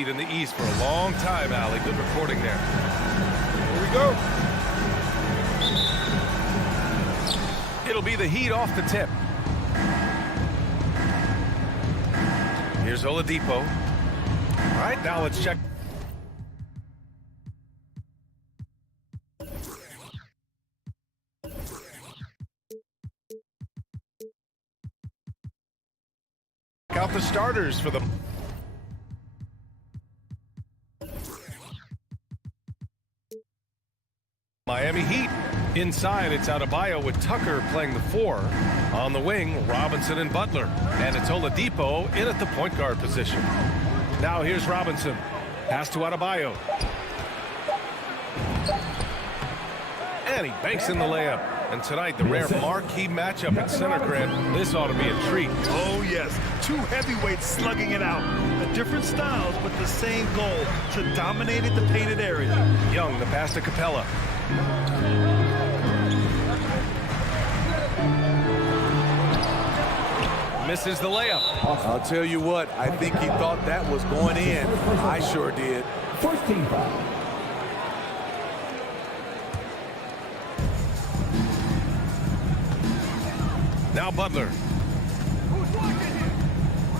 lead in the East for a long time, Allie. Good reporting there. Here we go. It'll be the Heat off the tip. Here's Oladipo. All right, now let's check. Out the starters for the Miami Heat. Inside, it's Adebayo with Tucker playing the 4. On the wing, Robinson and Butler. And it's Oladipo in at the point guard position. Now here's Robinson. Pass to Adebayo. And he banks in the layup. And tonight, the rare marquee matchup at center, Grant. This ought to be a treat. Oh, yes. Two heavyweights slugging it out. Different styles, but the same goal, to dominate the painted area. Young, the pass to Capella. Misses the layup. I'll tell you what, I think he thought that was going in. I sure did. First team foul. Now Butler.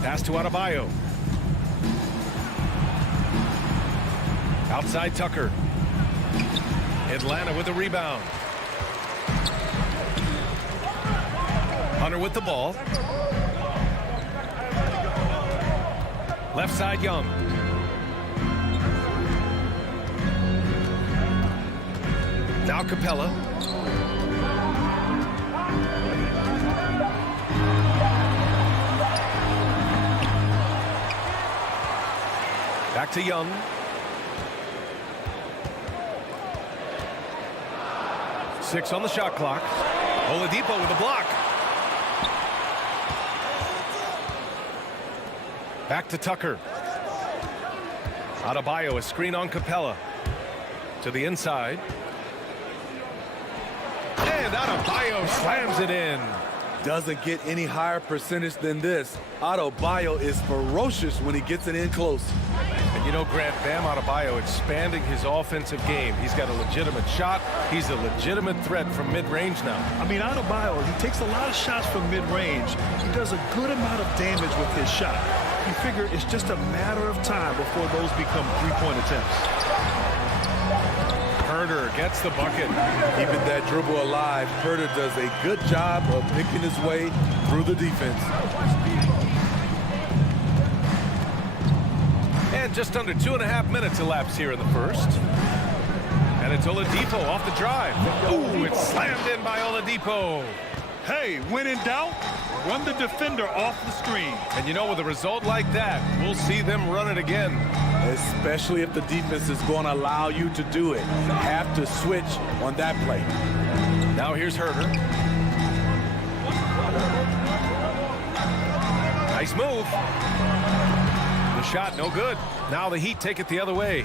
Pass to Adebayo. Outside Tucker. Atlanta with the rebound. Hunter with the ball. Left side Young. Now Capella. Back to Young. Six on the shot clock. Oladipo with a block. Back to Tucker. Adebayo, a screen on Capella. To the inside. And Adebayo slams it in. Doesn't get any higher percentage than this. Adebayo is ferocious when he gets it in close. And you know, Grant, Bam Adebayo expanding his offensive game. He's got a legitimate shot. He's a legitimate threat from mid-range now. I mean, Adebayo, he takes a lot of shots from mid-range. He does a good amount of damage with his shot. You figure it's just a matter of time before those become three-point attempts. Herter gets the bucket. Keeping that dribble alive, Herter does a good job of picking his way through the defense. And just under 2.5 minutes elapsed here in the first. And it's Oladipo off the drive. Ooh, it's slammed in by Oladipo. Hey, when in doubt, run the defender off the screen. And you know, with a result like that, we'll see them run it again. Especially if the defense is going to allow you to do it. You have to switch on that play. Now here's Herter. Nice move. The shot, no good. Now the Heat take it the other way.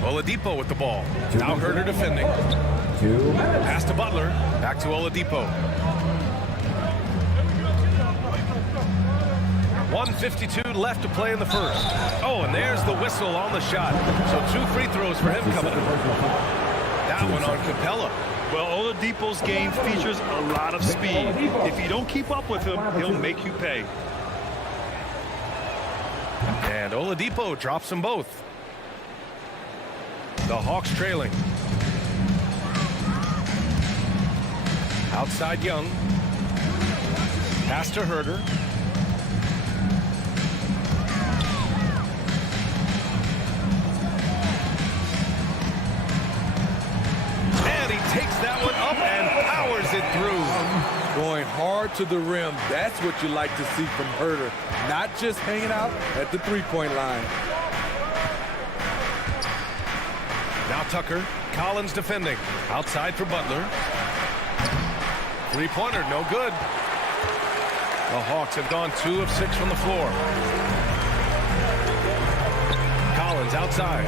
Oladipo with the ball. Now Herter defending. Pass to Butler. Back to Oladipo. 1:52 left to play in the first. Oh, and there's the whistle on the shot. So 2 free throws for him coming up. That one on Capella. Well, Oladipo's game features a lot of speed. If you don't keep up with him, he'll make you pay. And Oladipo drops them both. The Hawks trailing. Outside Young. Pass to Herter. And he takes that one up and powers it through. Going hard to the rim, that's what you like to see from Herter. Not just hanging out at the three-point line. Now Tucker. Collins defending. Outside for Butler. Three-pointer, no good. The Hawks have gone 2 of 6 from the floor. Collins outside.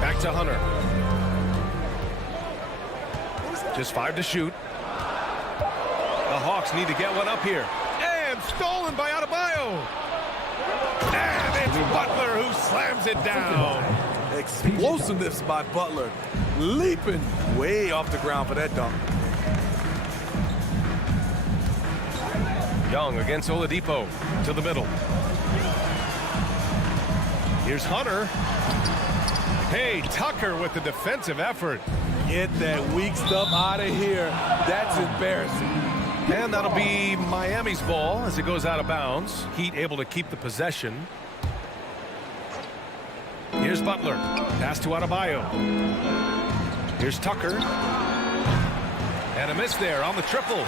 Back to Hunter. Just 5 to shoot. The Hawks need to get one up here. stolen by Adebayo. And it's Butler who slams it down. Explosiveness by Butler. Leaping way off the ground for that dunk. Young against Oladipo to the middle. Here's Hunter. Hey, Tucker with the defensive effort. Get that weak stuff out of here. That's embarrassing. And that'll be Miami's ball as it goes out of bounds. Heat able to keep the possession. Here's Butler. Pass to Adebayo. Here's Tucker. And a miss there on the triple.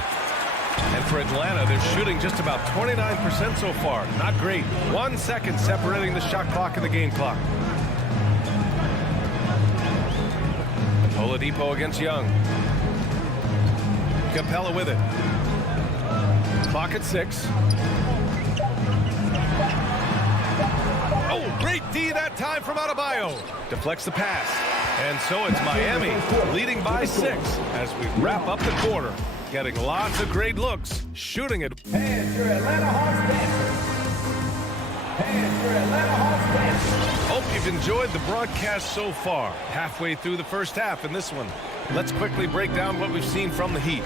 And for Atlanta, they're shooting just about 29% so far. Not great. 1 second separating the shot clock and the game clock. Oladipo against Young. Capella with it. Clock at 6. Oh, great D that time from Adebayo. Deflects the pass. And so it's Miami leading by 6 as we wrap up the quarter. Getting lots of great looks. Shooting it. And your Atlanta Hawks dancers. And your Atlanta Hawks dancers. Hope you've enjoyed the broadcast so far. Halfway through the first half in this one. Let's quickly break down what we've seen from the Heat.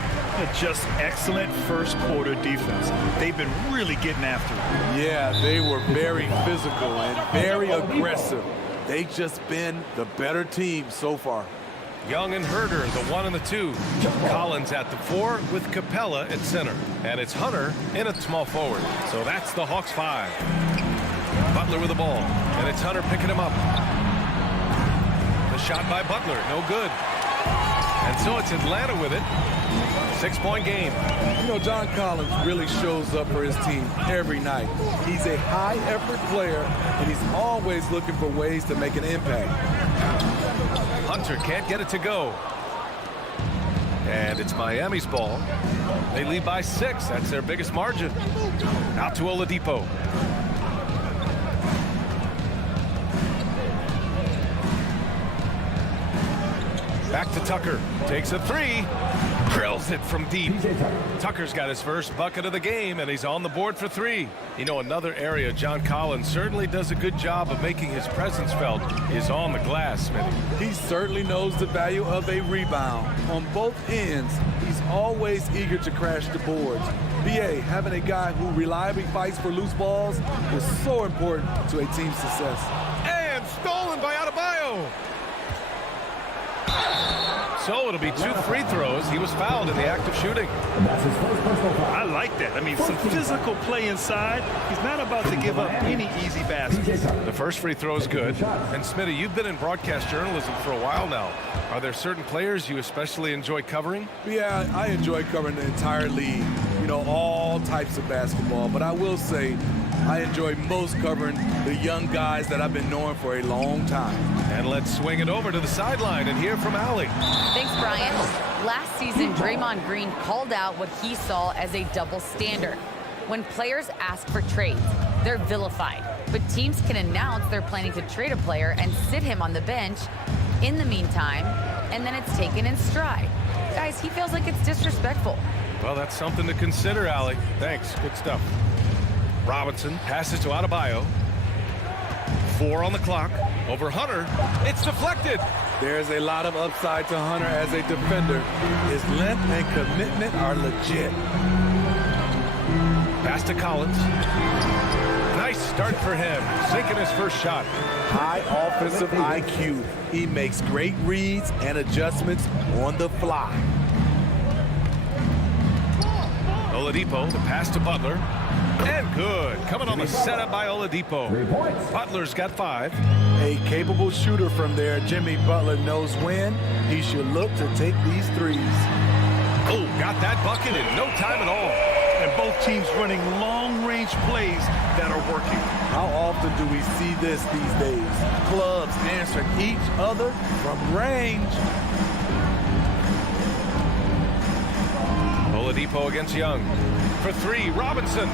Just excellent first quarter defense. They've been really getting after it. Yeah, they were very physical and very aggressive. They've just been the better team so far. Young and Herder, the 1 and the 2. Collins at the 4 with Capella at center. And it's Hunter in at small forward. So that's the Hawks 5. Butler with the ball. And it's Hunter picking him up. The shot by Butler, no good. And so it's Atlanta with it. 6-point game. You know, John Collins really shows up for his team every night. He's a high-effort player, and he's always looking for ways to make an impact. Hunter can't get it to go. And it's Miami's ball. They lead by 6. That's their biggest margin. Out to Oladipo. Back to Tucker. Takes a 3. Drills it from deep. Tucker's got his first bucket of the game, and he's on the board for 3. You know, another area John Collins certainly does a good job of making his presence felt is on the glass, Smitty. He certainly knows the value of a rebound. On both ends, he's always eager to crash the boards. BA, having a guy who reliably fights for loose balls is so important to a team's success. And stolen by Adebayo. So it'll be 2 free throws. He was fouled in the act of shooting. I like that. I mean, some physical play inside. He's not about to give up any easy baskets. The first free throw is good. And Smitty, you've been in broadcast journalism for a while now. Are there certain players you especially enjoy covering? Yeah, I enjoy covering the entire league. You know, all types of basketball. But I will say, I enjoy most covering the young guys that I've been knowing for a long time. And let's swing it over to the sideline and hear from Allie. Thanks, Brian. Last season, Draymond Green called out what he saw as a double standard. When players ask for trades, they're vilified. But teams can announce they're planning to trade a player and sit him on the bench in the meantime, and then it's taken in stride. Guys, he feels like it's disrespectful. Well, that's something to consider, Allie. Thanks. Good stuff. Robinson passes to Adebayo. 4 on the clock. Over Hunter. It's deflected. There's a lot of upside to Hunter as a defender. His length and commitment are legit. Pass to Collins. Nice start for him. Sinking his first shot. High offensive IQ. He makes great reads and adjustments on the fly. Oladipo, the pass to Butler. And good. Coming on the setup by Oladipo. Butler's got 5. A capable shooter from there. Jimmy Butler knows when he should look to take these threes. Oh, got that bucket in no time at all. And both teams running long-range plays that are working. How often do we see this these days? Clubs answering each other from range. Oladipo against Young. For 3, Robinson.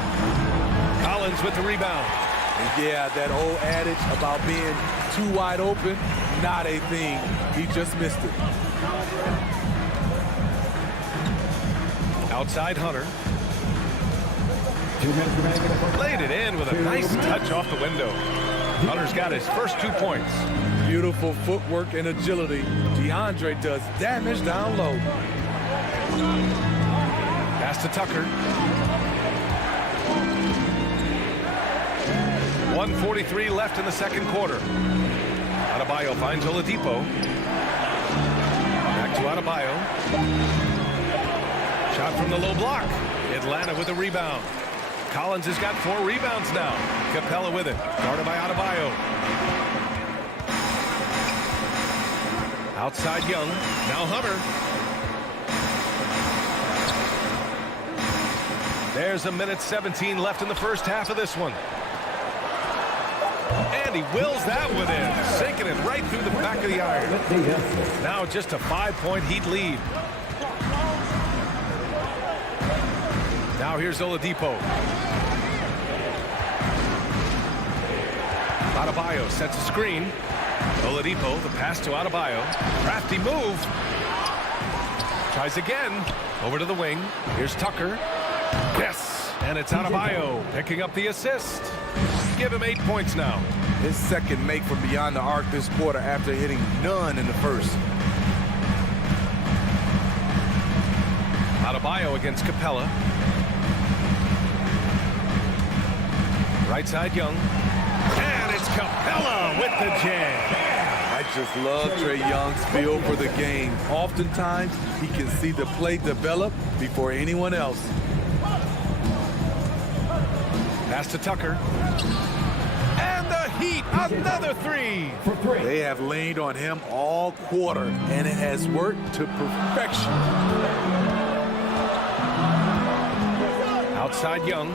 Collins with the rebound. And yeah, that old adage about being too wide open, not a thing. He just missed it. Outside Hunter. Laid it in with a nice touch off the window. Hunter's got his first 2 points. Beautiful footwork and agility. DeAndre does damage down low. Pass to Tucker. 1:43 left in the second quarter. Adebayo finds Oladipo. Back to Adebayo. Shot from the low block. Atlanta with a rebound. Collins has got 4 rebounds now. Capella with it. Guarded by Adebayo. Outside Young. Now Hunter. There's 1:17 left in the first half of this one. And he wills that one in, sinking it right through the back of the iron. Now just a 5-point Heat lead. Now here's Oladipo. Adebayo sets a screen. Oladipo, the pass to Adebayo. Crafty move. Tries again. Over to the wing. Here's Tucker. Yes, and it's Adebayo picking up the assist. Give him 8 points now. His second make from beyond the arc this quarter after hitting none in the first. Adebayo against Capella. Right side Young. And it's Capella with the jam. I just love Trae Young's feel for the game. Oftentimes, he can see the play develop before anyone else. Pass to Tucker. And the Heat, another 3. They have leaned on him all quarter, and it has worked to perfection. Outside Young.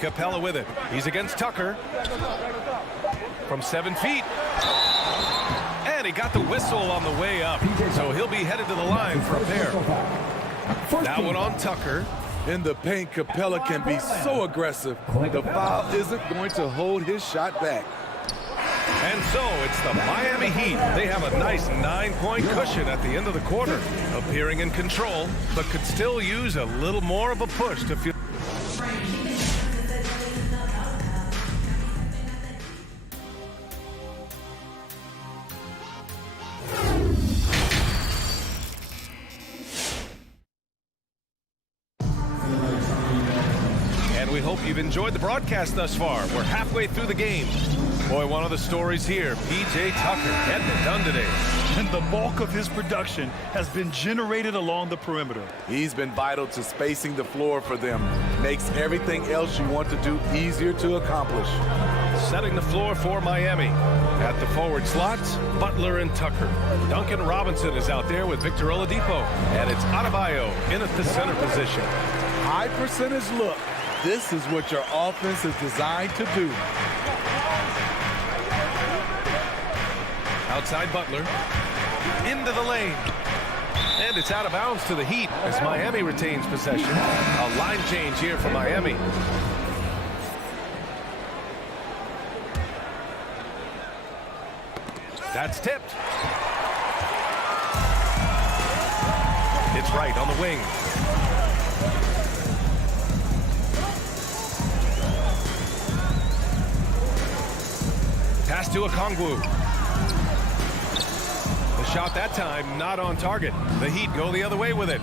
Capella with it. He's against Tucker. From 7 feet. And he got the whistle on the way up. So he'll be headed to the line for a pair. That one on Tucker. In the paint, Capella can be so aggressive. The foul isn't going to hold his shot back. And so it's the Miami Heat. They have a nice 9-point cushion at the end of the quarter. Appearing in control, but could still use a little more of a push to feel. We hope you've enjoyed the broadcast thus far. We're halfway through the game. Boy, one of the stories here, P.J. Tucker getting it done today. And the bulk of his production has been generated along the perimeter. He's been vital to spacing the floor for them. Makes everything else you want to do easier to accomplish. Setting the floor for Miami. At the forward slots, Butler and Tucker. Duncan Robinson is out there with Victor Oladipo. And it's Adebayo in at the center position. High percentage look. This is what your offense is designed to do. Outside Butler. Into the lane. And it's out of bounds to the Heat as Miami retains possession. A line change here for Miami. That's tipped. It's right on the wing. Pass to Okongwu. The shot that time not on target. The Heat go the other way with it.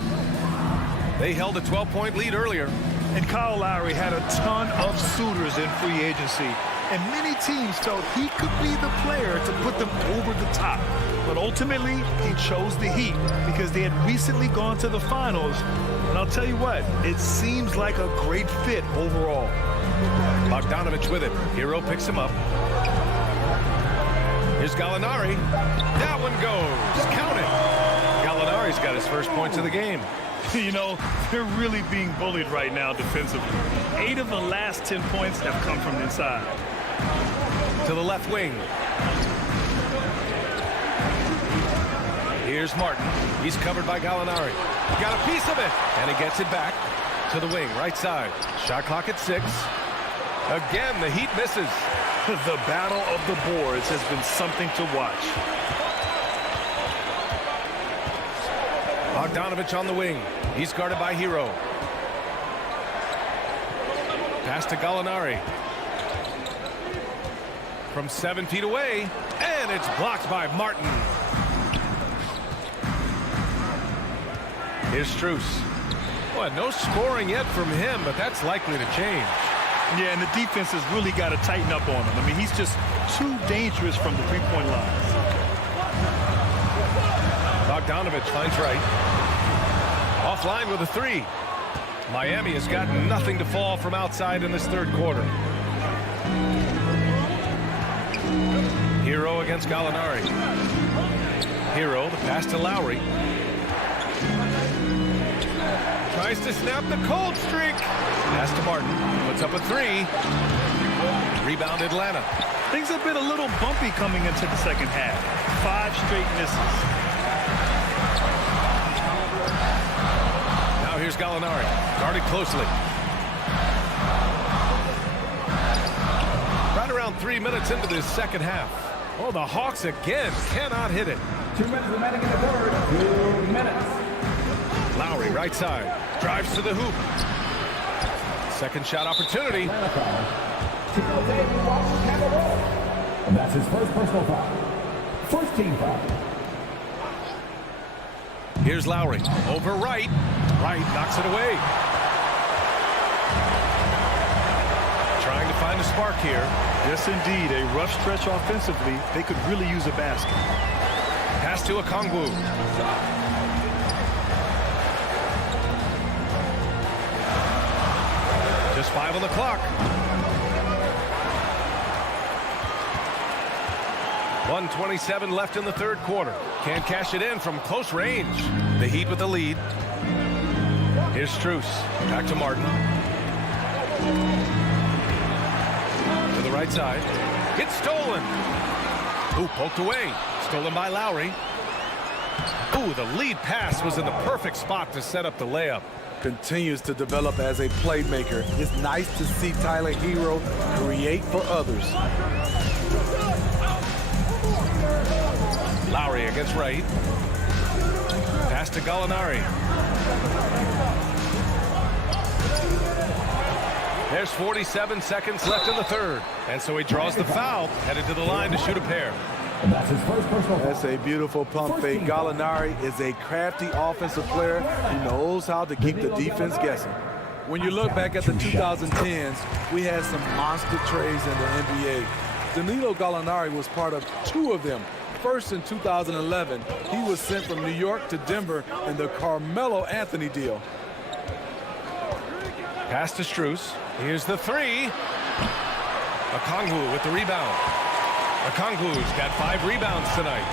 They held a 12-point lead earlier. And Kyle Lowry had a ton of suitors in free agency. And many teams felt he could be the player to put them over the top. But ultimately, he chose the Heat because they had recently gone to the finals. And I'll tell you what, it seems like a great fit overall. Bogdanovich with it. Hero picks him up. Here's Gallinari. That one goes. Count it. Gallinari's got his first points of the game. You know, they're really being bullied right now defensively. 8 of the last 10 points have come from inside. To the left wing. Here's Martin. He's covered by Gallinari. He got a piece of it. And he gets it back to the wing, right side. Shot clock at 6. Again, the Heat misses. The battle of the boards has been something to watch. Bogdanovich on the wing. He's guarded by Hero. Pass to Gallinari. From 7 feet away, and it's blocked by Martin. Here's Strus. Well, no scoring yet from him, but that's likely to change. Yeah, and the defense has really got to tighten up on him. I mean, he's just too dangerous from the three-point line. Bogdanovich finds right. Offline with a three. Miami has got nothing to fall from outside in this third quarter. Hero against Gallinari. Hero, the pass to Lowry. Tries to snap the cold streak. Pass to Martin. Puts up a three. Rebound Atlanta. Things have been a little bumpy coming into the second half. 5 straight misses. Now here's Gallinari. Guarded closely. Right around 3 minutes into this second half. Oh, the Hawks again cannot hit it. 2 minutes remaining in the third. 2 minutes. Lowry, right side. Drives to the hoop. Second shot opportunity. And that's his first personal foul. First team foul. Here's Lowry. Over right. Right knocks it away. Trying to find a spark here. Yes, indeed. A rough stretch offensively. They could really use a basket. Pass to Okongwu. Just 5 on the clock. 1:27 left in the third quarter. Can't cash it in from close range. The Heat with the lead. Here's Strus. Back to Martin. To the right side. It's stolen. Ooh, poked away. Stolen by Lowry. Ooh, the lead pass was in the perfect spot to set up the layup. Continues to develop as a playmaker. It's nice to see Tyler Hero create for others. Lowry against Wright. Pass to Gallinari. There's 47 seconds left in the third. And so he draws the foul, headed to the line to shoot a pair. And that's his first personal foul. That's a beautiful pump fake. Gallinari is a crafty offensive player who knows how to keep the defense guessing. When you look back at the 2010s, we had some monster trades in the NBA. Danilo Gallinari was part of 2 of them. First in 2011, he was sent from New York to Denver in the Carmelo Anthony deal. Pass to Strus. Here's the three. Okongwu with the rebound. Okongwu's got 5 rebounds tonight.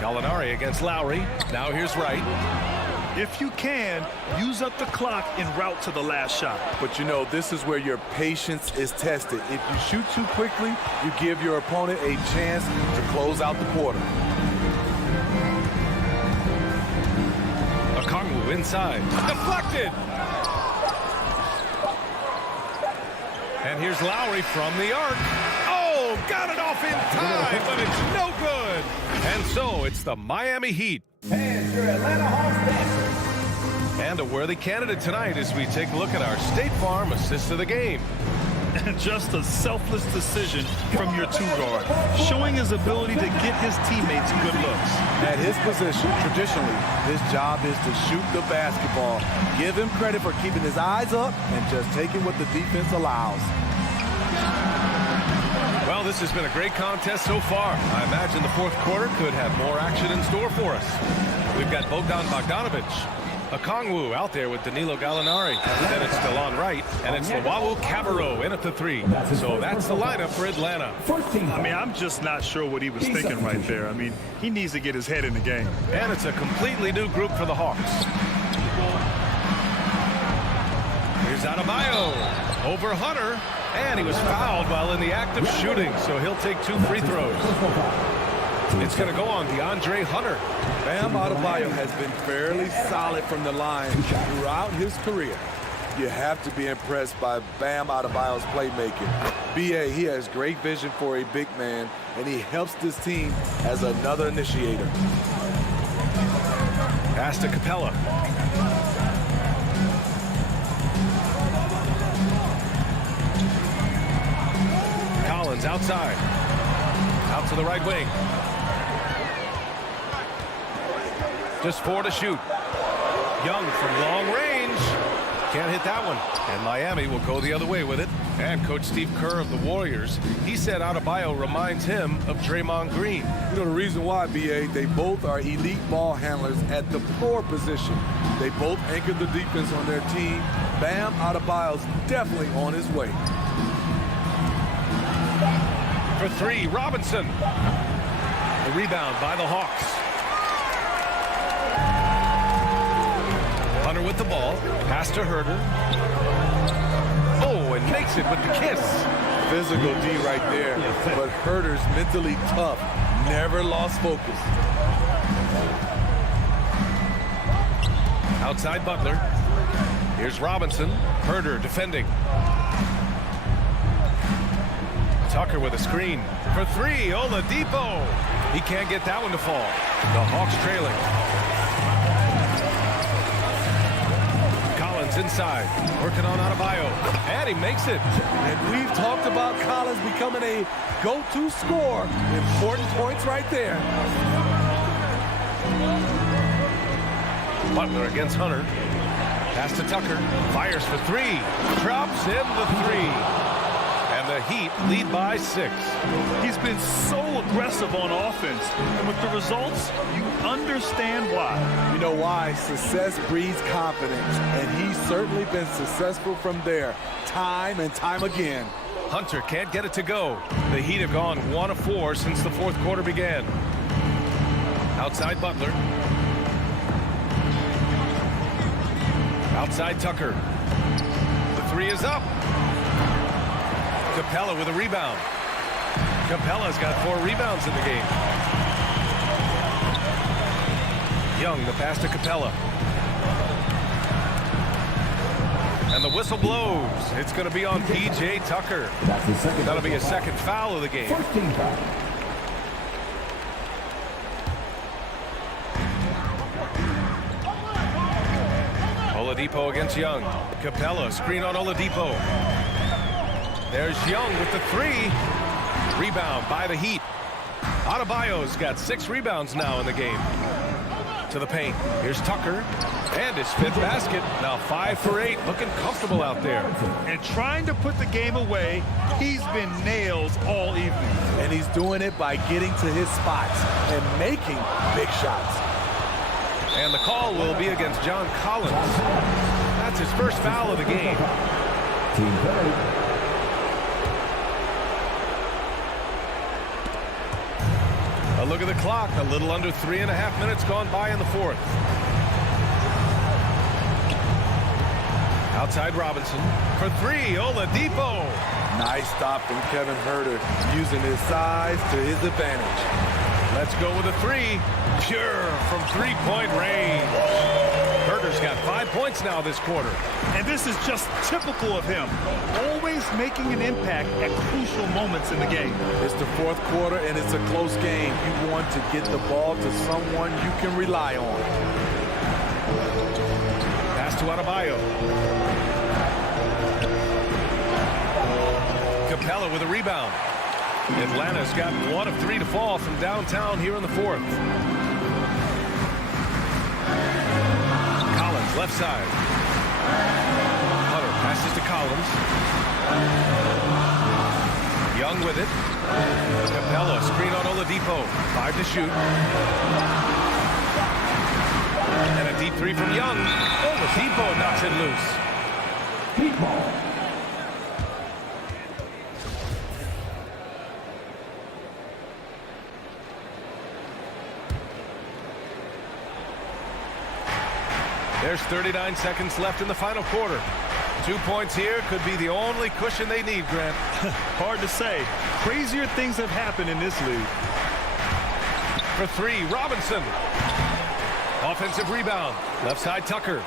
Gallinari against Lowry. Now here's Wright. If you can, use up the clock en route to the last shot. But you know, this is where your patience is tested. If you shoot too quickly, you give your opponent a chance to close out the quarter. Okongwu inside. Deflected. And here's Lowry from the arc. Oh, got it off in time, but it's no good. And so it's the Miami Heat. And your Atlanta Hawks dancers. And a worthy candidate tonight as we take a look at our State Farm assist of the game. And just a selfless decision from your 2-guard, showing his ability to get his teammates good looks. At his position, traditionally, his job is to shoot the basketball. Give him credit for keeping his eyes up and just taking what the defense allows. Well, this has been a great contest so far. I imagine the fourth quarter could have more action in store for us. We've got Bogdanovich. Okongwu out there with Danilo Gallinari. Then it's Delon Wright, and it's Luwawu-Cabarrot in at the 3. So that's the lineup for Atlanta. I mean, I'm just not sure what he was thinking right there. I mean, he needs to get his head in the game. And it's a completely new group for the Hawks. Here's Adebayo over Hunter, and he was fouled while in the act of shooting, so he'll take 2 free throws. It's going to go on DeAndre Hunter. Bam Adebayo has been fairly solid from the line throughout his career. You have to be impressed by Bam Adebayo's playmaking. B.A., he has great vision for a big man, and he helps this team as another initiator. Pass to Capella. Collins outside. Out to the right wing. Just 4 to shoot. Young from long range. Can't hit that one. And Miami will go the other way with it. And Coach Steve Kerr of the Warriors, he said Adebayo reminds him of Draymond Green. You know the reason why, B.A., they both are elite ball handlers at the 4 position. They both anchor the defense on their team. Bam Adebayo's definitely on his way. For 3, Robinson. The rebound by the Hawks. Hunter with the ball. Pass to Herter. Oh, and makes it with the kiss. Physical D right there. But Herter's mentally tough. Never lost focus. Outside Butler. Here's Robinson. Herter defending. Tucker with a screen. For 3, Oladipo. He can't get that one to fall. The Hawks trailing. Collins inside. Working on Adebayo. And he makes it. And we've talked about Collins becoming a go-to scorer. Important points right there. Butler against Hunter. Pass to Tucker. Fires for 3. Drops in the 3. And the Heat lead by 6. He's been so aggressive on offense. And with the results, you understand why. You know why? Success breeds confidence. And he's certainly been successful from there, time and time again. Hunter can't get it to go. The Heat have gone 1 of 4 since the 4th quarter began. Outside Butler. Outside Tucker. The 3 is up. Capella with a rebound. Capella's got 4 rebounds in the game. Young, the pass to Capella. And the whistle blows. It's going to be on P.J. Tucker. That'll be his 2nd foul of the game. Oladipo against Young. Capella, screen on Oladipo. There's Young with the 3. Rebound by the Heat. Adebayo's got 6 rebounds now in the game. To the paint. Here's Tucker. And his 5th basket. Now 5 for 8. Looking comfortable out there. And trying to put the game away, he's been nails all evening. And he's doing it by getting to his spots and making big shots. And the call will be against John Collins. That's his 1st foul of the game. Team penalty. A look at the clock. A little under 3.5 minutes gone by in the 4th. Outside Robinson. For 3, Oladipo. Nice stop from Kevin Herter, using his size to his advantage. Let's go with a 3. Pure from 3-point range. Herter's got 5 points now this quarter. And this is just typical of him. Always making an impact at crucial moments in the game. It's the 4th quarter, and it's a close game. You want to get the ball to someone you can rely on. Pass to Adebayo. Capella with a rebound. Atlanta's got 1 of 3 to fall from downtown here in the 4th. Collins, left side. Hunter passes to Collins. Young with it. Capella, screen on Oladipo. 5 to shoot. And a deep 3 from Young. Oladipo knocks it loose. Heat ball. There's 39 seconds left in the final quarter. 2 points here could be the only cushion they need, Grant. Hard to say. Crazier things have happened in this league. For 3, Robinson. Offensive rebound. Left side, Tucker.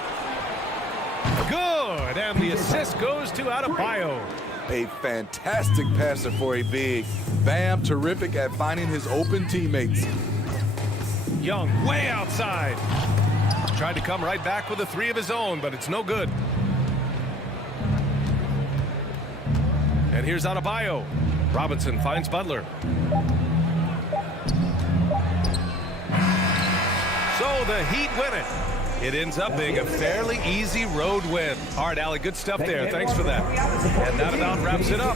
Good, and the assist goes to Adebayo. A fantastic passer for a big. Bam, terrific at finding his open teammates. Young way outside. Tried to come right back with a three of his own, but it's no good. And here's Adebayo. Robinson finds Butler. So the Heat win it. It ends up being a fairly easy road win. All right, Allie, good stuff there. Thanks for that. And that about wraps it up.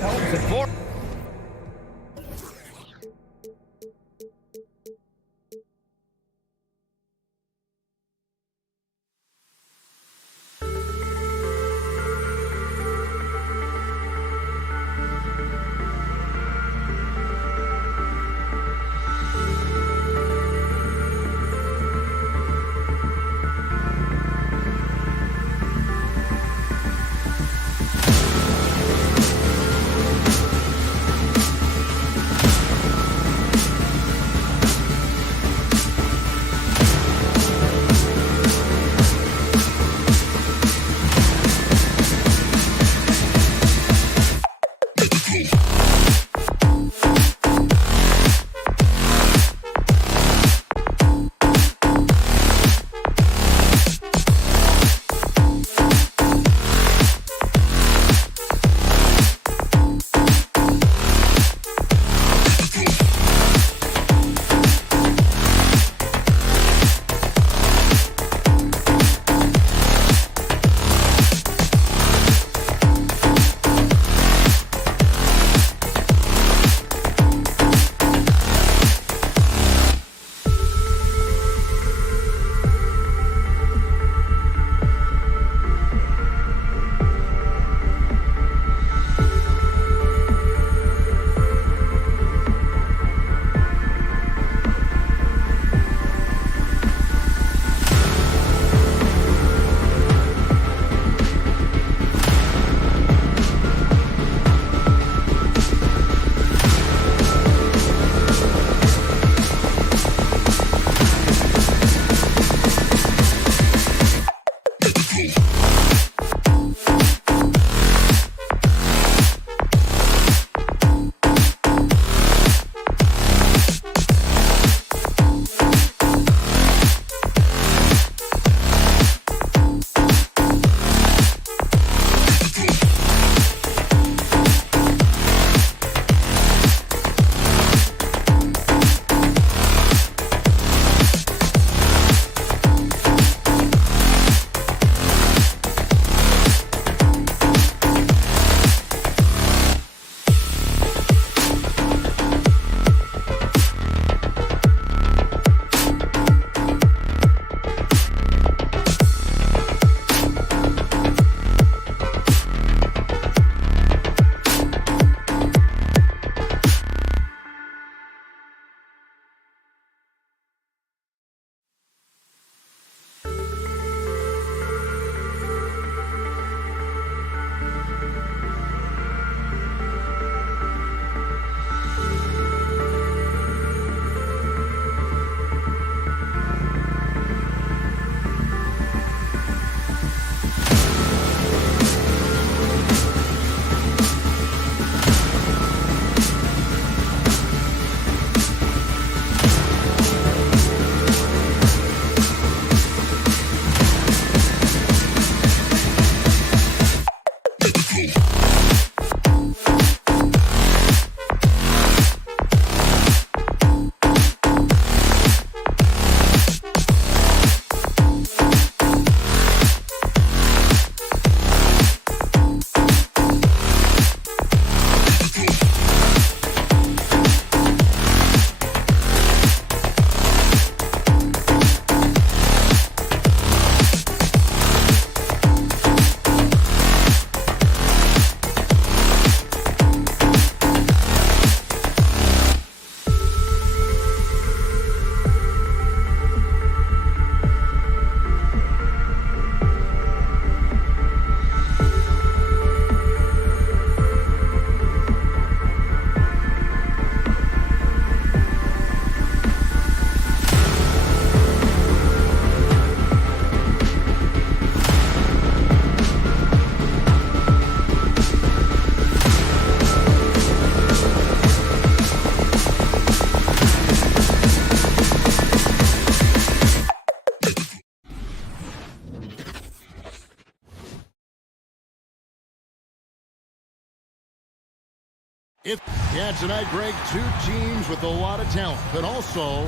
Yeah, tonight, Greg, two teams with a lot of talent, but also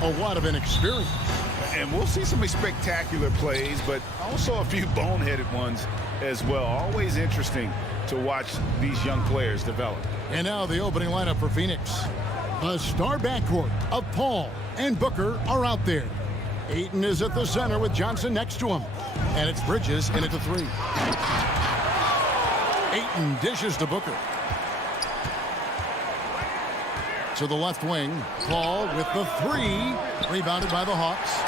a lot of inexperience. And we'll see some spectacular plays, but also a few boneheaded ones as well. Always interesting to watch these young players develop. And now the opening lineup for Phoenix. A star backcourt of Paul and Booker are out there. Ayton is at the center with Johnson next to him. And it's Bridges in at the three. Ayton dishes to Booker. To the left wing. Paul with the three. Rebounded by the Hawks.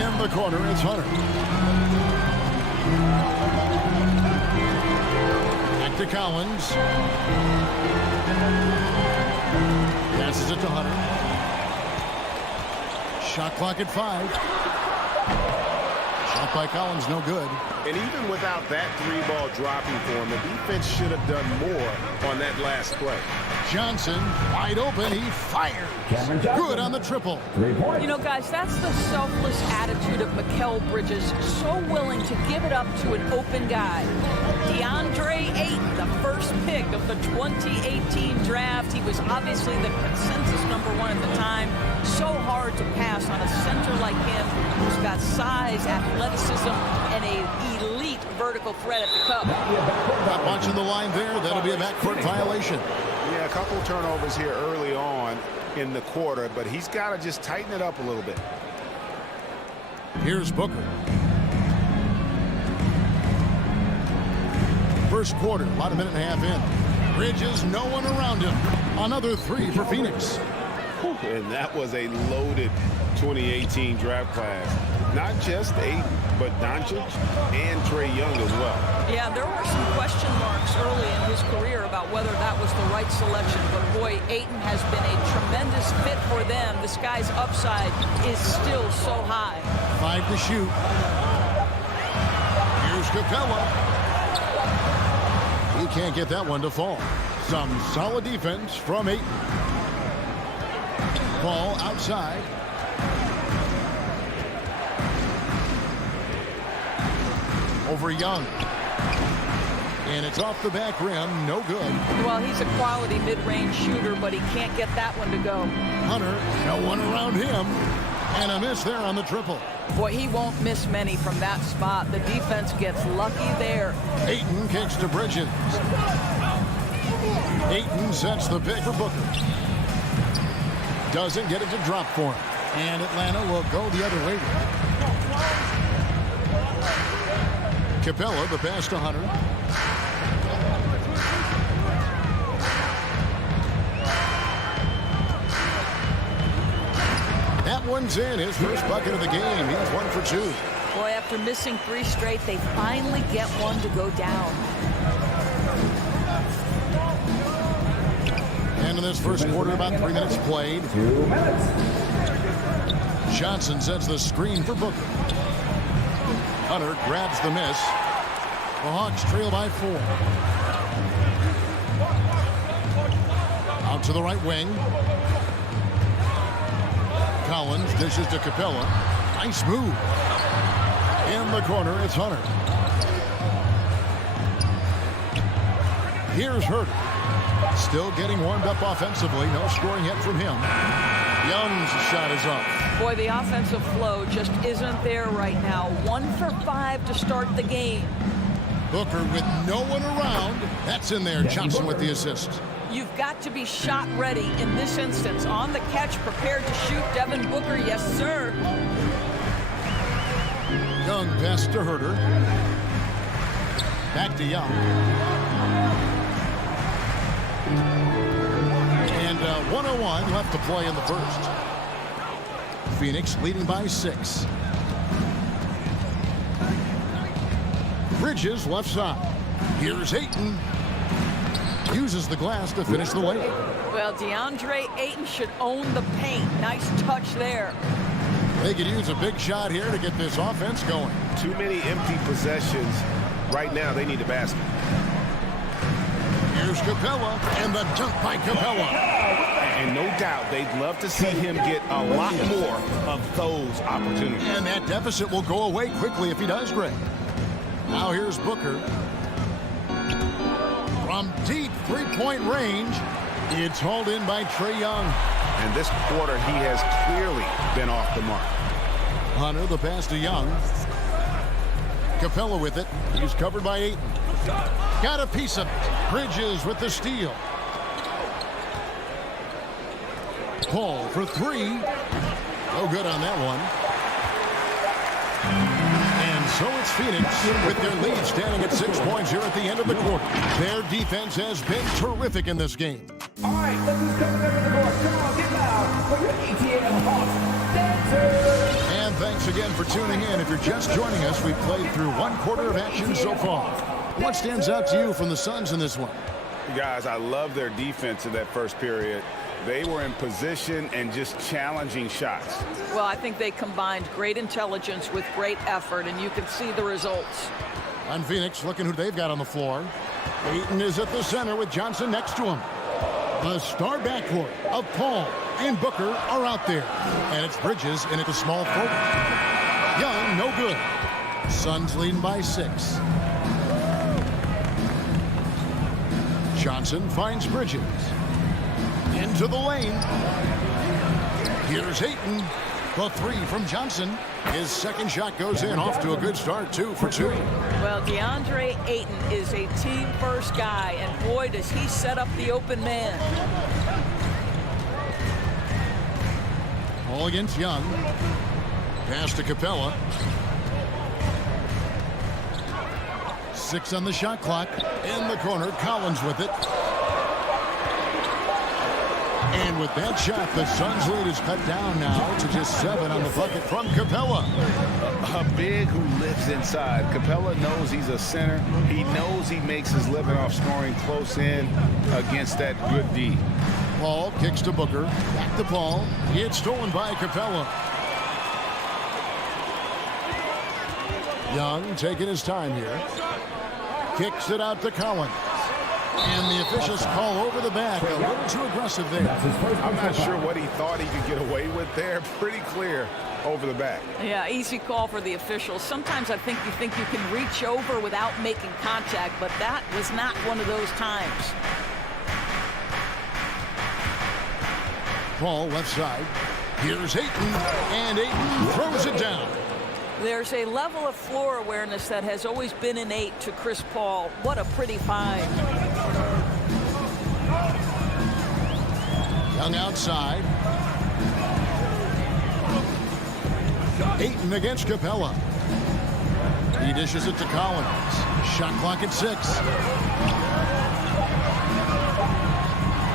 In the corner, it's Hunter. Back to Collins. Passes it to Hunter. Shot clock at 5. Shot by Collins, no good. And even without that three-ball dropping for him, the defense should have done more on that last play. Johnson, wide open, he fires. Good on the triple. 3 points. You know, guys, that's the selfless attitude of Mikal Bridges. So willing to give it up to an open guy. DeAndre Ayton, the first pick of the 2018 draft. He was obviously the consensus #1 at the time. So hard to pass on a center like him who's got size, athleticism, and an elite vertical threat at the cup. Not watching the line there. That'll be a backcourt violation. Yeah, a couple of turnovers here early on in the quarter, but he's got to just tighten it up a little bit. Here's Booker. First quarter, about a minute and a half in. Bridges, no one around him. Another three for Phoenix. And that was a loaded 2018 draft class. Not just Ayton, but Doncic and Trae Young as well. Yeah, there were some question marks early in his career about whether that was the right selection. But boy, Ayton has been a tremendous fit for them. This guy's upside is still so high. 5 to shoot. Here's Capella. He can't get that one to fall. Some solid defense from Ayton. Ball outside. Over Young. And it's off the back rim. No good. Well, he's a quality mid-range shooter, but he can't get that one to go. Hunter, no one around him. And a miss there on the triple. Boy, he won't miss many from that spot. The defense gets lucky there. Ayton kicks to Bridges. Ayton sets the pick for Booker. Doesn't get it to drop for him. And Atlanta will go the other way. Capella, the pass to Hunter. That one's in. His first bucket of the game. He's 1 for 2. Boy, after missing 3 straight, they finally get one to go down. And in this first quarter, about 3 minutes played. 2 minutes. Johnson sets the screen for Booker. Hunter grabs the miss. The Hawks trail by 4. Out to the right wing. Collins dishes to Capella. Nice move. In the corner, it's Hunter. Here's Herter. Still getting warmed up offensively. No scoring yet from him. Young's shot is up. Boy, the offensive flow just isn't there right now. 1 for 5 to start the game. Booker with no one around. That's in there. Johnson with the assist. You've got to be shot ready in this instance. On the catch, prepared to shoot. Devin Booker, yes, sir. Young pass to Herter. Back to Young. And 1:01 left to play in the first. Phoenix leading by 6. Bridges left side. Here's Ayton. Uses the glass to finish the layup. Well, DeAndre Ayton should own the paint. Nice touch there. They could use a big shot here to get this offense going. Too many empty possessions. Right now, they need a basket. Here's Capella, and the dunk by Capella. And no doubt, they'd love to see him get a lot more of those opportunities. And that deficit will go away quickly if he does, Greg. Now here's Booker. From deep three-point range, it's hauled in by Trae Young. And this quarter, he has clearly been off the mark. Hunter, the pass to Young. Capella with it. He's covered by Ayton. Got a piece of it. Bridges with the steal. Paul for three. No good on that one. And so it's Phoenix with their lead standing at 6 points here at the end of the quarter. Their defense has been terrific in this game. All right, look who's coming over the court. Come on, get loud for your ATL Hawks dancers. And thanks again for tuning in. If you're just joining us, we've played through one quarter of action so far. What stands out to you from the Suns in this one? Guys, I love their defense in that first period. They were in position and just challenging shots. Well, I think they combined great intelligence with great effort, and you can see the results. On Phoenix, looking who they've got on the floor. Ayton is at the center with Johnson next to him. The star backcourt of Paul and Booker are out there. And it's Bridges in at the small forward. Young, no good. Suns leading by 6. Johnson finds Bridges. Into the lane. Here's Ayton. The three from Johnson. His second shot goes in. Off to a good start, 2 for 2. Well, DeAndre Ayton is a team-first guy, and boy, does he set up the open man. All against Young. Pass to Capella. 6 on the shot clock. In the corner, Collins with it. And with that shot, the Suns' lead is cut down now to just 7 on the bucket from Capella. A big who lives inside. Capella knows he's a center. He knows he makes his living off scoring close in against that good D. Paul kicks to Booker. Back to Paul. It's stolen by Capella. Young taking his time here. Kicks it out to Collins. And the officials call over the back. A little too aggressive there. I'm not sure what he thought he could get away with there. Pretty clear over the back. Yeah, easy call for the officials. Sometimes I think you can reach over without making contact, but that was not one of those times. Paul left side. Here's Ayton. And Ayton throws it down. There's a level of floor awareness that has always been innate to Chris Paul. What a pretty find. Young outside. Ayton against Capella. He dishes it to Collins. Shot clock at 6.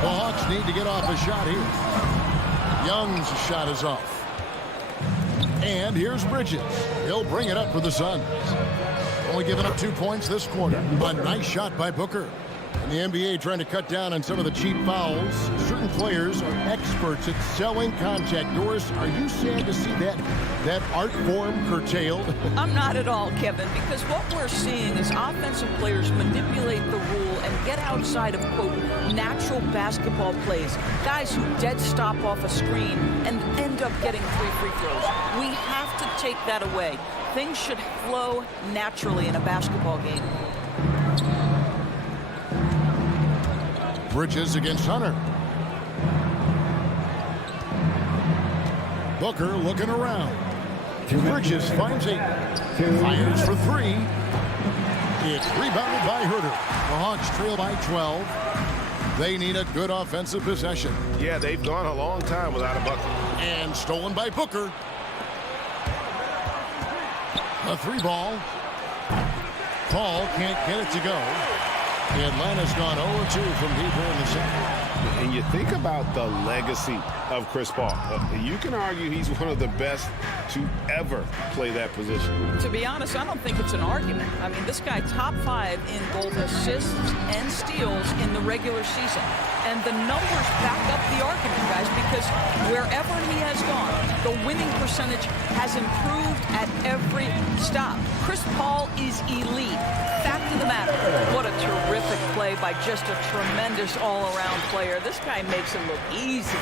The Hawks need to get off a shot here. Young's shot is off. And here's Bridges. He'll bring it up for the Suns. Only giving up 2 points this quarter. A nice shot by Booker. In the NBA, trying to cut down on some of the cheap fouls. Certain players are experts at selling contact. Doris, are you sad to see that art form curtailed? I'm not at all, Kevin, because what we're seeing is offensive players manipulate the rule and get outside of, quote, natural basketball plays. Guys who dead stop off a screen and end up getting 3 free throws. We have to take that away. Things should flow naturally in a basketball game. Bridges against Hunter. Booker looking around. Bridges finds Ayton. Fires for 3. It's rebounded by Herter. The Hawks trail by 12. They need a good offensive possession. Yeah, they've gone a long time without a bucket. And stolen by Booker. A 3 ball. Paul can't get it to go. Atlanta's gone 0-2 from deep here in the second. And you think about the legacy of Chris Paul. You can argue he's one of the best to ever play that position. To be honest, I don't think it's an argument. I mean, this guy top 5 in both assists and steals in the regular season. And the numbers back up the argument, guys, because wherever he has gone, the winning percentage has improved at every stop. Chris Paul is elite. Fact of the matter, what a terrific play by just a tremendous all-around player. This guy makes it look easy.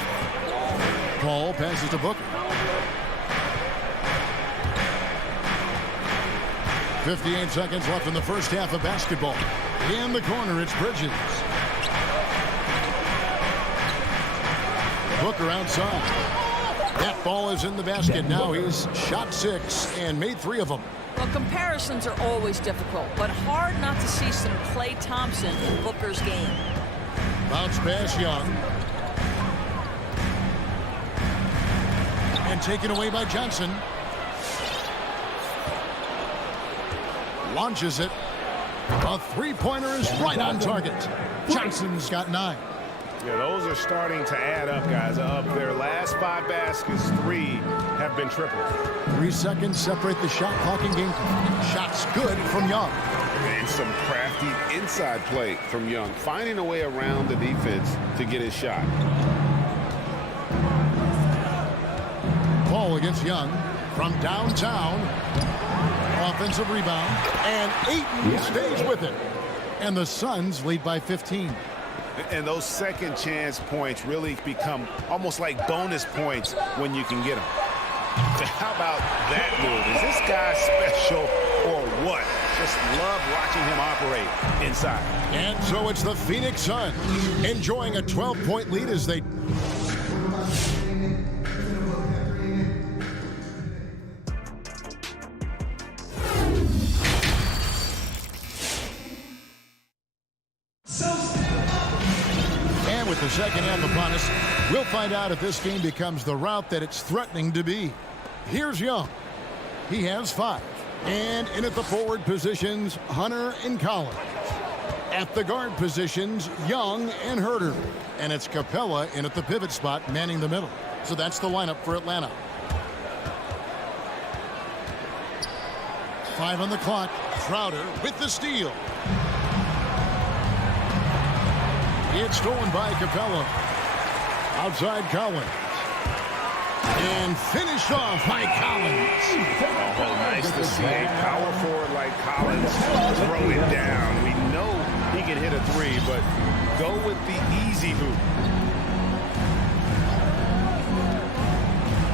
Paul passes to Booker. 58 seconds left in the first half of basketball. In the corner, it's Bridges. Booker outside. That ball is in the basket. Now he's shot 6 and made 3 of them. Well, comparisons are always difficult, but hard not to see some Klay Thompson in Booker's game. Bounce pass, Young. And taken away by Johnson. Launches it. A three-pointer is right on target. Johnson's got 9. Yeah, those are starting to add up, guys. Of their last 5 baskets, 3 have been triples. 3 seconds separate the shot clock and game clock. Shots good from Young. And some crafty inside play from Young, finding a way around the defense to get his shot. Ball against Young from downtown. Offensive rebound. And Ayton stays with it. And the Suns lead by 15. And those second chance points really become almost like bonus points when you can get them. How about that move? Is this guy special or what? Just love watching him operate inside. And so it's the Phoenix Suns enjoying a 12-point lead as they... And with the second half upon us, we'll find out if this game becomes the route that it's threatening to be. Here's Young. He has 5. And in at the forward positions, Hunter and Collins. At the guard positions, Young and Herter. And it's Capella in at the pivot spot, manning the middle. So that's the lineup for Atlanta. 5 on the clock. Crowder with the steal. It's stolen by Capella. Outside Collins. And finished off by Collins. Oh, nice to see a power forward like Collins throw it down. We know he can hit a 3, but go with the easy hoop.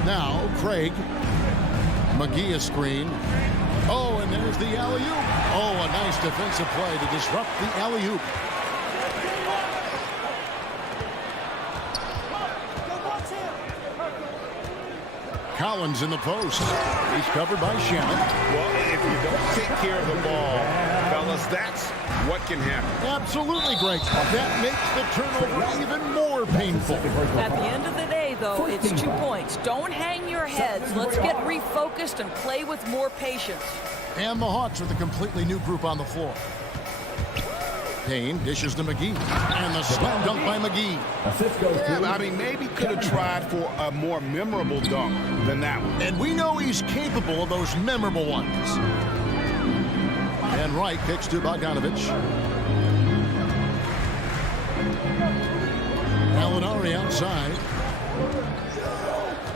Now, Craig. McGee a screen. Oh, and there's the alley-oop. Oh, a nice defensive play to disrupt the alley-oop. Collins in the post. He's covered by Shannon. Well, if you don't take care of the ball, fellas, that's what can happen. Absolutely, Greg. That makes the turnover even more painful. At the end of the day, though, it's 2 points. Don't hang your heads. Let's get refocused and play with more patience. And the Hawks with a completely new group on the floor. Payne dishes to McGee. And the slam dunk by McGee. Yeah, I mean, maybe could have tried for a more memorable dunk than that one. And we know he's capable of those memorable ones. And Wright kicks to Bogdanovich. Gallinari outside.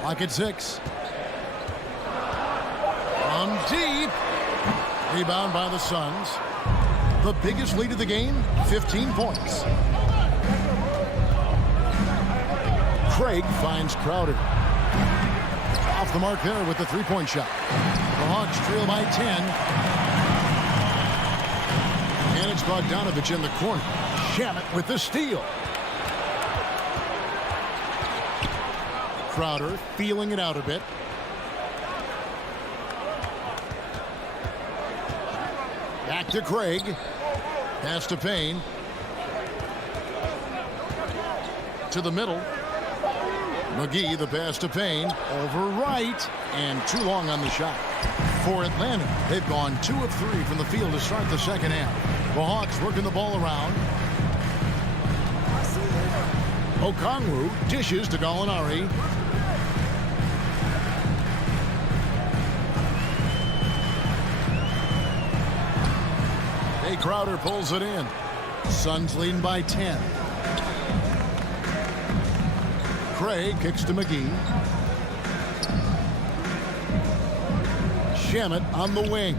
Pocket 6. From deep. Rebound by the Suns. The biggest lead of the game, 15 points. Craig finds Crowder. Off the mark there with the three-point shot. The Hawks trail by 10. And it's Bogdanovich in the corner. Shamet with the steal. Crowder feeling it out a bit. Back to Craig. Pass to Payne. To the middle. McGee, the pass to Payne. Over right. And too long on the shot. For Atlanta, they've gone 2 of 3 from the field to start the second half. The Hawks working the ball around. Okongwu dishes to Gallinari. Crowder pulls it in. Suns leading by 10. Craig kicks to McGee. Shamet on the wing.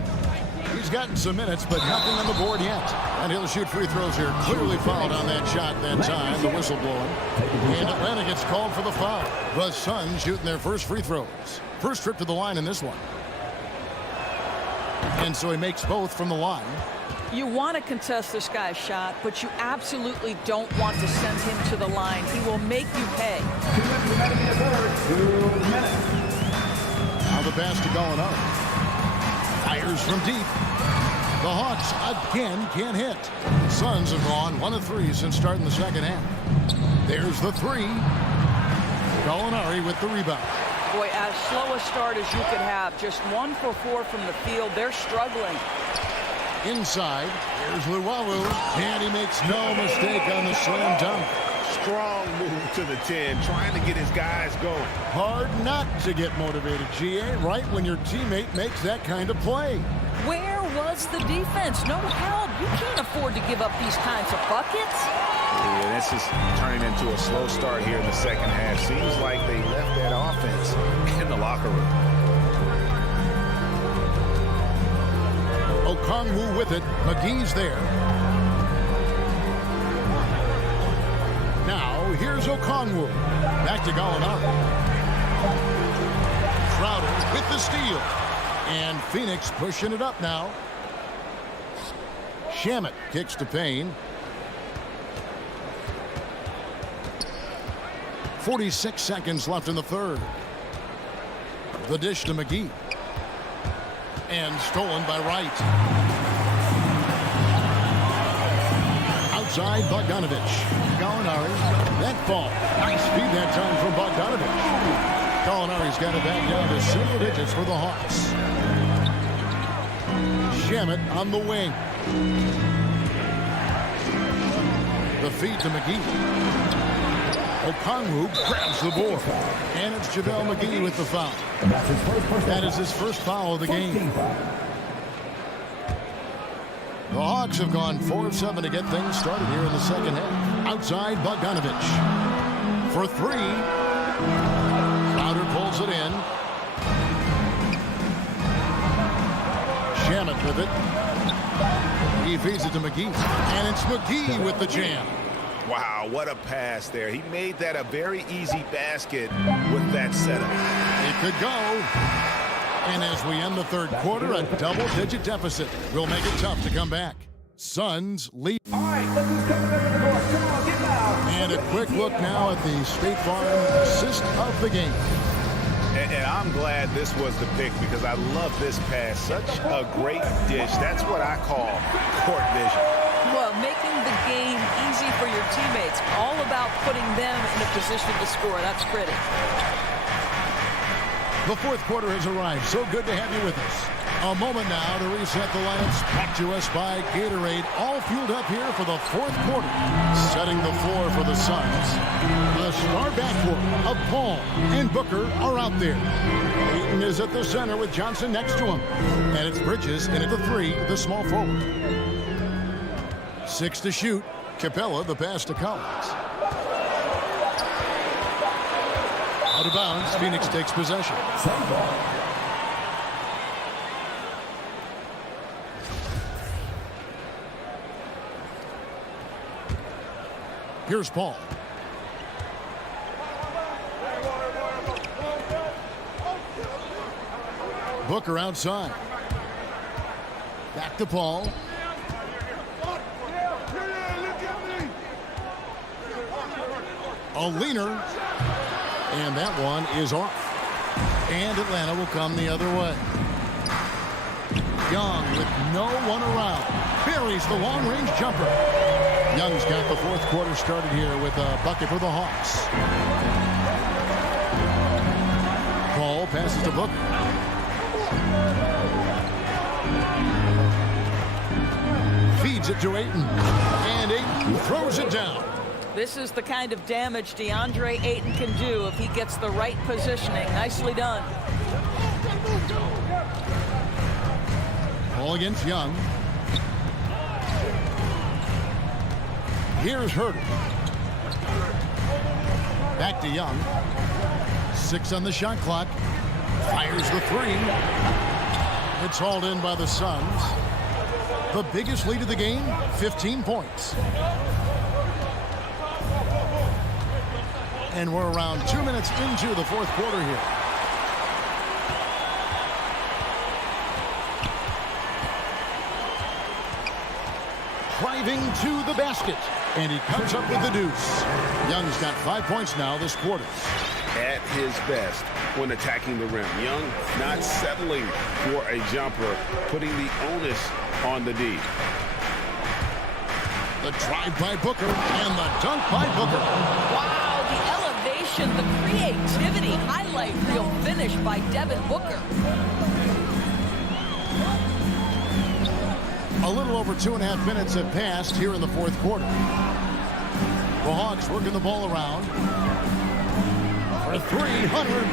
He's gotten some minutes, but nothing on the board yet. And he'll shoot free throws here. Clearly fouled on that shot that time. The whistle blowing. And Atlanta gets called for the foul. The Suns shooting their first free throws. First trip to the line in this one. And so he makes both from the line. You want to contest this guy's shot, but you absolutely don't want to send him to the line. He will make you pay. 2 minutes remaining in the third. 2 minutes. Now the pass to Gallinari. Fires from deep. The Hawks again can't hit. Suns have gone 1 of 3 since starting the second half. There's the three. Gallinari with the rebound. Boy, as slow a start as you could have. Just 1 for 4 from the field. They're struggling. Inside, here's Luwawu, and he makes no mistake on the slam dunk. Strong move to the 10, trying to get his guys going. Hard not to get motivated, GA, right when your teammate makes that kind of play. Where was the defense? No help. You can't afford to give up these kinds of buckets. Yeah, this is turning into a slow start here in the second half. Seems like they left that offense in the locker room. Okongwu with it. McGee's there. Now, here's Okongwu. Back to Gallinari. Crowder with the steal. And Phoenix pushing it up now. Shamet kicks to Payne. 46 seconds left in the third. The dish to McGee. And stolen by Wright. Outside Bogdanovich. Gallinari. That ball. Nice speed that time from Bogdanovich. Gallinari's got it back down to single digits for the Hawks. Shamet on the wing. The feed to McGee. Okongwu grabs the board. And it's JaVale McGee with the foul. That is his first foul of the game. The Hawks have gone 4 of 7 to get things started here in the second half. Outside Bogdanovich. For 3. Crowder pulls it in. Shamet with it. He feeds it to McGee. And it's McGee with the jam. Wow, what a pass there. He made that a very easy basket with that setup. It could go. And as we end the third quarter, a double-digit deficit will make it tough to come back. Suns lead. All right, look who's coming up in the door. Come on, get loud. And a quick look now at the State Farm assist of the game. And I'm glad this was the pick because I love this pass. Such a great dish. That's what I call court vision. Well, making the game easy for your teammates. All about putting them in a position to score. That's pretty. The fourth quarter has arrived. So good to have you with us. A moment now to reset the lineups. Brought to us by Gatorade. All fueled up here for the fourth quarter. Setting the floor for the Suns. The star backcourt of Paul and Booker are out there. Ayton is at the center with Johnson next to him. And it's Bridges in at the 3, the small forward. 6 to shoot. Capella the pass to Collins. Out of bounds. Phoenix takes possession. Here's Paul. Booker outside. Back to Paul. A leaner. And that one is off. And Atlanta will come the other way. Young with no one around. Buries the long-range jumper. Young's got the fourth quarter started here with a bucket for the Hawks. Paul passes to Booker. Feeds it to Ayton. And Ayton throws it down. This is the kind of damage DeAndre Ayton can do if he gets the right positioning. Nicely done. Ball against Young. Here's Herter. Back to Young. 6 on the shot clock. Fires the 3. It's hauled in by the Suns. The biggest lead of the game, 15 points. And we're around 2 minutes into the fourth quarter here. driving to the basket. And he comes up with the deuce. Young's got 5 points now this quarter. At his best when attacking the rim. Young not settling for a jumper, putting the onus on the D. The drive by Booker and the dunk by Booker. Wow, the elevation, the creativity, highlight reel finish by Devin Booker. A little over 2.5 minutes have passed here in the fourth quarter. The Hawks working the ball around. For 300.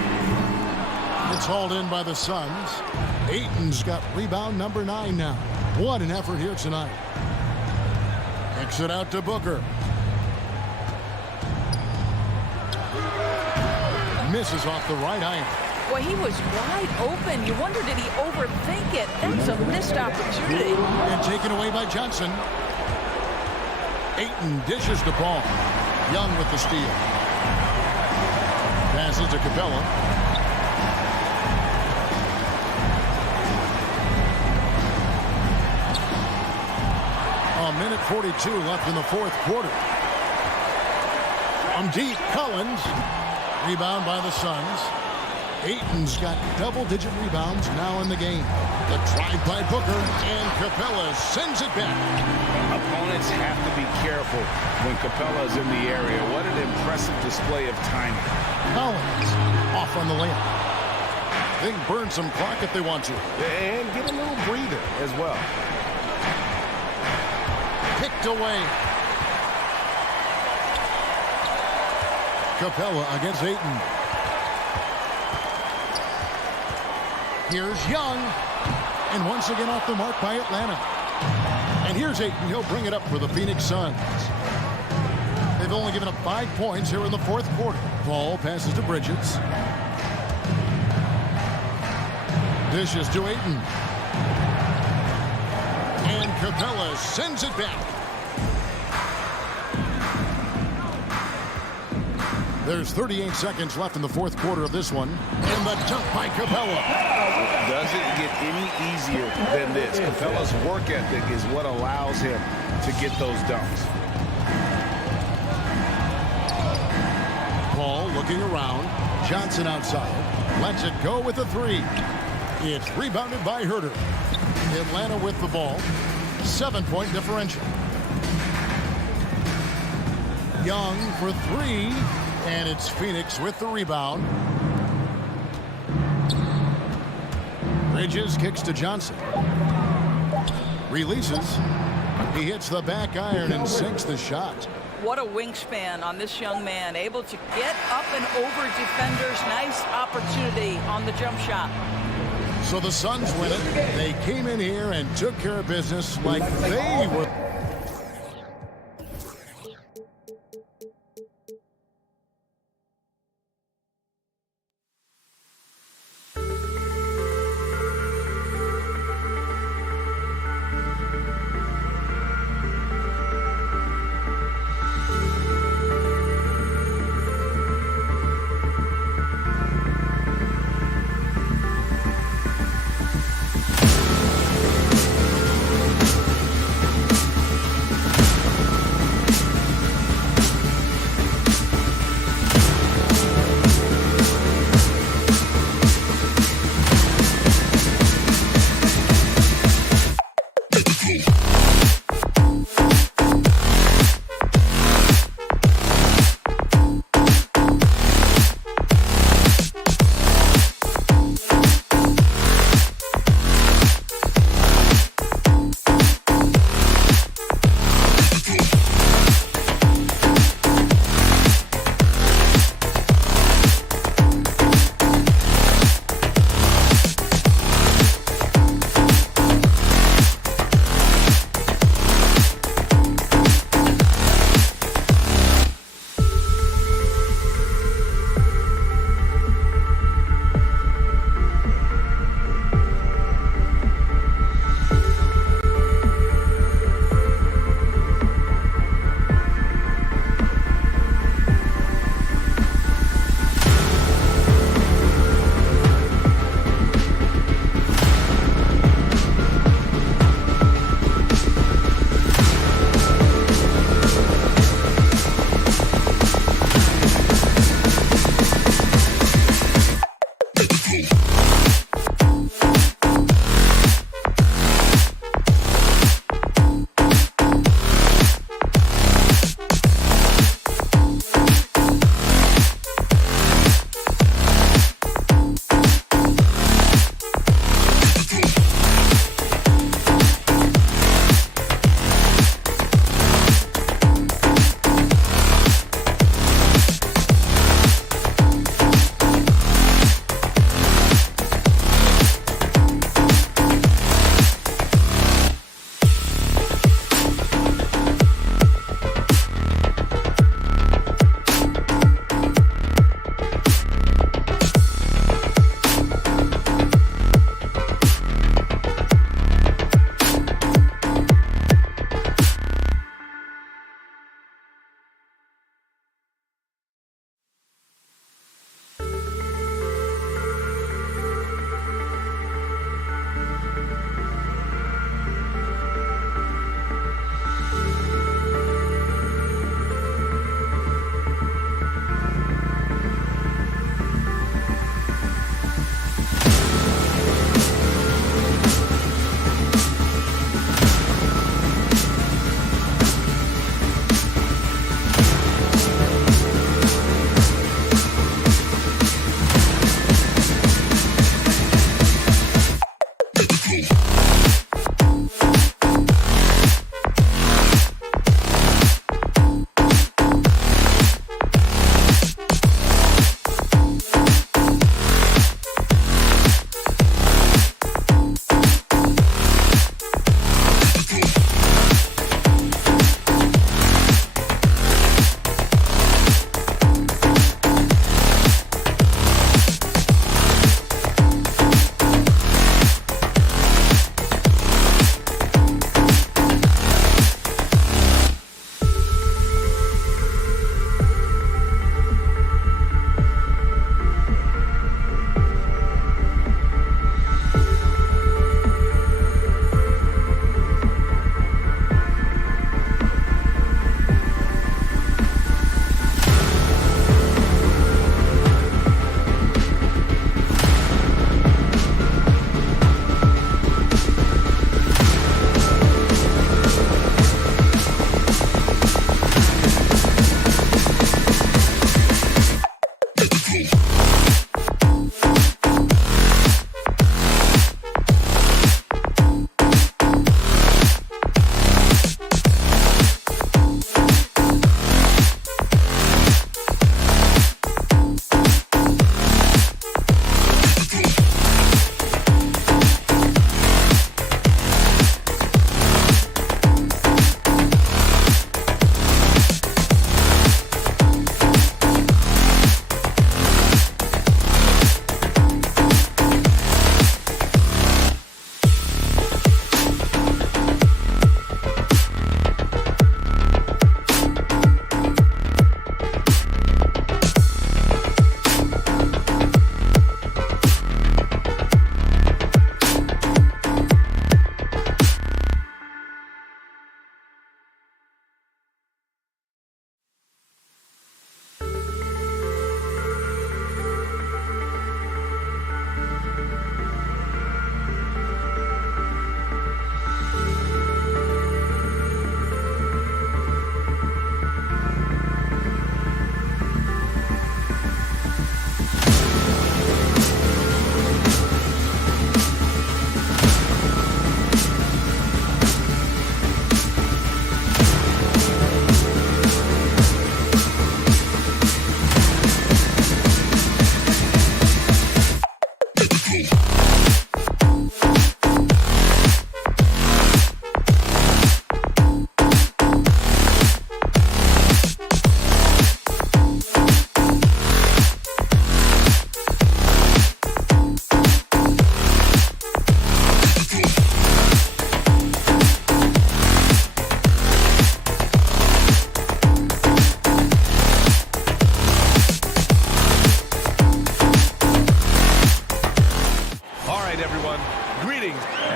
It's hauled in by the Suns. Ayton's got rebound number 9 now. What an effort here tonight. Kicks it out to Booker. Misses off the right iron. Boy, he was wide open. You wonder, did he overthink it? That's a missed opportunity. And taken away by Johnson. Ayton dishes to Paul. Young with the steal. Passes to Capella. A minute 42 left in the fourth quarter. From deep, Collins. Rebound by the Suns. Ayton's got double-digit rebounds now in the game. The drive by Booker, and Capella sends it back. Opponents have to be careful when Capella is in the area. What an impressive display of timing. Collins off on the layup. They can burn some clock if they want to. And get a little breather as well. Picked away. Capella against Ayton. Here's Young. And once again off the mark by Atlanta. And here's Ayton. He'll bring it up for the Phoenix Suns. They've only given up 5 points here in the fourth quarter. Ball passes to Bridges. Dishes to Ayton. And Capella sends it back. There's 38 seconds left in the fourth quarter of this one. And the dunk by Capella. Doesn't get any easier than this. Capella's work ethic is what allows him to get those dunks. Paul looking around. Johnson outside. Lets it go with a 3. It's rebounded by Herter. Atlanta with the ball. 7-point differential. Young for 3. And it's Phoenix with the rebound. Bridges kicks to Johnson. Releases. He hits the back iron and sinks the shot. What a wingspan on this young man. Able to get up and over defenders. Nice opportunity on the jump shot. So the Suns win it. They came in here and took care of business like they were.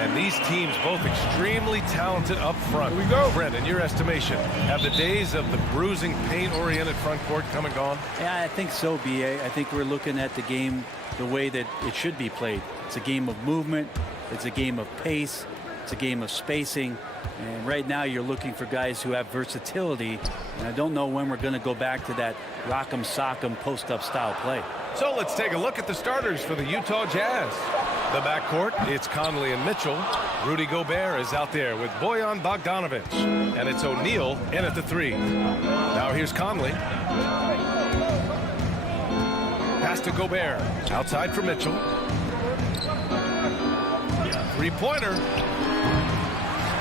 And these teams both extremely talented up front. Here we go. Brent, in your estimation, have the days of the bruising, paint-oriented front court come and gone? Yeah, I think so, B.A. I think we're looking at the game the way that it should be played. It's a game of movement. It's a game of pace. It's a game of spacing. And right now you're looking for guys who have versatility. And I don't know when we're going to go back to that rock'em sock'em post-up style play. So let's take a look at the starters for the Utah Jazz. The backcourt, it's Conley and Mitchell. Rudy Gobert is out there with Bojan Bogdanovic. And it's O'Neal in at the 3. Now here's Conley. Pass to Gobert. Outside for Mitchell. Three-pointer.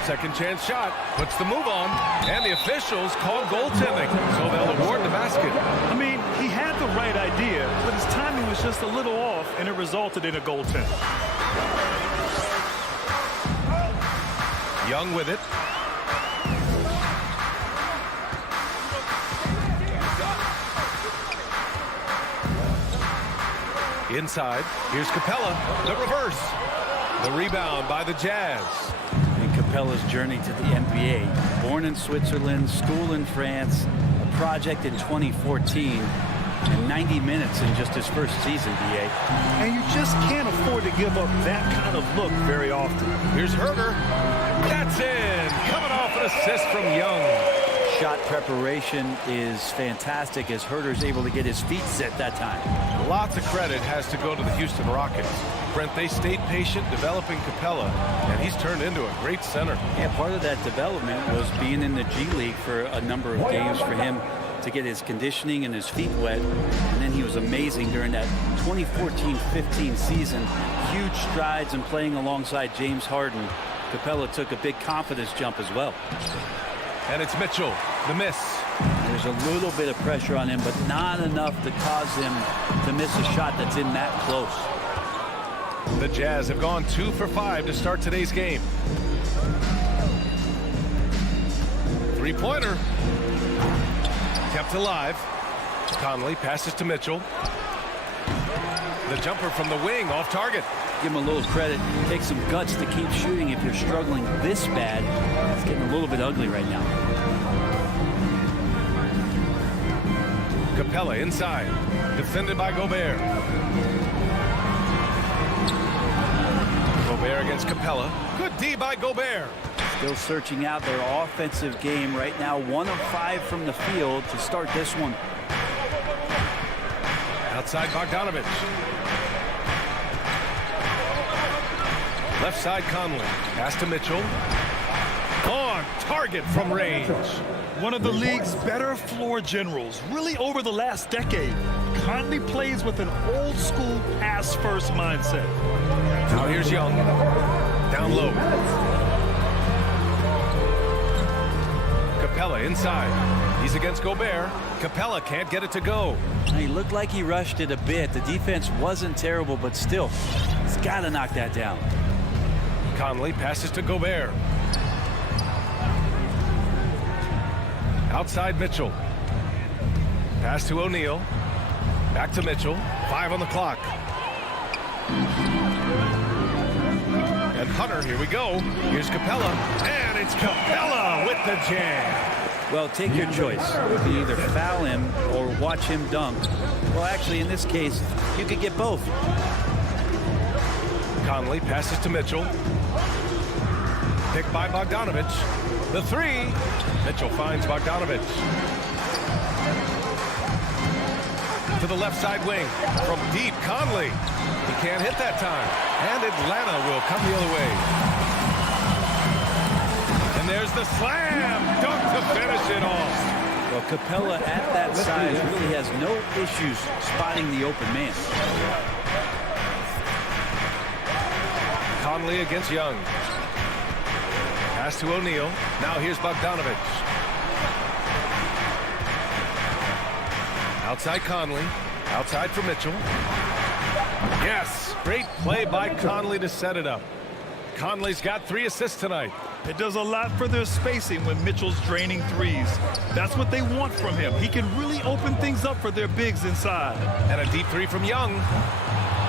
Second chance shot. Puts the move on. And the officials call goaltending. So they'll award the basket. I mean, he had the right idea, but his timing was just a little off, and it resulted in a goaltend. Young with it. Inside. Here's Capella. The reverse. The rebound by the Jazz. Capella's journey to the NBA. Born in Switzerland, school in France, a project in 2014, and 90 minutes in just his first season, B.A. And you just can't afford to give up that kind of look very often. Here's Herder. That's in. Coming off an assist from Young. Shot preparation is fantastic as Herder's able to get his feet set that time. Lots of credit has to go to the Houston Rockets. Brent, they stayed patient developing Capella, and he's turned into a great center. Yeah, part of that development was being in the G League for a number of games for him to get his conditioning and his feet wet. And then he was amazing during that 2014-15 season. Huge strides in playing alongside James Harden. Capella took a big confidence jump as well. And it's Mitchell, the miss. There's a little bit of pressure on him, but not enough to cause him to miss a shot that's in that close. The Jazz have gone 2 for 5 to start today's game. Three-pointer. Kept alive. Conley passes to Mitchell. The jumper from the wing off target. Give him a little credit. Take some guts to keep shooting if you're struggling this bad. It's getting a little bit ugly right now. Capella inside. Defended by Gobert. Gobert against Capella. Good D by Gobert. Still searching out their offensive game right now. 1 of 5 from the field to start this one. Outside Bogdanovic. Left side Conley. Pass to Mitchell. On target from range. One of the league's better floor generals, really over the last decade. Conley plays with an old school pass first mindset. Now here's Young. Down low. Capella inside. He's against Gobert. Capella can't get it to go. He looked like he rushed it a bit. The defense wasn't terrible, but still, he's got to knock that down. Conley passes to Gobert. Outside Mitchell. Pass to O'Neal. Back to Mitchell. 5 on the clock. And Hunter, here we go. Here's Capella. And it's Capella with the jam. Well, take your choice. You can either foul him or watch him dunk. Well, actually, in this case, you could get both. Conley passes to Mitchell. Picked by Bogdanovic. The 3. Mitchell finds Bogdanovic. To the left side wing. From deep, Conley. He can't hit that time. And Atlanta will come the other way. And there's the slam. Dunk to finish it off. Well, Capella at that size really has no issues spotting the open man. Conley against Young. Pass to O'Neal. Now here's Bogdanovic. Outside Conley. Outside for Mitchell. Yes, great play by Conley to set it up. Conley's got 3 assists tonight. It does a lot for their spacing when Mitchell's draining threes. That's what they want from him. He can really open things up for their bigs inside. And a deep 3 from Young.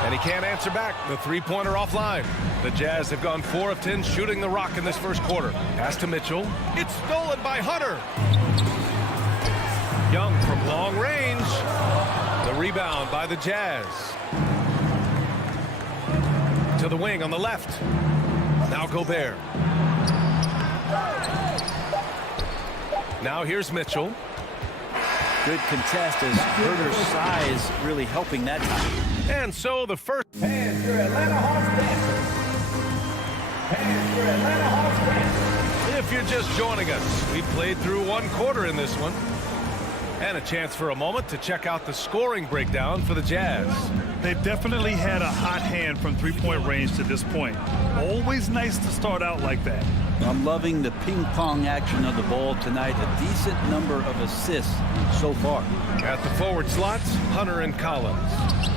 And he can't answer back. The three-pointer offline. The Jazz have gone 4 of 10 shooting the rock in this first quarter. Pass to Mitchell. It's stolen by Hunter. Young from long range. The rebound by the Jazz. To the wing on the left. Now Gobert. Now here's Mitchell. Good contest as Herder's size really helping that time. And so the first. And your Atlanta Hawks dancers. And your Atlanta Hawks dancers. If you're just joining us, we played through one quarter in this one. And a chance for a moment to check out the scoring breakdown for the Jazz. They've definitely had a hot hand from three-point range to this point. Always nice to start out like that. I'm loving the ping-pong action of the ball tonight. A decent number of assists so far. At the forward slots, Hunter and Collins.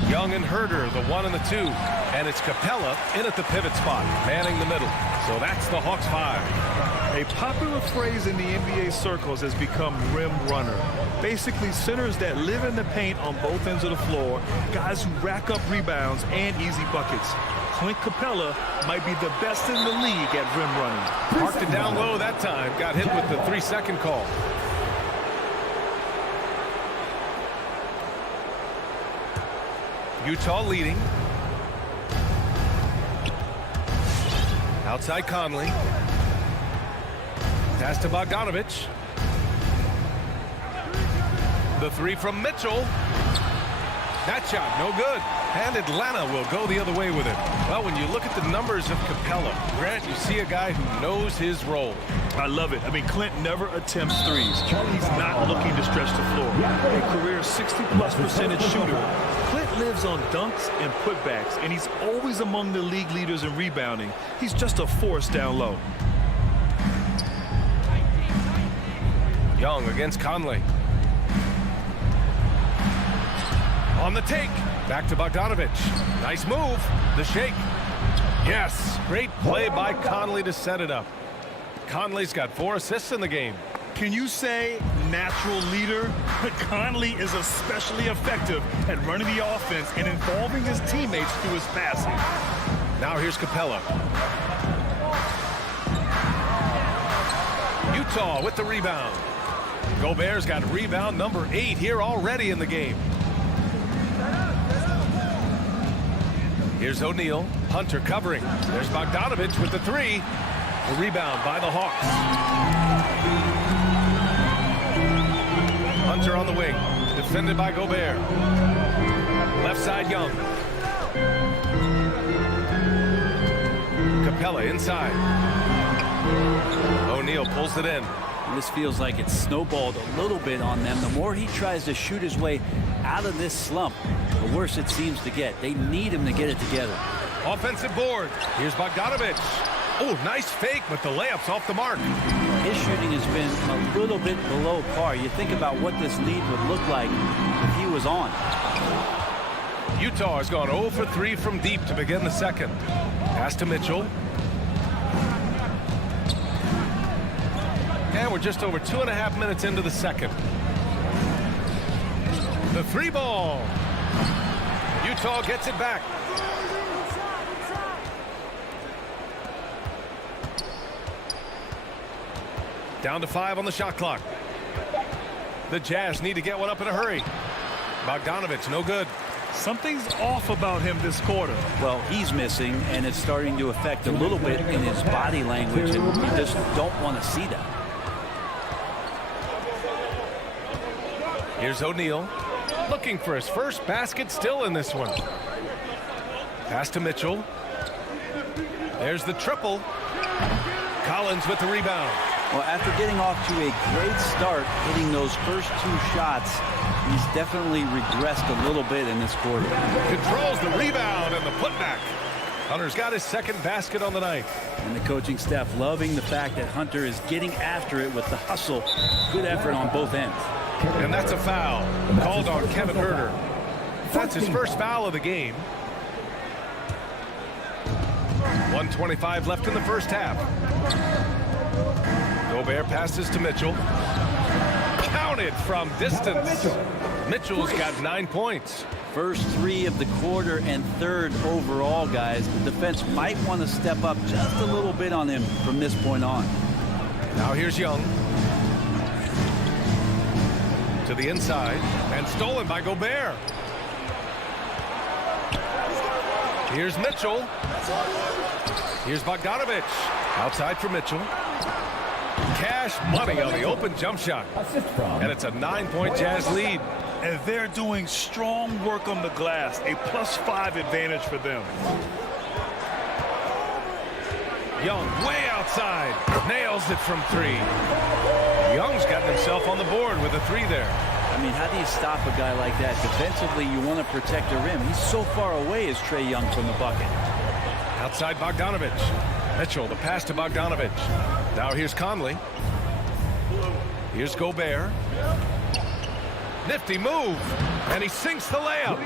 Young and Herder, the 1 and the 2. And it's Capella in at the pivot spot, manning the middle. So that's the Hawks 5. A popular phrase in the NBA circles has become rim runner. Basically, centers that live in the paint on both ends of the floor, guys who rack up rebounds and easy buckets. Clint Capella might be the best in the league at rim running. Marked it down low that time. Got hit with the 3-second call. Utah leading. Outside Conley. Pass to Bogdanovich. The 3 from Mitchell. That shot, no good. And Atlanta will go the other way with it. Well, when you look at the numbers of Capella, Grant, you see a guy who knows his role. I love it. I mean, Clint never attempts threes. He's not looking to stretch the floor. A career 60+% shooter. Clint lives on dunks and putbacks, and he's always among the league leaders in rebounding. He's just a force down low. Young against Conley. On the take. Back to Bogdanovich. Nice move. The shake. Yes. Great play by Conley to set it up. Conley's got 4 assists in the game. Can you say natural leader? Conley is especially effective at running the offense and involving his teammates through his passing. Now here's Capella. Utah with the rebound. Gobert's got rebound number 8 here already in the game. Here's O'Neal. Hunter covering. There's Bogdanovich with the 3. The rebound by the Hawks. Hunter on the wing. Defended by Gobert. Left side Young. Capella inside. O'Neal pulls it in. This feels like it's snowballed a little bit on them. The more he tries to shoot his way out of this slump, the worse it seems to get. They need him to get it together. Offensive board. Here's Bogdanovich. Oh, nice fake, but the layup's off the mark. His shooting has been a little bit below par. You think about what this lead would look like if he was on. Utah has gone 0 for 3 from deep to begin the second. Pass to Mitchell. And we're just over 2.5 minutes into the second. The 3 ball. Utah gets it back. Down to 5 on the shot clock. The Jazz need to get one up in a hurry. Bogdanovich, no good. Something's off about him this quarter. Well, he's missing, and it's starting to affect a little bit in his body language, and you just don't want to see that. Here's O'Neal. Looking for his first basket still in this one. Pass to Mitchell. There's the triple. Collins with the rebound. Well, after getting off to a great start, hitting those first 2 shots, he's definitely regressed a little bit in this quarter. Controls the rebound and the putback. Hunter's got his second basket on the night. And the coaching staff loving the fact that Hunter is getting after it with the hustle. Good effort on both ends. And that's a foul called on Kevin Herder. That's his first foul of the game. 1:25 left in the first half. Gobert passes to Mitchell. Counted from distance. Mitchell's got 9 points. First 3 of the quarter and 3rd overall, guys. The defense might want to step up just a little bit on him from this point on. Now here's Young. To the inside, and stolen by Gobert. Here's Mitchell. Here's Bogdanovich. Outside for Mitchell. Cash money on the open jump shot. And it's a 9-point Jazz lead. And they're doing strong work on the glass. A +5 advantage for them. Young way outside. Nails it from 3. Young's gotten himself on the board with a 3 there. I mean, how do you stop a guy like that? Defensively, you want to protect the rim. He's so far away as Trae Young from the bucket. Outside Bogdanovich. Mitchell, the pass to Bogdanovich. Now here's Conley. Here's Gobert. Nifty move. And he sinks the layup.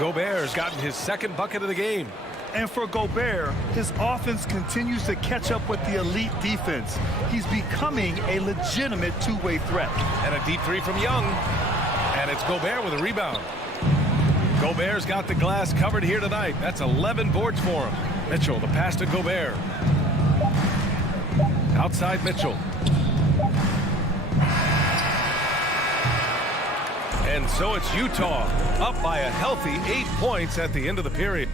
Gobert's gotten his 2nd bucket of the game. And for Gobert, his offense continues to catch up with the elite defense. He's becoming a legitimate two-way threat. And a deep 3 from Young. And it's Gobert with a rebound. Gobert's got the glass covered here tonight. That's 11 boards for him. Mitchell, the pass to Gobert. Outside Mitchell. And so it's Utah up by a healthy 8 points at the end of the period.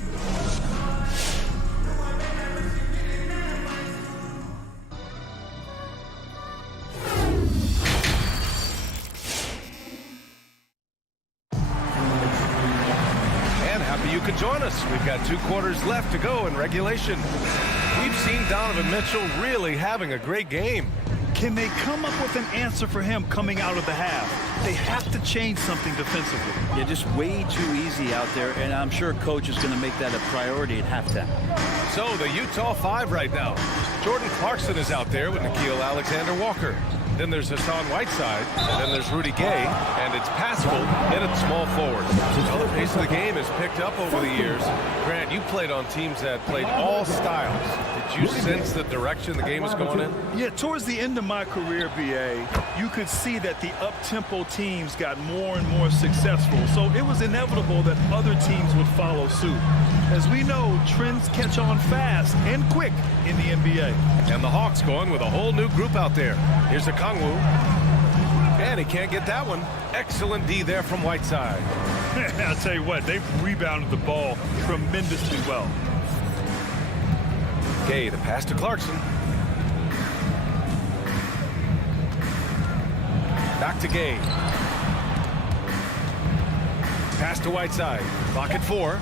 You can join us. We've got 2 quarters left to go in regulation. We've seen Donovan Mitchell really having a great game. Can they come up with an answer for him coming out of the half? They have to change something defensively. Yeah, just way too easy out there, and I'm sure coach is going to make that a priority at halftime. So the Utah 5 right now. Jordan Clarkson is out there with Nickeil Alexander-Walker. Then there's Hassan Whiteside, and then there's Rudy Gay, and it's Pascal in at small forward. Well, the pace of the game has picked up over the years. Grant, you played on teams that played all styles. Did you sense the direction the game was going in? Yeah, towards the end of my career, BA, you could see that the up-tempo teams got more and more successful. So it was inevitable that other teams would follow suit. As we know, trends catch on fast and quick in the NBA. And the Hawks going with a whole new group out there. Here's the Kongwu. And he can't get that one. Excellent D there from Whiteside. I'll tell you what, they've rebounded the ball tremendously well. Gay, the pass to Clarkson. Back to Gay. Pass to Whiteside. Clock at 4.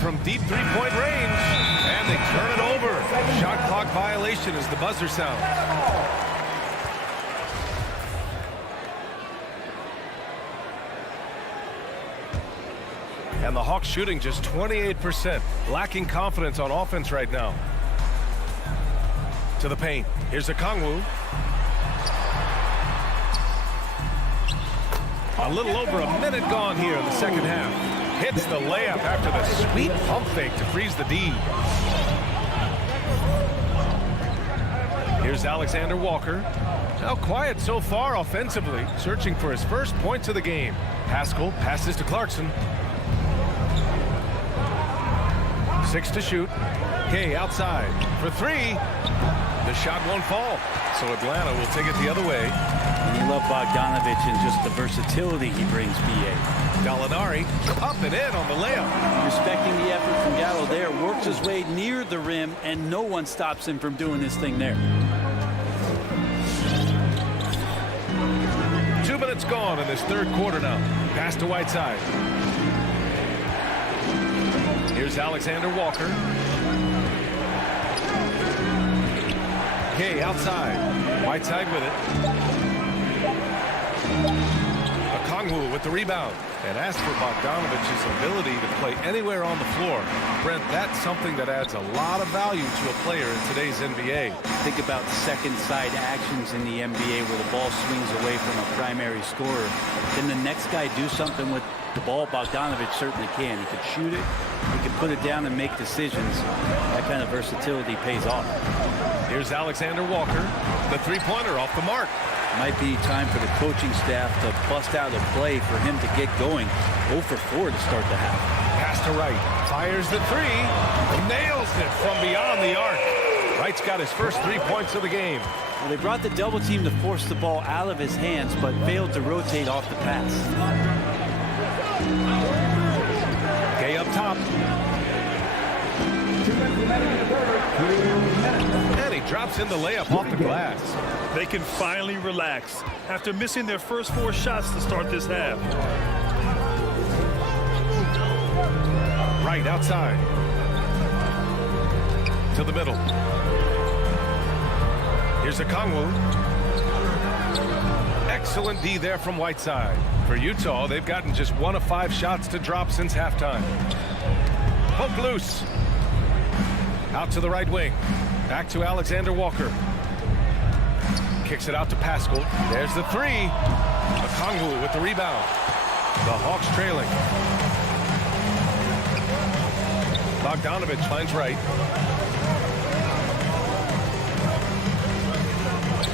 From deep 3-point range. And they turn it over. Shot clock violation as the buzzer sounds. And the Hawks shooting just 28%. Lacking confidence on offense right now. To the paint. Here's the Kongwu. A little over a minute gone here in the second half. Hits the layup after the sweet pump fake to freeze the D. Here's Alexander Walker. Now quiet so far offensively, searching for his first points of the game. Pascal passes to Clarkson. 6 to shoot. Kay outside for 3. The shot won't fall, so Atlanta will take it the other way. And you love Bogdanovich and just the versatility he brings, BA. Gallinari up and in on the layup. Respecting the effort from Gallo there, works his way near the rim, and no one stops him from doing this thing there. 2 minutes gone in this third quarter now. Pass to Whiteside. Here's Alexander Walker. Gay outside. Whiteside with it. Okongwu with the rebound. And as for Bogdanovich's ability to play anywhere on the floor, Brent, that's something that adds a lot of value to a player in today's NBA. Think about second side actions in the NBA where the ball swings away from a primary scorer. Can the next guy do something with the ball? Bogdanovich certainly can. He could shoot it. He can put it down and make decisions. That kind of versatility pays off. Here's Alexander Walker. The three-pointer off the mark. Might be time for the coaching staff to bust out a play for him to get going. 0 for 4 to start the half. Pass to Wright. Fires the three. Nails it from beyond the arc. Wright's got his first 3 points of the game. Well, they brought the double team to force the ball out of his hands, but failed to rotate off the pass. Gay up top. And he drops in the layup off the glass. They can finally relax after missing their first 4 shots to start this half. Right outside. To the middle. Here's a Kongwu. Excellent D there from Whiteside. For Utah, they've gotten just 1 of 5 shots to drop since halftime. Poke loose. Out to the right wing. Back to Alexander Walker. Kicks it out to Pascal. There's the three. Okongwu with the rebound. The Hawks trailing. Bogdanovich finds Wright.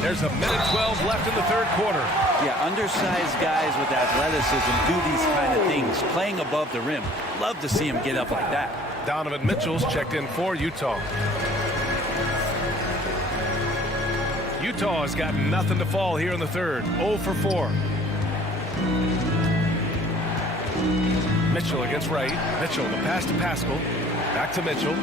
There's 1:12 left in the third quarter. Yeah, undersized guys with athleticism do these kind of things, playing above the rim. Love to see him get up like that. Donovan Mitchell's checked in for Utah. Utah has got nothing to fall here in the third. 0 for 4. Mitchell against Wright. Mitchell, the pass to Pascal. Back to Mitchell.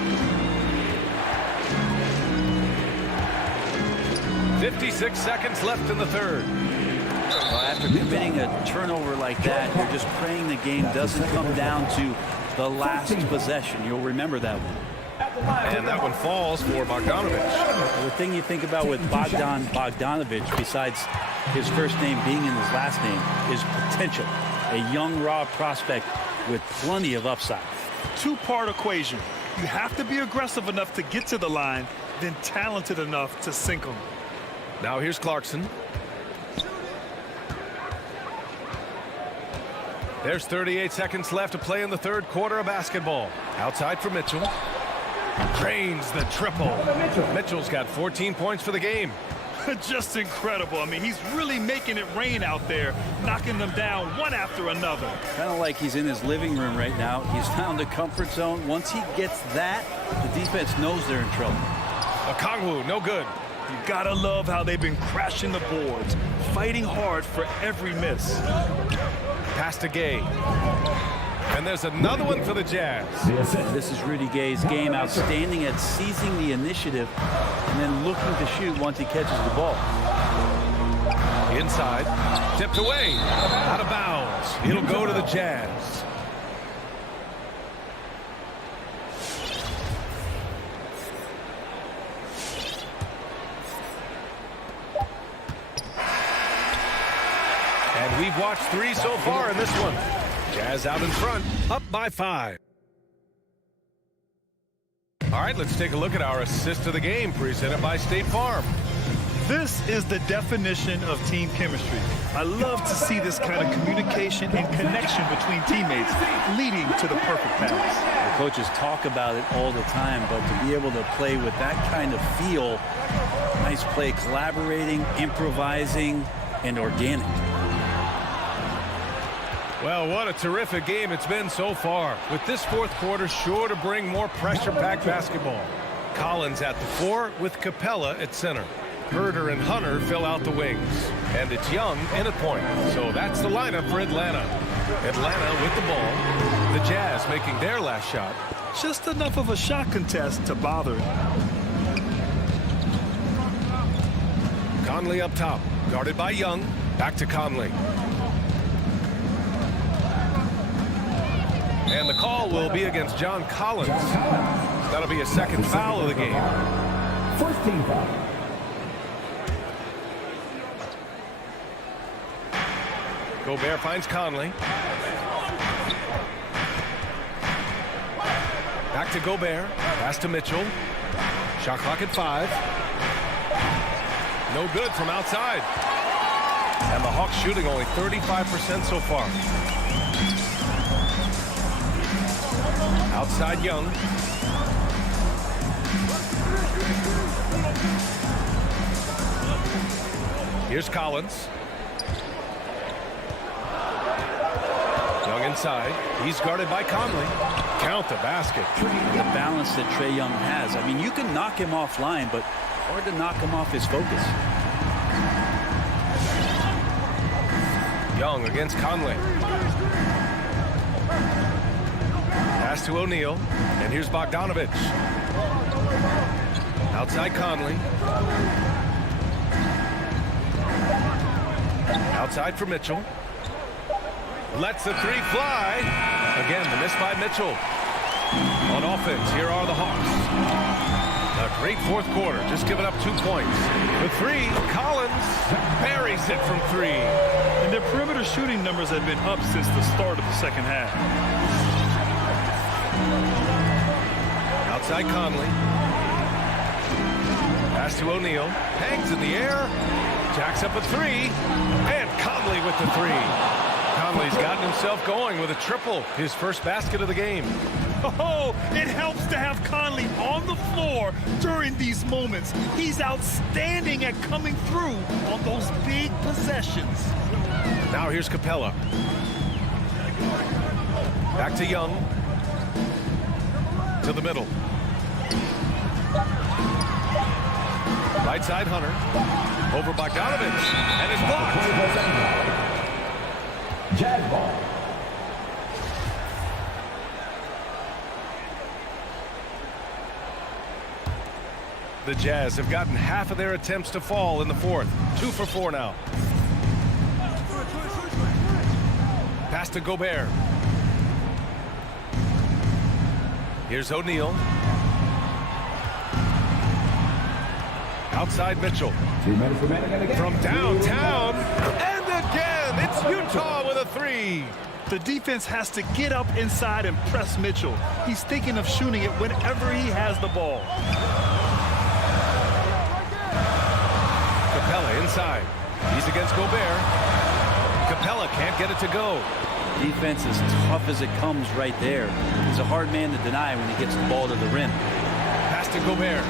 56 seconds left in the third. Well, after committing a turnover like that, you're just praying the game doesn't come down to the last possession. You'll remember that one. And that one falls for Bogdanovich. The thing you think about with Bogdanovich, besides his first name being in his last name, is potential. A young, raw prospect with plenty of upside. 2-part equation. You have to be aggressive enough to get to the line, then talented enough to sink them. Now here's Clarkson. There's 38 seconds left to play in the third quarter of basketball. Outside for Mitchell. Drains the triple. Mitchell's got 14 points for the game. Just incredible. I mean, he's really making it rain out there, knocking them down one after another. Kind of like he's in his living room right now. He's found a comfort zone. Once he gets that, the defense knows they're in trouble. Okongwu, no good. You gotta love how they've been crashing the boards, fighting hard for every miss. Pass to Gay. And there's another one for the Jazz. This is Rudy Gay's game, outstanding at seizing the initiative and then looking to shoot once he catches the ball. Inside, tipped away, out of bounds. It'll go to the Jazz. And we've watched 3 so far in this one. Jazz out in front, up by 5. All right, let's take a look at our assist of the game presented by State Farm. This is the definition of team chemistry. I love to see this kind of communication and connection between teammates leading to the perfect pass. The coaches talk about it all the time, but to be able to play with that kind of feel, nice play, collaborating, improvising, and organic. Well, what a terrific game it's been so far. With this fourth quarter sure to bring more pressure-packed basketball. Collins at the 4 with Capella at center. Herder and Hunter fill out the wings. And it's Young in at point. So that's the lineup for Atlanta. Atlanta with the ball. The Jazz making their last shot. Just enough of a shot contest to bother. Conley up top. Guarded by Young. Back to Conley. And the call will be against John Collins. That'll be a second foul of the game. First team foul. Gobert finds Conley. Back to Gobert. Pass to Mitchell. Shot clock at 5. No good from outside. And the Hawks shooting only 35% so far. Outside Young. Here's Collins. Young inside. He's guarded by Conley. Count the basket. The balance that Trae Young has. I mean, you can knock him offline, but hard to knock him off his focus. Young against Conley. Pass to O'Neal. And here's Bogdanovich. Outside Conley. Outside for Mitchell. Lets the three fly. Again, the miss by Mitchell. On offense, here are the Hawks. A great fourth quarter, just giving up 2 points. The three, Collins buries it from three. And their perimeter shooting numbers have been up since the start of the second half. Outside Conley. Pass to O'Neal. Hangs in the air. Jacks up a three. And Conley with the three. Conley's gotten himself going with a triple. His first basket of the game. Oh, it helps to have Conley on the floor during these moments. He's outstanding at coming through on those big possessions. Now here's Capella. Back to Young. To the middle. Right side Hunter. Over Bogdanovich. And it's blocked. Jazz ball. The Jazz have gotten half of their attempts to fall in the fourth. 2 for 4 now. Pass to Gobert. Here's O'Neal. Outside Mitchell. 2 minutes remaining in the game. From downtown. And again, it's Utah with a three. The defense has to get up inside and press Mitchell. He's thinking of shooting it whenever he has the ball. Capella inside. He's against Gobert. Capella can't get it to go. Defense as tough as it comes right there. He's a hard man to deny when he gets the ball to the rim. Pass to Gobert.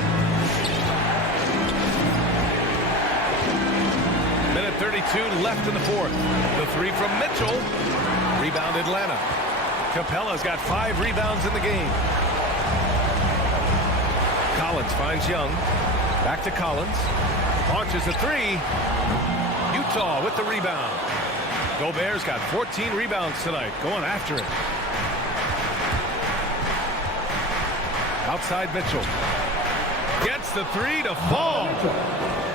Minute 32 left in the fourth. The three from Mitchell. Rebound Atlanta. Capella's got 5 rebounds in the game. Collins finds Young. Back to Collins. Launches a three. Utah with the rebound. Gobert's got 14 rebounds tonight. Going after it. Outside Mitchell. Gets the three to fall.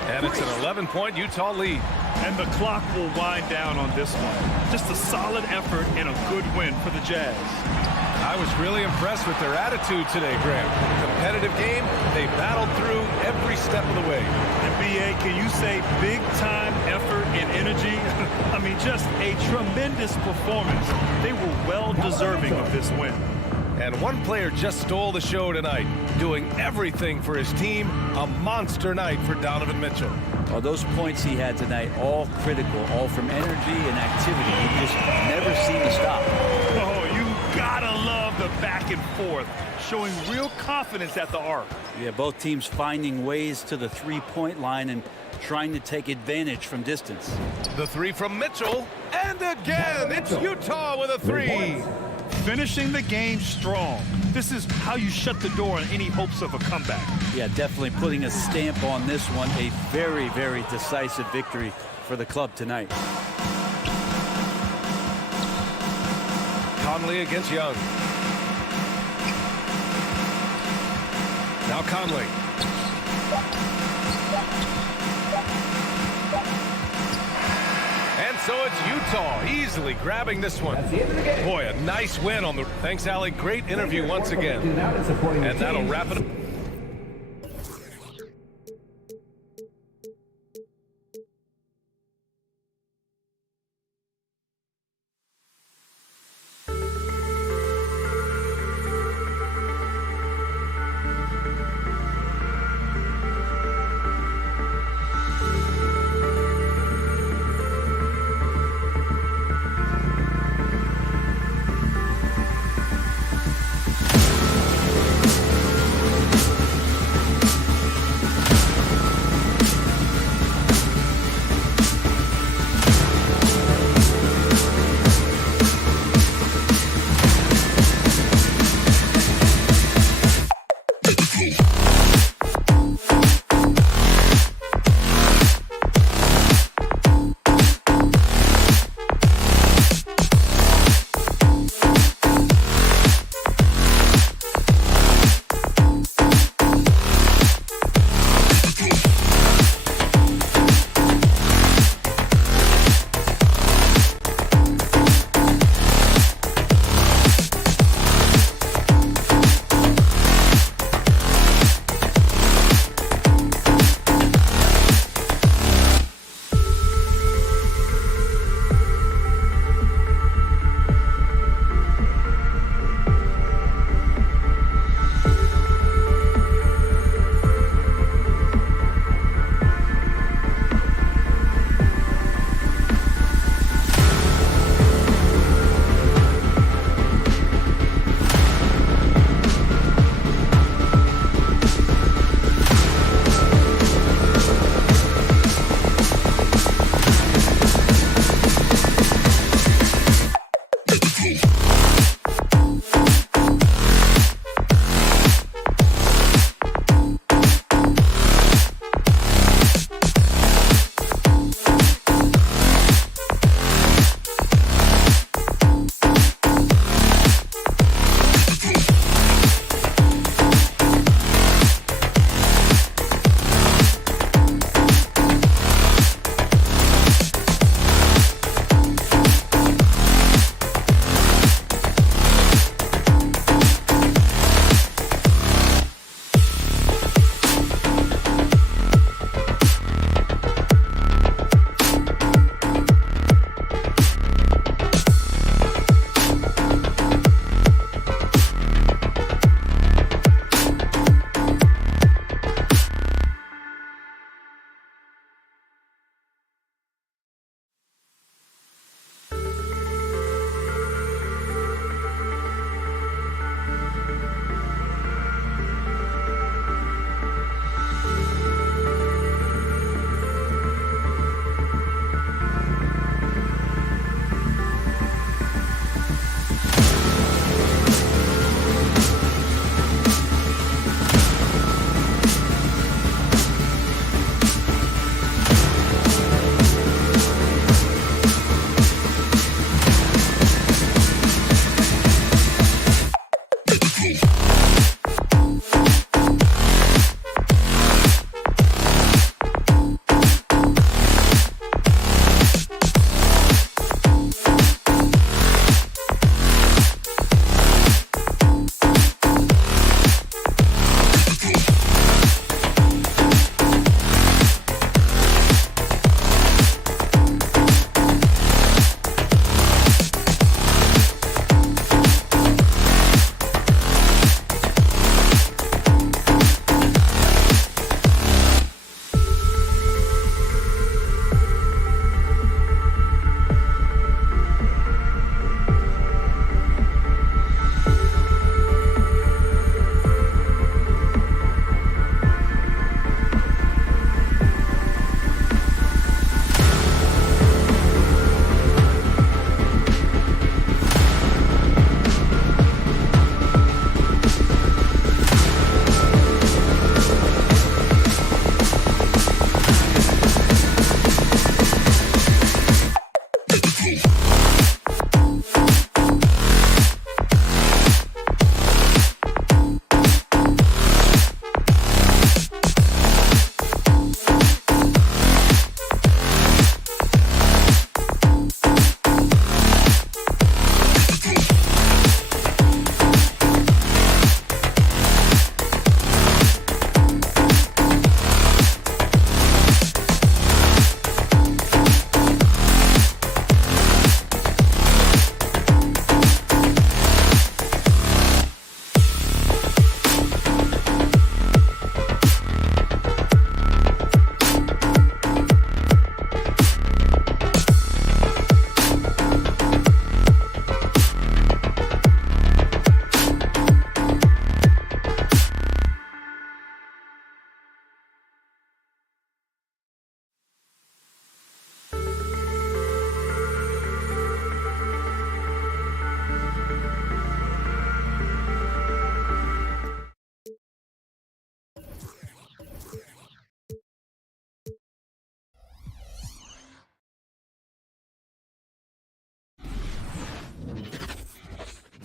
And it's an 11-point Utah lead. And the clock will wind down on this one. Just a solid effort and a good win for the Jazz. I was really impressed with their attitude today, Graham. Competitive game. They battled through every step of the way. And B.A., can you say big-time effort and energy? I mean, just a tremendous performance. They were well-deserving of this win. And one player just stole the show tonight, doing everything for his team. A monster night for Donovan Mitchell. Well, those points he had tonight, all critical, all from energy and activity. He just never seemed to stop. Oh, you gotta love the back and forth, showing real confidence at the arc. Yeah, both teams finding ways to the three-point line and trying to take advantage from distance. The three from Mitchell. And again, it's Utah with a three. Finishing the game strong. This is how you shut the door on any hopes of a comeback. Yeah, definitely putting a stamp on this one. A very, very decisive victory for the club tonight. Conley against Young. Now Conley. And so it's Utah easily grabbing this one. Boy, a nice win on the... Thanks, Allie. Great interview once again. And that'll wrap it up.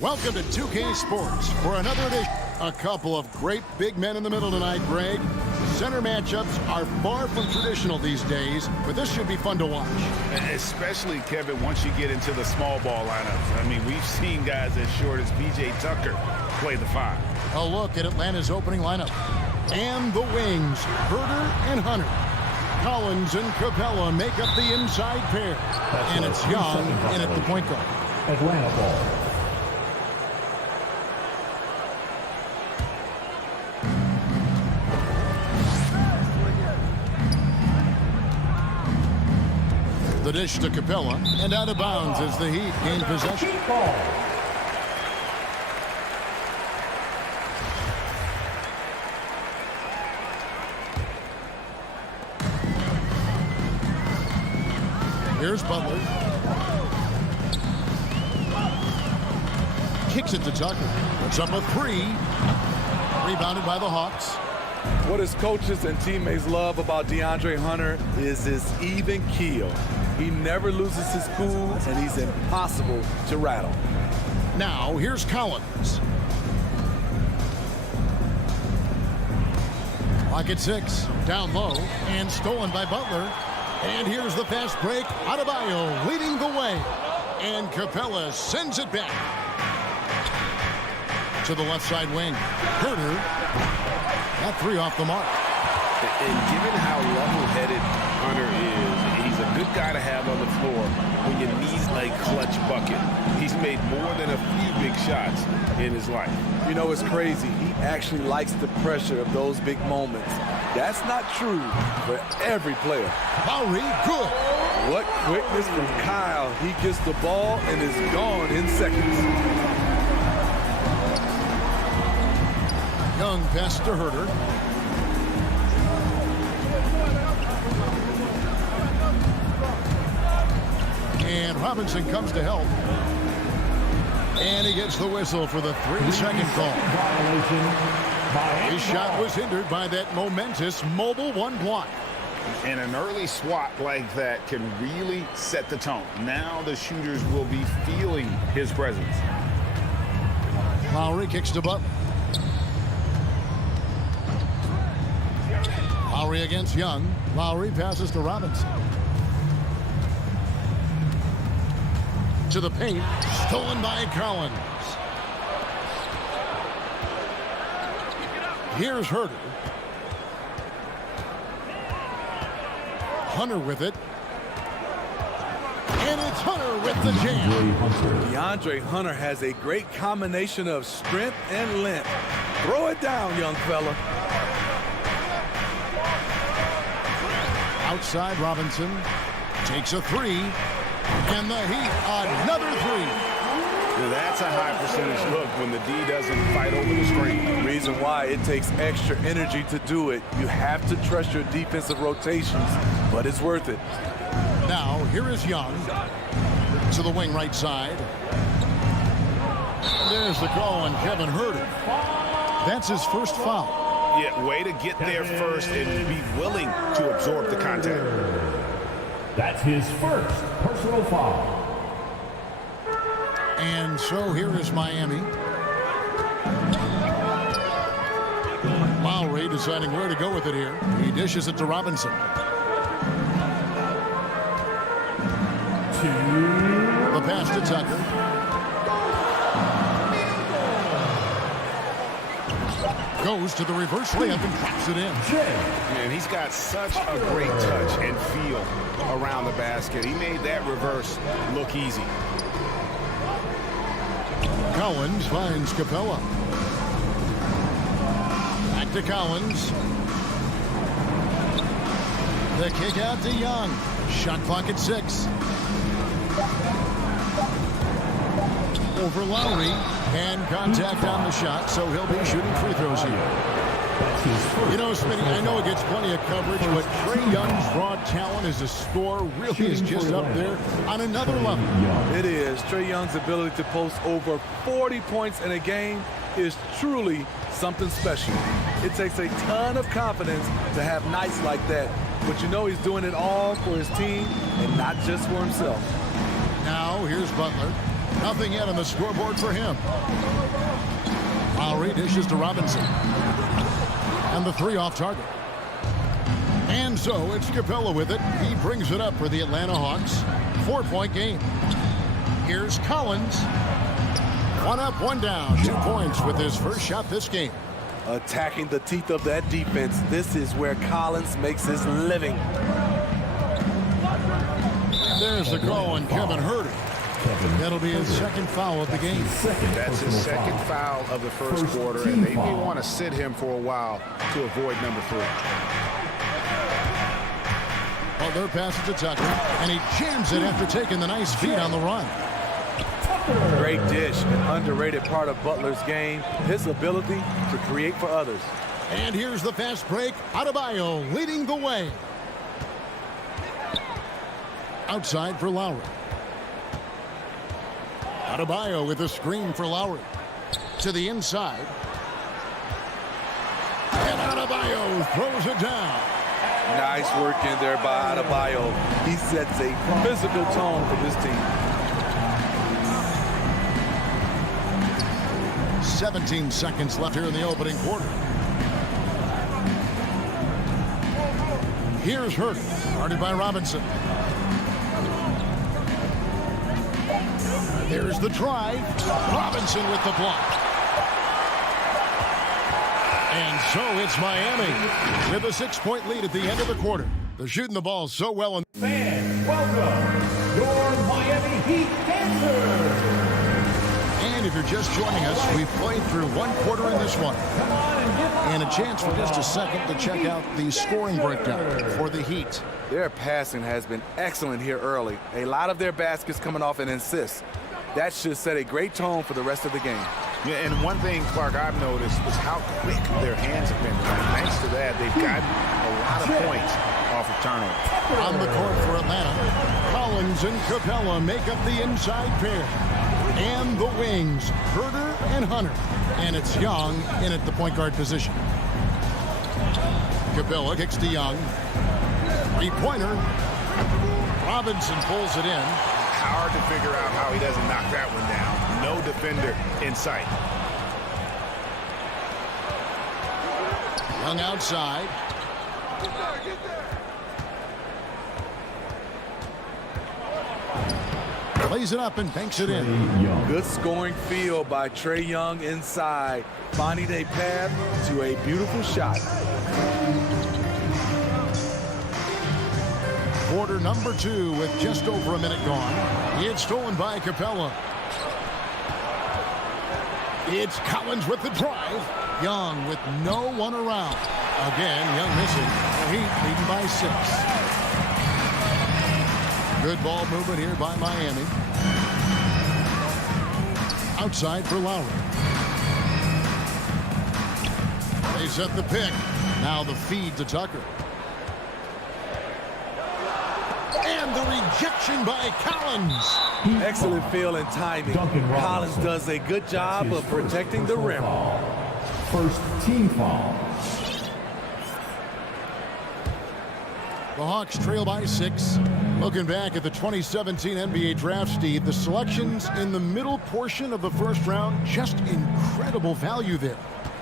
Welcome to 2K Sports for another edition. A couple of great big men in the middle tonight, Greg. Center matchups are far from traditional these days, but this should be fun to watch. Especially, Kevin, once you get into the small ball lineups. I mean, we've seen guys as short as P.J. Tucker play the 5. A look at Atlanta's opening lineup. And the wings, Herder and Hunter. Collins and Capella make up the inside pair. And it's Young in at the point guard. Atlanta ball. The dish to Capella, and out of bounds as the Heat gain possession. Here's Butler. Kicks it to Tucker. Puts up a 3. Rebounded by the Hawks. What his coaches and teammates love about DeAndre Hunter is his even keel. He never loses his cool, and he's impossible to rattle. Now, here's Collins. Clock at 6. Down low, and stolen by Butler. And here's the fast break. Adebayo leading the way. And Capella sends it back to the left side wing. Herder. That 3 off the mark. And given how level-headed Hunter is, he's a good guy to have on the floor when you need a clutch bucket. He's made more than a few big shots in his life. You know, it's crazy. He actually likes the pressure of those big moments. That's not true for every player. Lowry, good. What quickness from Kyle. He gets the ball and is gone in seconds. Young pass to Herder. And Robinson comes to help. And he gets the whistle for the 3-second call. His shot was hindered by that momentous mobile 1 block. And an early swat like that can really set the tone. Now the shooters will be feeling his presence. Lowry kicks to Butler. Lowry against Young. Lowry passes to Robinson. To the paint. Stolen by Collins. Here's Herder. Hunter with it. And it's Hunter with the jam. DeAndre Hunter has a great combination of strength and length. Throw it down, young fella. Outside, Robinson takes a 3. And the Heat, another 3. That's a high percentage look when the D doesn't fight over the screen. Reason why it takes extra energy to do it. You have to trust your defensive rotations, but it's worth it. Now, here is Young to the wing right side. There's the call on Kevin Herder. That's his first foul. Yeah, way to get there first and be willing to absorb the contact. That's his first personal foul. And so here is Miami. Lowry deciding where to go with it here. He dishes it to Robinson. The pass to Tucker. Goes to the reverse layup and drops it in. Man, he's got such a great touch and feel around the basket. He made that reverse look easy. Collins finds Capella. Back to Collins. The kick out to Young. Shot clock at 6. Over Lowry. And contact on the shot, so he'll be shooting free throws here. You know, Smitty, I know it gets plenty of coverage, but Trae Young's raw talent as a scorer really is just up there on another level. It is. Trae Young's ability to post over 40 points in a game is truly something special. It takes a ton of confidence to have nights like that, but you know he's doing it all for his team and not just for himself. Now, here's Butler. Nothing yet on the scoreboard for him. Lowry dishes to Robinson. And the three off target. And so it's Capella with it. He brings it up for the Atlanta Hawks. 4-point game. Here's Collins. One up, one down. 2 points with his first shot this game. Attacking the teeth of that defense. This is where Collins makes his living. There's the call on Kevin Huerter. That'll be his second foul of the game. That's his second foul of the first quarter, and they may want to sit him for a while to avoid number 3. Butler passes to Tucker, and he jams it after taking the nice feed on the run. Great dish, an underrated part of Butler's game, his ability to create for others. And here's the fast break. Adebayo leading the way. Outside for Lowry. Adebayo with a screen for Lowry. To the inside. And Adebayo throws it down. Nice work in there by Adebayo. He sets a physical tone for this team. 17 seconds left here in the opening quarter. Here's Huerter, guarded by Robinson. There's the drive. Robinson with the block. And so it's Miami with a 6-point lead at the end of the quarter. They're shooting the ball so well. Fans, welcome your Miami Heat Panthers. And if you're just joining us, we've played through one quarter in this one. And a chance for just a second to check out the scoring breakdown for the Heat. Their passing has been excellent here early. A lot of their baskets coming off an assist. That should set a great tone for the rest of the game. Yeah, and one thing, Clark, I've noticed is how quick their hands have been. Thanks to that, they've gotten a lot of points off of turnover. On the court for Atlanta, Collins and Capella make up the inside pair. And the wings, Huerter and Hunter. And it's Young in at the point guard position. Capella kicks to Young. Three-pointer. Robinson pulls it in. Hard to figure out how he doesn't knock that one down. No defender in sight. Young outside. Plays it up and banks it in. Good scoring field by Trae Young inside, finding a path to a beautiful shot. Quarter number 2 with just over a minute gone. It's stolen by Capella. It's Collins with the drive. Young with no one around. Again, Young missing. The Heat leading by 6. Good ball movement here by Miami. Outside for Lowry. They set the pick. Now the feed to Tucker. And the rejection by Collins. Excellent feel and timing. Collins does a good job of protecting the rim. First team foul. The Hawks trail by 6. Looking back at the 2017 NBA draft, Steve, the selections in the middle portion of the first round, just incredible value there.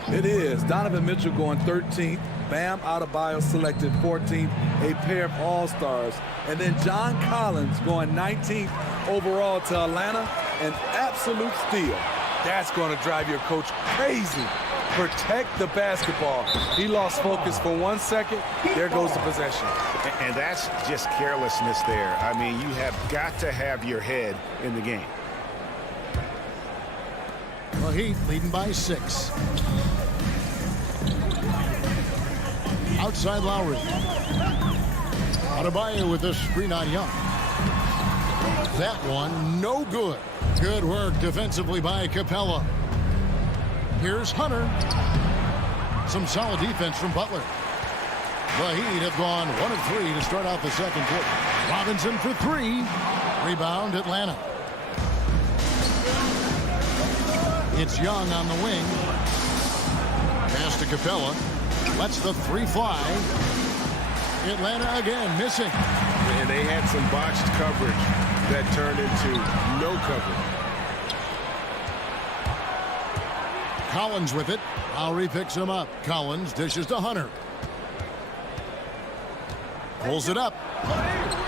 It is. Donovan Mitchell going 13th. Bam Adebayo selected 14th. A pair of all-stars. And then John Collins going 19th overall to Atlanta. An absolute steal. That's going to drive your coach crazy. Protect the basketball. He lost focus for 1 second. There goes the possession. And that's just carelessness there. I mean, you have got to have your head in the game. The Heat leading by 6. Outside Lowry. Adebayo with the screen on Young. That one no good. Good work defensively by Capella. Here's Hunter. Some solid defense from Butler. The Heat have gone 1 of 3 to start out the second quarter. Robinson for 3. Rebound Atlanta. It's Young on the wing. Pass to Capella. Lets the 3 fly. Atlanta again missing. And they had some botched coverage that turned into no coverage. Collins with it. Lowry picks him up. Collins dishes to Hunter. Pulls it up.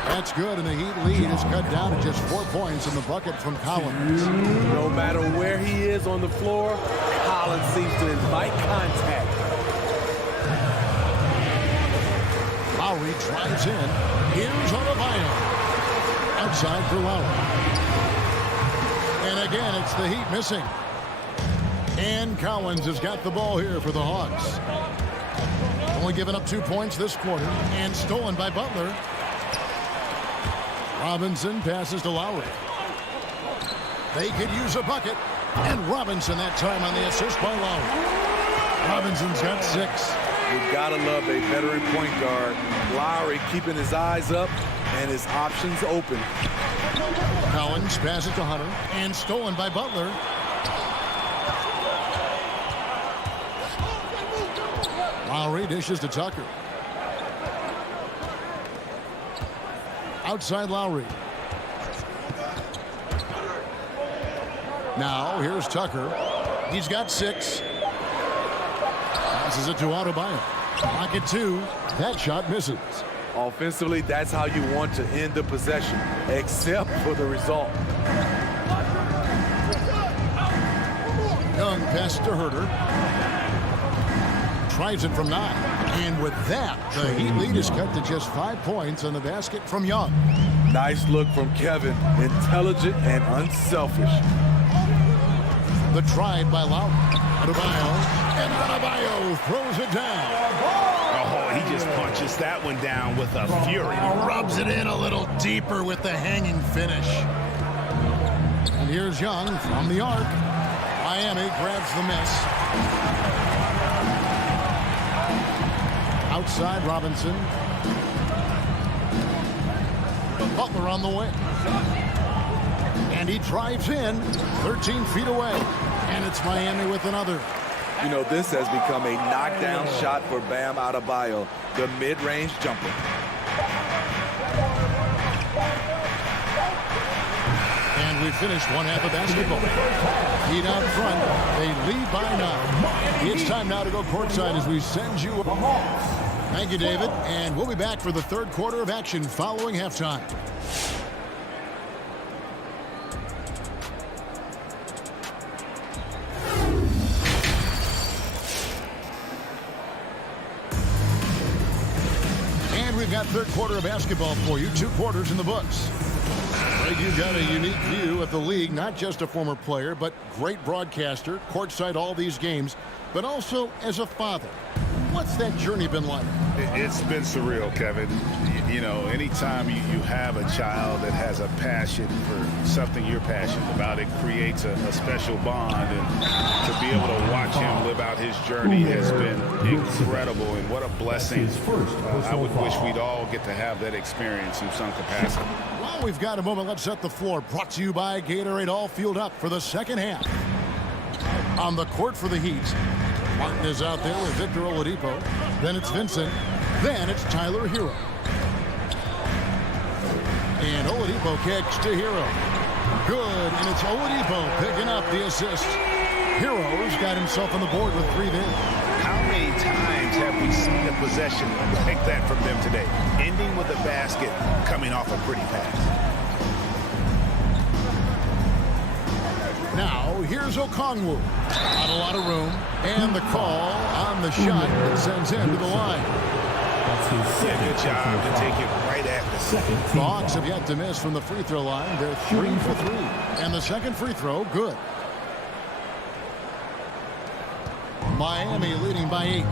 That's good, and the Heat lead is cut down to just 4 points in the bucket from Collins. No matter where he is on the floor, Collins seems to invite contact. Lowry drives in. Here's Adebayo. Outside for Lowry. And again, it's the Heat missing. And Collins has got the ball here for the Hawks. Only given up 2 points this quarter and stolen by Butler. Robinson passes to Lowry. They could use a bucket. And Robinson that time on the assist by Lowry. Robinson's got 6. You've got to love a veteran point guard. Lowry keeping his eyes up and his options open. Collins passes to Hunter and stolen by Butler. Lowry dishes to Tucker. Outside Lowry. Now here's Tucker. He's got 6. Passes it to Adebayo. Pocket 2. That shot misses. Offensively, that's how you want to end the possession, except for the result. Young passes to Herter. Tries it from 9. And with that, the Heat lead is cut to just 5 points on the basket from Young. Nice look from Kevin. Intelligent and unselfish. The drive by Lowry. Adebayo. And Adebayo throws it down. Oh, he just punches that one down with a fury. Rubs it in a little deeper with the hanging finish. And here's Young from the arc. Miami grabs the miss. Outside Robinson. Butler on the wing. And he drives in 13 feet away. And it's Miami with another. You know, this has become a knockdown shot for Bam Adebayo, the mid-range jumper. And we finished one half of basketball. Heat out front. They lead by 9. It's time now to go courtside as we send you. Thank you, David. And we'll be back for the third quarter of action following halftime. And we've got third quarter of basketball for you. 2 quarters in the books. Greg, you've got a unique view of the league, not just a former player, but great broadcaster, courtside all these games, but also as a father. What's that journey been like? It's been surreal, Kevin. You know, anytime you have a child that has a passion for something you're passionate about, it creates a special bond. And to be able to watch him live out his journey has been incredible. And what a blessing. I would wish we'd all get to have that experience in some capacity. Well, we've got a moment. Let's set the floor. Brought to you by Gatorade, all fueled up for the second half. On the court for the Heat, Martin is out there with Victor Oladipo. Then it's Vincent. Then it's Tyler Hero. And Oladipo kicks to Hero. Good, and it's Oladipo picking up the assist. Hero's got himself on the board with 3 there. How many times have we seen a possession like that from them today? Ending with a basket, coming off a pretty pass. Now, here's Okongwu. Not a lot of room. And the call on the shot that sends him to the line. Yeah, good job to take it right at the second. The Hawks have yet to miss from the free throw line. They're 3 for 3. And the second free throw, good. Miami leading by 8.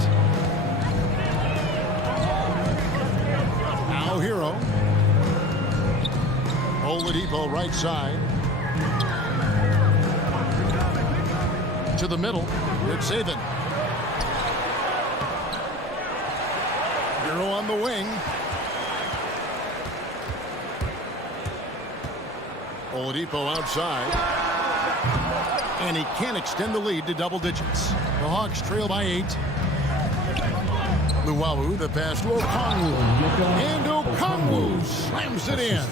Now Hero. Oladipo right side. To the middle. It's Saban. Hero on the wing. Oladipo outside. And he can't extend the lead to double digits. The Hawks trail by 8. Luwawu, the pass to Okongwu. And Okongwu slams it in.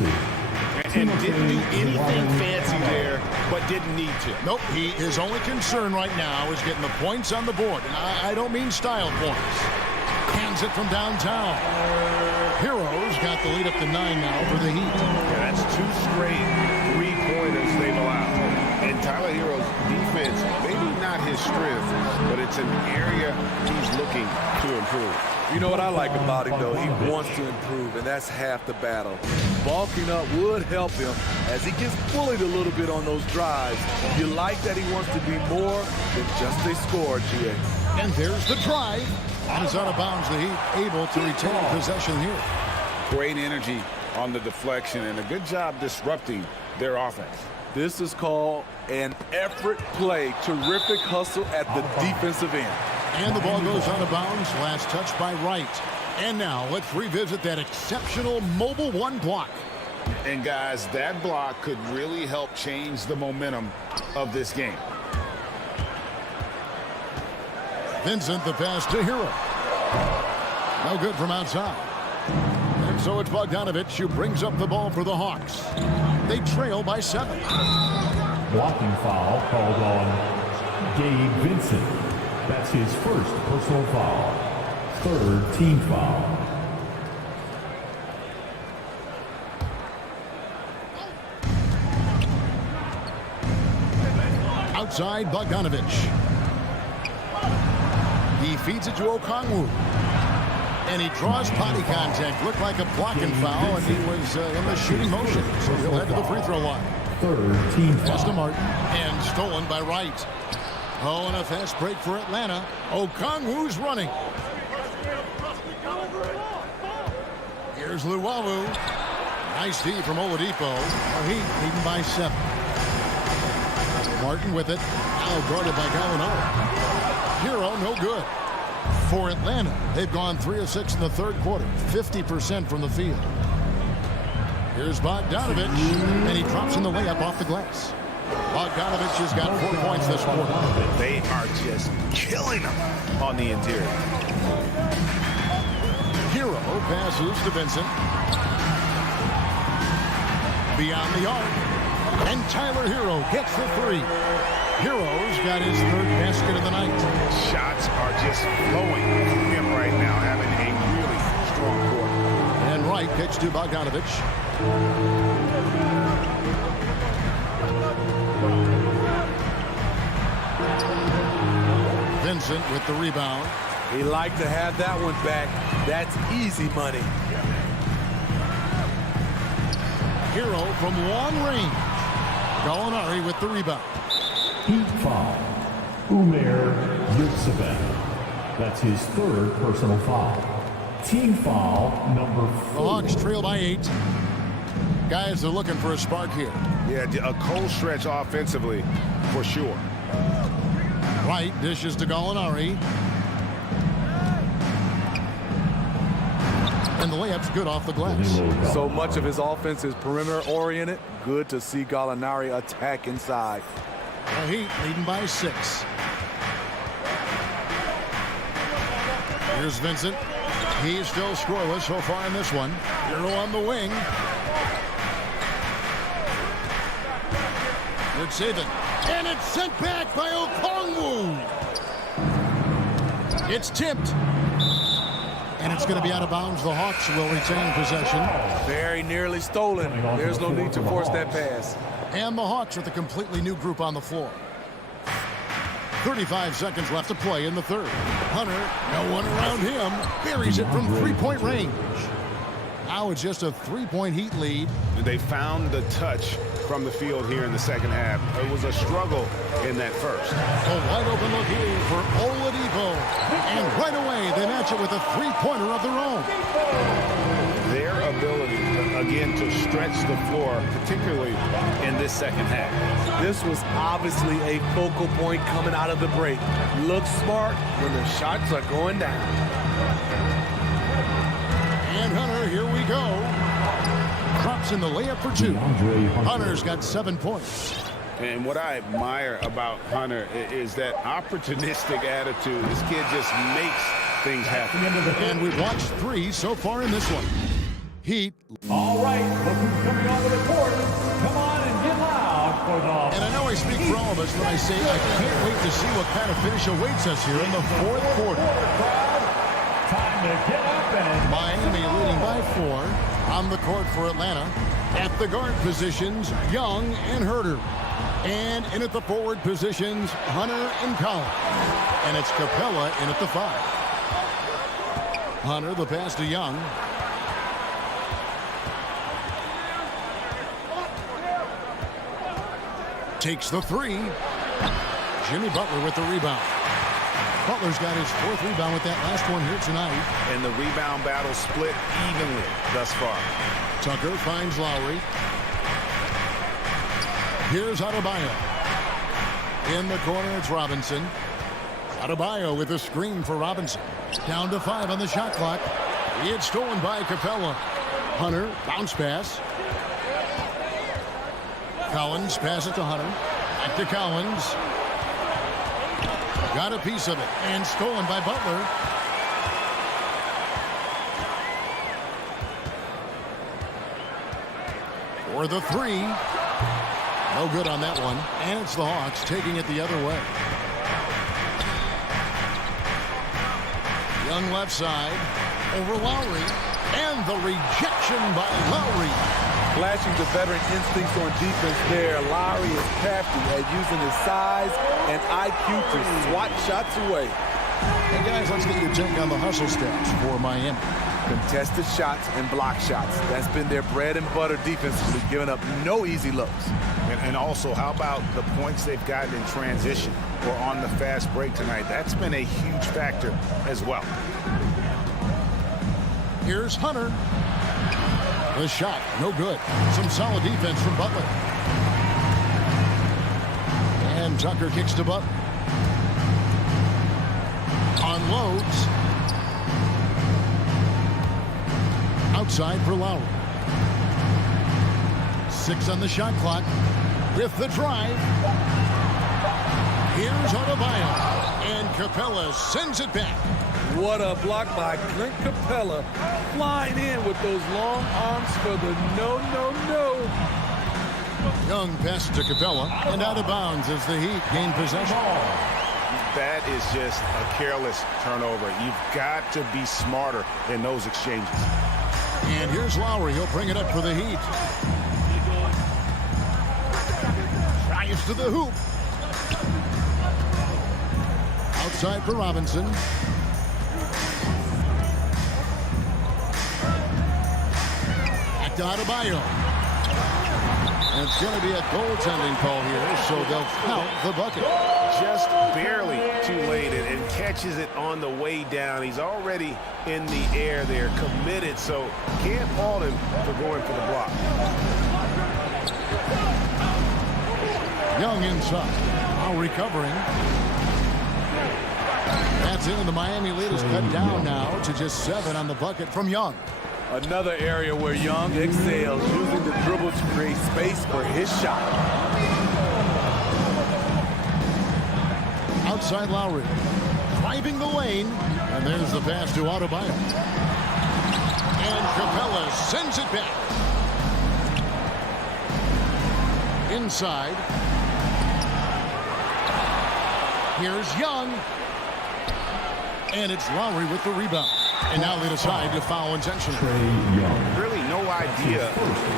and didn't do anything fancy there, but didn't need to. Nope, his only concern right now is getting the points on the board. And I don't mean style points. Hands it from downtown. Heroes got the lead up to 9 now for the Heat. Yeah, that's 2 straight 3-pointers they've allowed. And Tyler Hero's defense, maybe not his strength, but it's an area he's looking to improve. You know what I like about him, though? He wants to improve, and that's half the battle. Bulking up would help him as he gets bullied a little bit on those drives. You like that he wants to be more than just a scorer, GA. And there's the drive. And it's out of bounds. The Heat able to retain possession here. Great energy on the deflection and a good job disrupting their offense. This is called an effort play. Terrific hustle at the defensive end. And the ball goes out of bounds. Last touch by Wright. And now let's revisit that exceptional mobile 1 block. And guys, that block could really help change the momentum of this game. Vincent, the pass to Hero. No good from outside. And so it's Bogdanovich who brings up the ball for the Hawks. They trail by 7. Blocking foul called on Gabe Vincent. That's his first personal foul. 3rd team foul. Outside, Bogdanovich. He feeds it to Okongwu. And he draws body contact. Looked like a blocking foul, and he was in the shooting motion. So he'll head to the free throw line. 3rd team foul. Pass to Martin. And stolen by Wright. Oh, and a fast break for Atlanta. Okongwu's running. Here's Luwawu. Nice D from Oladipo. Heat leading by 7. Martin with it. Now guarded by Gallinari. Hero, no good. For Atlanta, they've gone 3 of 6 in the 3rd quarter. 50% from the field. Here's Bogdanovich. And he drops in the layup off the glass. Bogdanovich has got 4 points this quarter. They are just killing them on the interior. Hero passes to Vincent. Beyond the arc. And Tyler Hero gets the 3. Hero's got his 3rd basket of the night. Shots are just flowing from him right now, having a really strong quarter. And Wright pitch to Bogdanovich. Vincent with the rebound. He liked to have that one back. That's easy money. Hero from long range. Gallinari with the rebound. Heat foul. Umair Yurtseven. That's his 3rd personal foul. Team foul number 4. The Hawks trail by 8. Guys are looking for a spark here. Yeah, a cold stretch offensively for sure. Wright dishes to Gallinari. And the layup's good off the glass. So much of his offense is perimeter oriented. Good to see Gallinari attack inside. The Heat leading by 6. Here's Vincent. He's still scoreless so far in this one. Hero on the wing. It's Saban. And it's sent back by Okongwu. It's tipped. And it's going to be out of bounds. The Hawks will retain possession. Very nearly stolen. There's no need to force that pass. And the Hawks with a completely new group on the floor. 35 seconds left to play in the 3rd. Hunter, no one around him, buries it from 3-point range. Now it's just a 3-point Heat lead. They found the touch from the field here in the 2nd half. It was a struggle in that first. A wide open look here for Oladipo. And right away, they match it with a 3-pointer of their own. Their ability, again, to stretch the floor, particularly in this 2nd half. This was obviously a focal point coming out of the break. Look smart when the shots are going down. And Hunter, here we go. Drops in the layup for 2. Hunter's got 7 points. And what I admire about Hunter is that opportunistic attitude. This kid just makes things happen. And we've watched 3 so far in this one. Heat. All right, look who's coming onto the court. Come on and get loud for the... And I know I speak for all of us when I say I can't wait to see what kind of finish awaits us here in the fourth quarter. Time to get up and... Miami leading by 4 on the court for Atlanta. At the guard positions, Young and Herter. And in at the forward positions, Hunter and Collins. And it's Capella in at the 5. Hunter, the pass to Young. Takes the 3. Jimmy Butler with the rebound. Butler's got his 4th rebound with that last one here tonight. And the rebound battle split evenly thus far. Tucker finds Lowry. Here's Adebayo. In the corner, it's Robinson. Adebayo with a screen for Robinson. Down to 5 on the shot clock. It's stolen by Capella. Hunter, bounce pass. Collins passes to Hunter. Back to Collins. Got a piece of it. And stolen by Butler. For the 3. No good on that one. And it's the Hawks taking it the other way. Young left side. Over Lowry. And the rejection by Lowry. Flashing the veteran instincts on defense there. Lowry is crafty at using his size and IQ to swat shots away. Hey guys, let's get your take on the hustle stats for Miami. Contested shots and block shots. That's been their bread and butter defensively, giving up no easy looks. And also, how about the points they've gotten in transition or on the fast break tonight? That's been a huge factor as well. Here's Hunter. The shot, no good. Some solid defense from Butler. And Tucker kicks to Butler. Unloads. Outside for Lowry. 6 on the shot clock. With the drive. Here's Adebayo. And Capella sends it back. What a block by Clint Capella. Flying in with those long arms for the no. Young pass to Capella. And out of bounds as the Heat gain possession. That is just a careless turnover. You've got to be smarter in those exchanges. And here's Lowry. He'll bring it up for the Heat. Drives to the hoop. Outside for Robinson. Back to Adebayo. And it's going to be a goaltending call here, so they'll count the bucket. Just barely too late and catches it on the way down. He's already in the air there, committed, so can't fault him for going for the block. Young inside. Now recovering. That's it, and the Miami lead is cut down now to just 7 on the bucket from Young. Another area where Young excels, using the dribble to create space for his shot. Outside Lowry. Driving the lane. And there's the pass to Adebayo. And Capella sends it back. Inside. Here's Young. And it's Lowry with the rebound. And now they decide to foul intentionally. Really no idea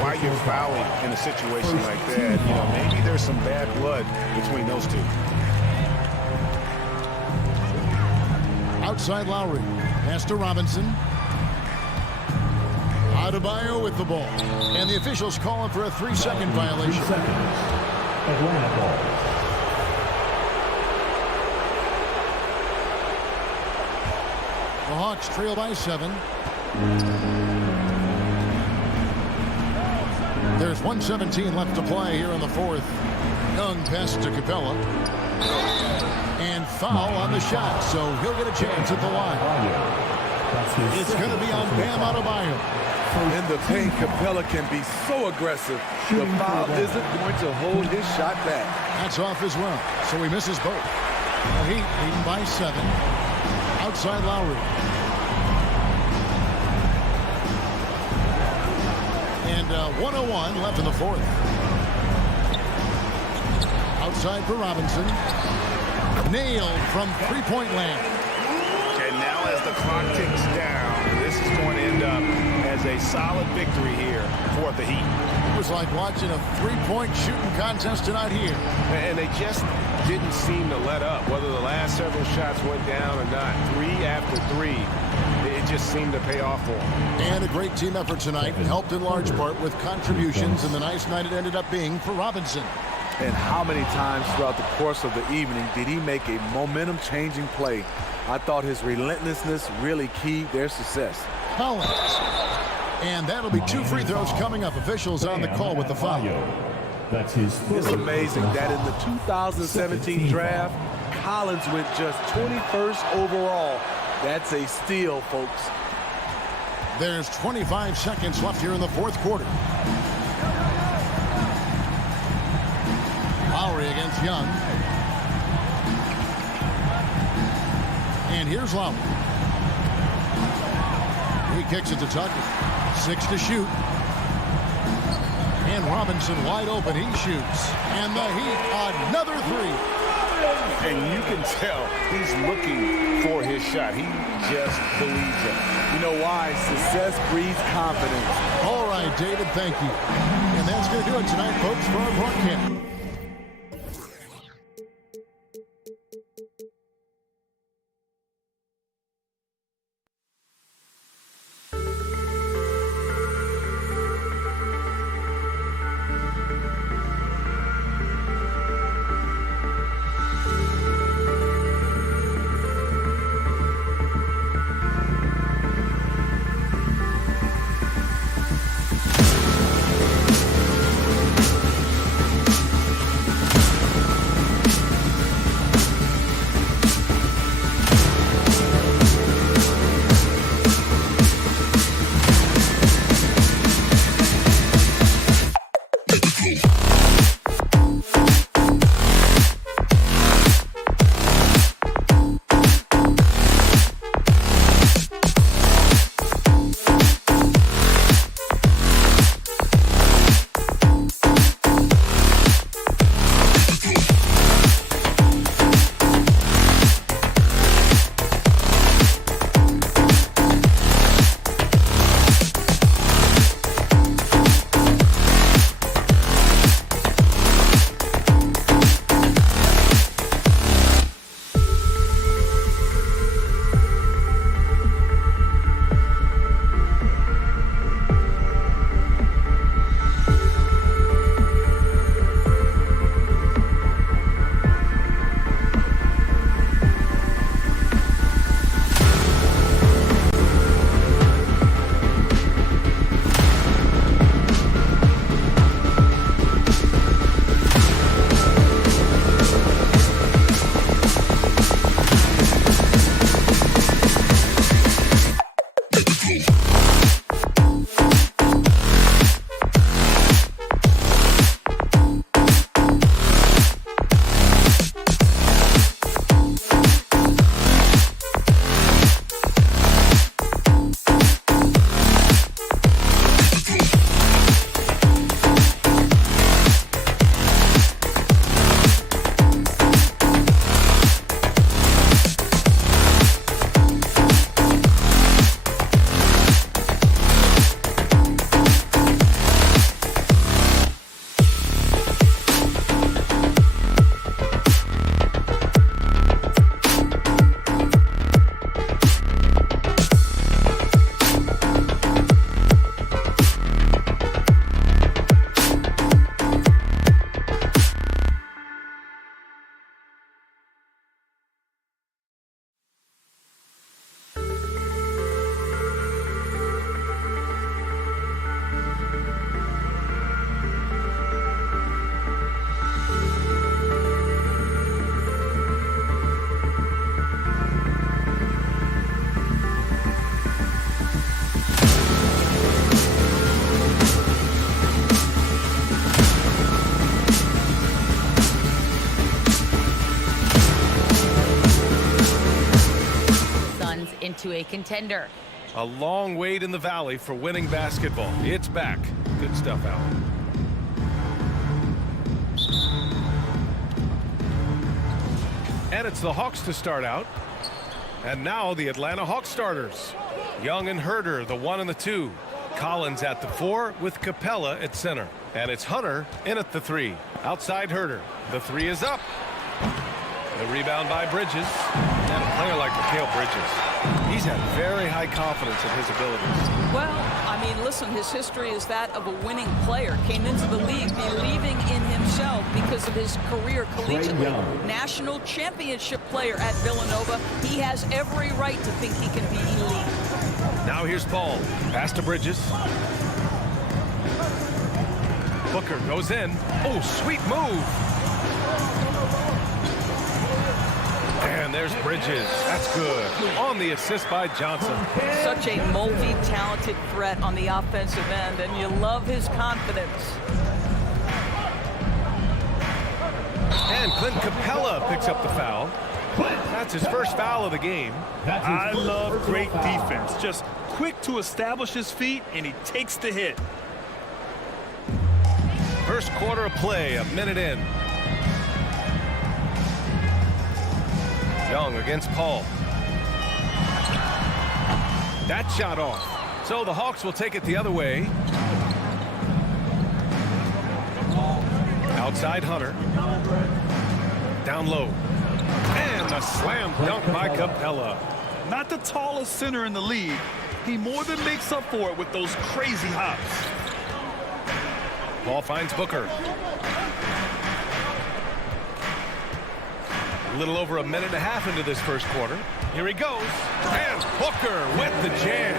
why you're fouling in a situation like that. You know, maybe there's some bad blood between those two. Outside Lowry. Pass to Robinson. Adebayo with the ball. And the officials calling for a 3-second violation. 3 seconds. Atlanta ball. The Hawks trail by 7. There's 1:17 left to play here in the 4th. Young pass to Capella. And foul on the shot, so he'll get a chance at the line. It's going to be on Bam Adebayo. In the paint, Capella can be so aggressive. The foul isn't going to hold his shot back. That's off as well, so he misses both. The Heat leading by 7. Outside Lowry. 1:01 left in the fourth. Outside for Robinson. Nailed from three-point land. And now as the clock ticks down, this is going to end up as a solid victory here for the Heat. It was like watching a three-point shooting contest tonight here. And they just didn't seem to let up, whether the last several shots went down or not. 3 after 3, it just seemed to pay off for them. And a great team effort tonight, helped in large part with contributions, and the nice night it ended up being for Robinson. And how many times throughout the course of the evening did he make a momentum-changing play? I thought his relentlessness really keyed their success. Collins. And that'll be 2 free throws coming up. Officials on the call with the foul. That's his third. It's amazing that in the 2017 draft, Collins went just 21st overall. That's a steal, folks. There's 25 seconds left here in the fourth quarter. Lowry against Young. And here's Lowry. He kicks it to Tucker. 6 to shoot. And Robinson wide open. He shoots. And the Heat, another 3. And you can tell he's looking for his shot. He just believes it. You know why? Success breeds confidence. All right, David, thank you. And that's going to do it tonight, folks, for our broadcast. into a contender. A long wait in the valley for winning basketball. It's back. Good stuff, Al. And it's the Hawks to start out. And now the Atlanta Hawks starters. Young and Herder, the 1 and the 2. Collins at the 4 with Capella at center. And it's Hunter in at the 3. Outside Herder. The 3 is up. The rebound by Bridges. And a player like Mikal Bridges, he's had very high confidence in his abilities. Well, I mean, listen, his history is that of a winning player. Came into the league believing in himself because of his career collegiately. National championship player at Villanova. He has every right to think he can be elite. Now here's Paul. Pass to Bridges. Booker goes in. Oh, sweet move. And there's Bridges. That's good. On the assist by Johnson. Such a multi-talented threat on the offensive end, and you love his confidence. And Clint Capella picks up the foul. That's his first foul of the game. I love great defense. Just quick to establish his feet, and he takes the hit. First quarter of play, a minute in. Young against Paul. That shot off. So the Hawks will take it the other way. Outside Hunter. Down low. And a slam dunk by Capella. Not the tallest center in the league. He more than makes up for it with those crazy hops. Paul finds Booker. A little over a minute and a half into this first quarter. Here he goes. And Booker with the jam.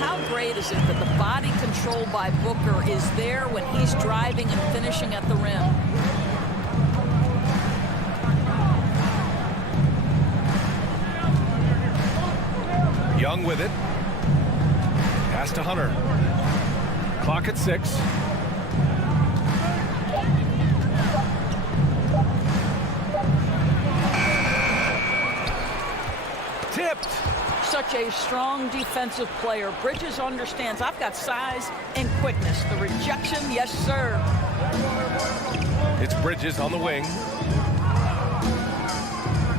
How great is it that the body control by Booker is there when he's driving and finishing at the rim? Young with it. Pass to Hunter. Clock at 6. Tipped. Such a strong defensive player. Bridges understands I've got size and quickness. The rejection, yes, sir. It's Bridges on the wing.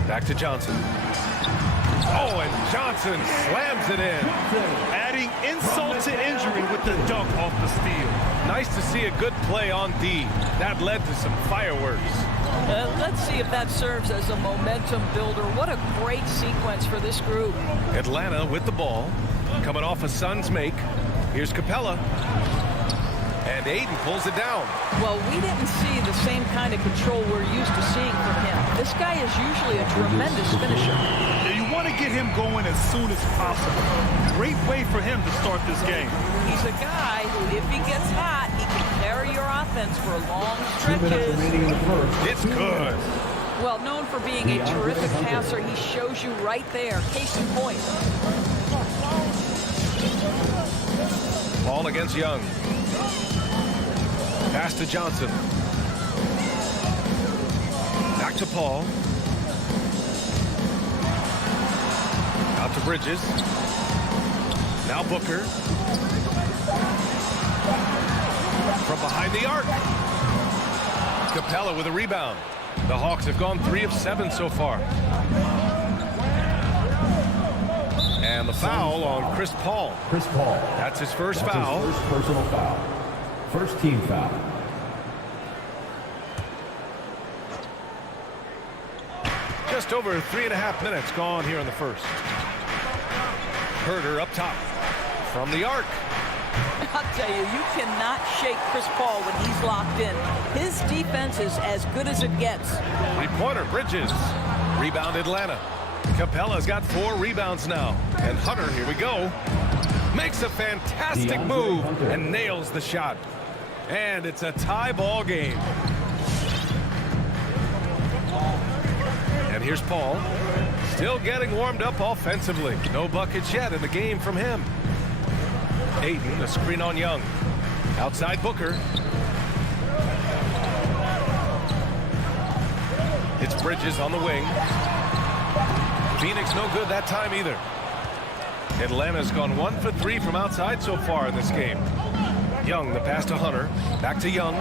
Back to Johnson. Oh, and Johnson slams it in. Adding insult to injury with the dunk off the steal. Nice to see a good play on D. That led to some fireworks. Let's see if that serves as a momentum builder. What a great sequence for this group. Atlanta with the ball. Coming off a Suns make. Here's Capella. And Aiden pulls it down. Well, we didn't see the same kind of control we're used to seeing from him. This guy is usually a tremendous finisher. Yeah, you want to get him going as soon as possible. Great way for him to start this game. He's a guy who, if he gets hot, he can carry your offense for long stretches. It's good. Well, known for being a terrific passer, he shows you right there. Case in point. Paul against Young. Pass to Johnson. Back to Paul. Out to Bridges. Now Booker. From behind the arc. Capella with a rebound. The Hawks have gone 3 of 7 so far. And the foul on Chris Paul. Chris Paul. That's his first That's foul. His first personal foul. First team foul. Just over 3.5 minutes gone here in the first. Herder up top from the arc. I'll tell you, you cannot shake Chris Paul when he's locked in. His defense is as good as it gets. Three-pointer, Bridges. Rebound, Atlanta. Capella's got 4 rebounds now. And Hunter, here we go, makes a fantastic move and nails the shot. And it's a tie ball game. And here's Paul. Still getting warmed up offensively. No buckets yet in the game from him. Aiden, a screen on Young. Outside Booker. It's Bridges on the wing. Phoenix no good that time either. Atlanta's gone 1 for 3 from outside so far in this game. Young, the pass to Hunter. Back to Young.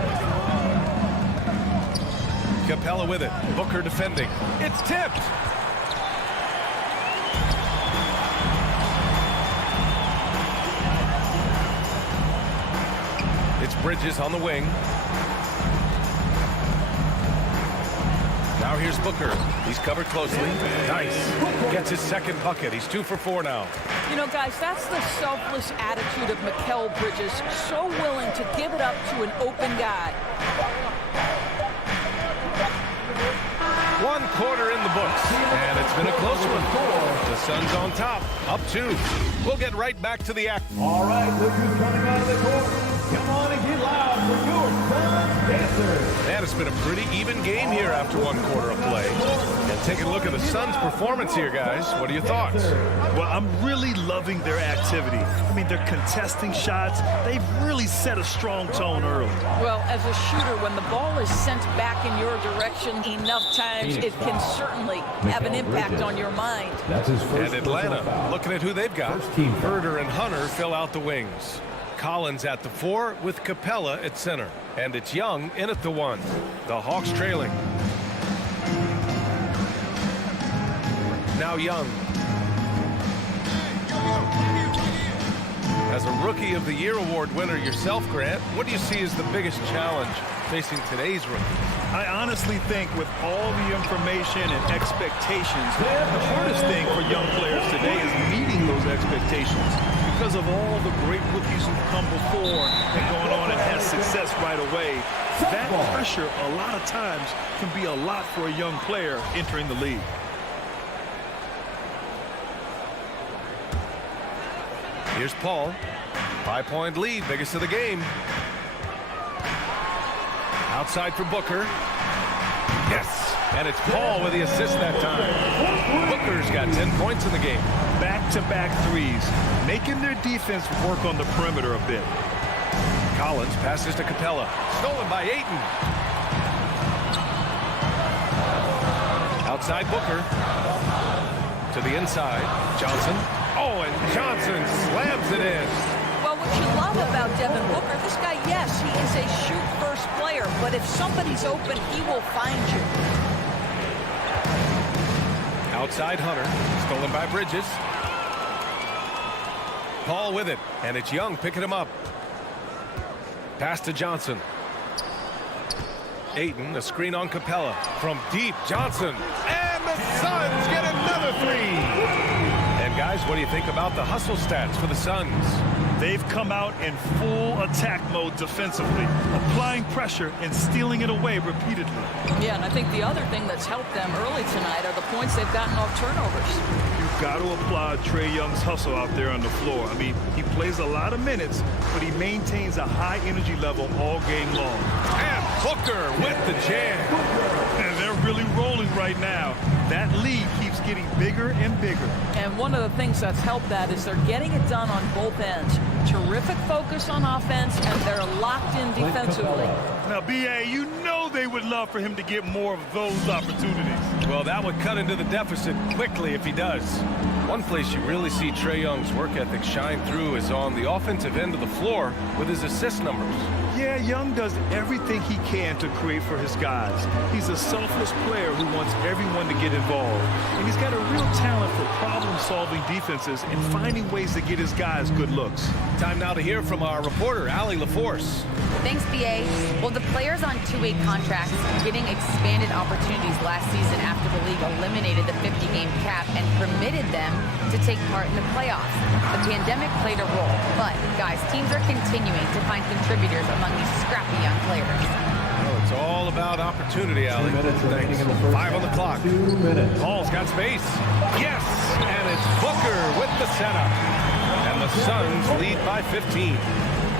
Capella with it. Booker defending. It's tipped. It's Bridges on the wing. Now here's Booker. He's covered closely. Nice. Gets his second bucket. He's 2 for 4 now. You know, guys, that's the selfless attitude of Mikal Bridges. So willing to give it up to an open guy. 1 quarter in the books, and it's been a close one. The Suns on top, up 2. We'll get right back to the action. All right, look who's coming out of the court. Come on and get loud for your Suns dancers. Man, it's been a pretty even game here after 1 quarter of play. And taking a look at the Suns' performance here, guys. What are your thoughts? Well, I'm really loving their activity. I mean, they're contesting shots. They've really set a strong tone early. Well, as a shooter, when the ball is sent back in your direction enough times, it can certainly have an impact on your mind. That's his first. And Atlanta, looking at who they've got. Herder and Hunter fill out the wings. Collins at the 4 with Capella at center. And it's Young in at the 1. The Hawks trailing. Now Young. As a Rookie of the Year award winner yourself, Grant, what do you see as the biggest challenge facing today's rookies? I honestly think with all the information and expectations, the hardest thing for young players today is meeting those expectations. Because of all the great rookies who've come before and gone on and had success right away, that pressure a lot of times can be a lot for a young player entering the league. Here's Paul. 5-point lead, biggest of the game. Outside for Booker. Yes, and it's Paul with the assist that time. Booker's got 10 points in the game. Back-to-back threes, making their defense work on the perimeter a bit. Collins passes to Capella. Stolen by Ayton. Outside Booker. To the inside. Johnson. Oh, and Johnson slams it in. Well, what you love about Devin Booker, this guy, yes, he is a shoot-first player, but if somebody's open, he will find you. Outside Hunter. Stolen by Bridges. Paul with it, and it's Young picking him up. Pass to Johnson. Ayton, a screen on Capella. From deep, Johnson. And the Suns get another 3. And guys, what do you think about the hustle stats for the Suns? They've come out in full attack mode defensively, applying pressure and stealing it away repeatedly. Yeah, and I think the other thing that's helped them early tonight are the points they've gotten off turnovers. You've got to applaud Trae Young's hustle out there on the floor. I mean, he plays a lot of minutes, but he maintains a high energy level all game long. And Booker with the jam. And they're really rolling right now. That lead keeps getting bigger and bigger. And one of the things that's helped that is they're getting it done on both ends. Terrific focus on offense, and they're locked in defensively. Now, B.A., you know they would love for him to get more of those opportunities. Well, that would cut into the deficit quickly if he does. One place you really see Trae Young's work ethic shine through is on the offensive end of the floor with his assist numbers. Yeah, Young does everything he can to create for his guys. He's a selfless player who wants everyone to get involved. And he's got a real talent for problem-solving defenses and finding ways to get his guys good looks. Time now to hear from our reporter, Allie LaForce. Thanks, B.A. Well, the players on 2-way contracts getting expanded opportunities last season after the league eliminated the 50-game cap and permitted them to take part in the playoffs. The pandemic played a role, but, guys, teams are continuing to find contributors among these scrappy young players. Well, it's all about opportunity, Allie. Thanks. 5 on the clock. 2 minutes. Paul's got space. Yes! And it's Booker with the setup. And the Suns lead by 15.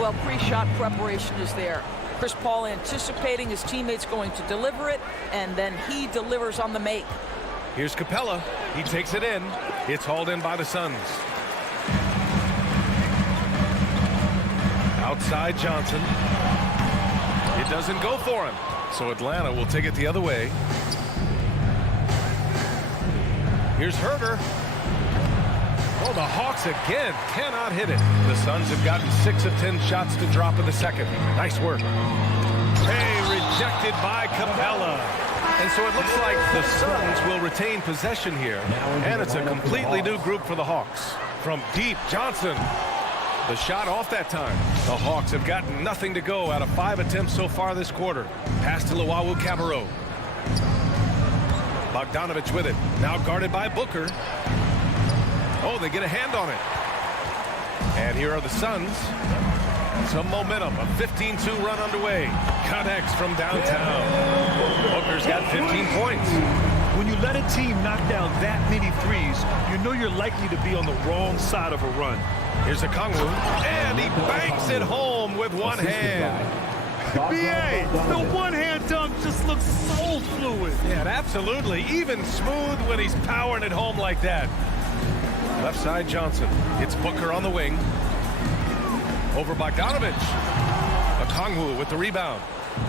Well, pre-shot preparation is there. Chris Paul anticipating his teammates going to deliver it, and then he delivers on the make. Here's Capella. He takes it in. It's hauled in by the Suns. Outside Johnson. It doesn't go for him. So Atlanta will take it the other way. Here's Herder. Oh, the Hawks again cannot hit it. The Suns have gotten 6 of 10 shots to drop in the second. Nice work. Hey, rejected by Capella. And so it looks like the Suns will retain possession here. And it's a completely new group for the Hawks. From deep, Johnson. The shot off that time. The Hawks have gotten nothing to go out of 5 attempts so far this quarter. Pass to Luwawu-Cabarrot. Bogdanovich with it. Now guarded by Booker. Oh, they get a hand on it. And here are the Suns. Some momentum. A 15-2 run underway. Connects from downtown. Booker's got 15 points. When you let a team knock down that many threes, you know you're likely to be on the wrong side of a run. Here's Okongwu, and he banks it home with one hand. B.A., the one-hand dunk just looks so fluid. Yeah, absolutely. Even smooth when he's powering it home like that. Left side, Johnson. It's Booker on the wing. Over Bogdanovich. Okongwu with the rebound.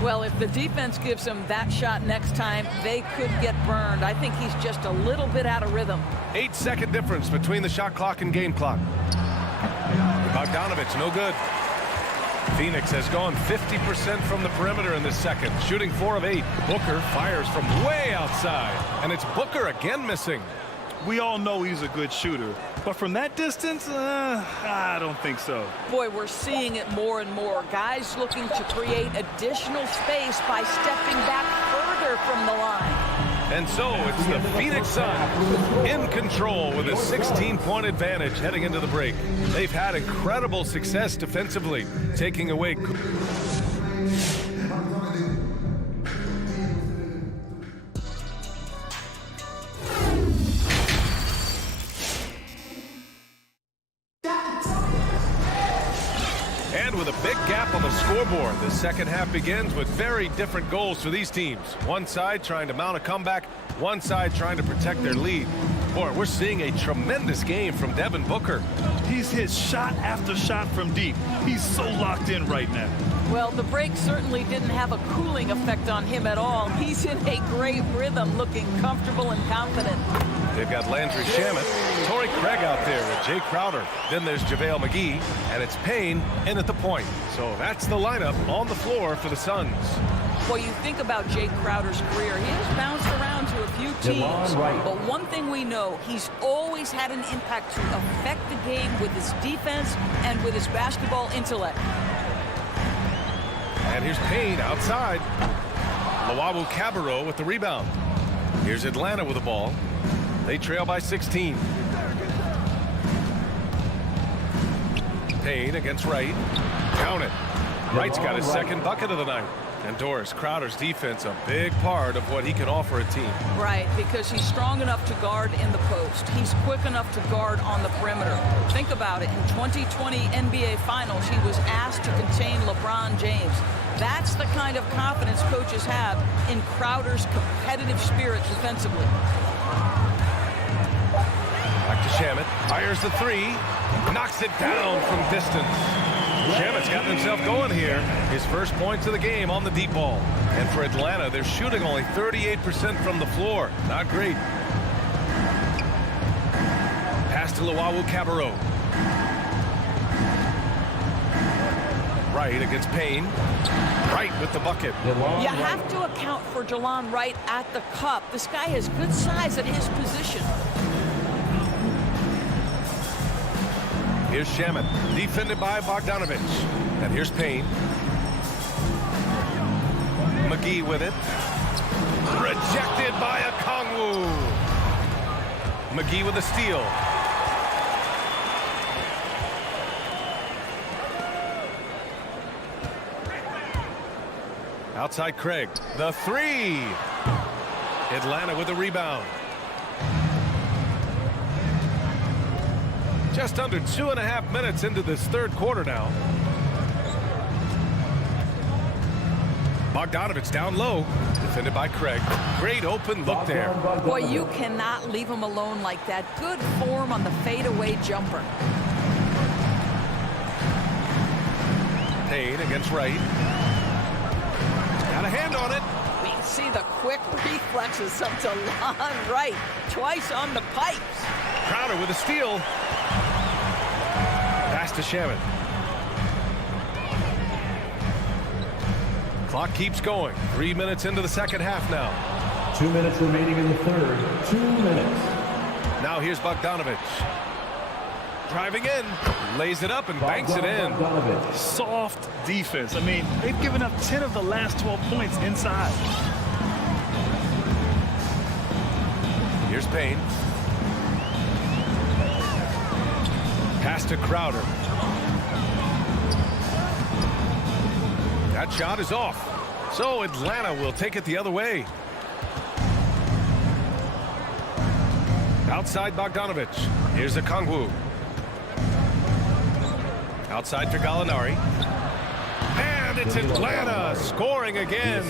Well, if the defense gives him that shot next time, they could get burned. I think he's just a little bit out of rhythm. 8-second difference between the shot clock and game clock. Bogdanovich, no good. Phoenix has gone 50% from the perimeter in this second, shooting 4 of 8. Booker fires from way outside, and it's Booker again missing. We all know he's a good shooter, but from that distance, I don't think so. Boy, we're seeing it more and more. Guys looking to create additional space by stepping back further from the line. And so it's the Phoenix Suns in control with a 16-point advantage heading into the break. They've had incredible success defensively, taking away. And with a big gap on the scoreboard, the second half begins with very different goals for these teams. One side trying to mount a comeback, one side trying to protect their lead. Boy, we're seeing a tremendous game from Devin Booker. He's hit shot after shot from deep. He's so locked in right now. Well, the break certainly didn't have a cooling effect on him at all. He's in a great rhythm, looking comfortable and confident. They've got Landry Shamet, Torrey Craig out there with Jay Crowder. Then there's JaVale McGee, and it's Payne in at the point. So that's the lineup on the floor for the Suns. Well, you think about Jay Crowder's career. He has bounced around to a few teams. But one thing we know, he's always had an impact to affect the game with his defense and with his basketball intellect. And here's Payne outside. Luwawu-Cabarrot with the rebound. Here's Atlanta with the ball. They trail by 16. Payne against Wright. Count it. Wright's got his second bucket of the night. And Doris, Crowder's defense a big part of what he can offer a team. Right, because he's strong enough to guard in the post. He's quick enough to guard on the perimeter. Think about it. In 2020 NBA Finals, he was asked to contain LeBron James. That's the kind of confidence coaches have in Crowder's competitive spirit defensively. Back to Shamet. Fires the three. Knocks it down from distance. Shamet's gotten himself going here. His first points of the game on the deep ball. And for Atlanta, they're shooting only 38% from the floor. Not great. Pass to Luwawu-Cabarrot. Wright against Payne. Wright with the bucket. You have to account for Delon Wright at the cup. This guy has good size at his position. Here's Shamet, defended by Bogdanovich. And here's Payne. McGee with it. Rejected by Okongwu. McGee with a steal. Outside Craig. The three. Atlanta with the rebound. Just under 2.5 minutes into this third quarter now. Bogdanovich down low. Defended by Craig. Great open look there. Boy, you cannot leave him alone like that. Good form on the fadeaway jumper. Payne against Wright. Got a hand on it. We can see the quick reflexes of Delon Wright. Twice on the pipes. Crowder with a steal. Pass to Shaman. Clock keeps going. 3 minutes into the second half now. 2 minutes remaining in the third. 2 minutes. Now here's Bogdanovich. Driving in. Lays it up and banks it in. Soft defense. I mean, they've given up 10 of the last 12 points inside. Here's Payne. Pass to Crowder. That shot is off. So Atlanta will take it the other way. Outside Bogdanovich. Here's Okongwu. Outside for Gallinari. And it's Atlanta scoring again.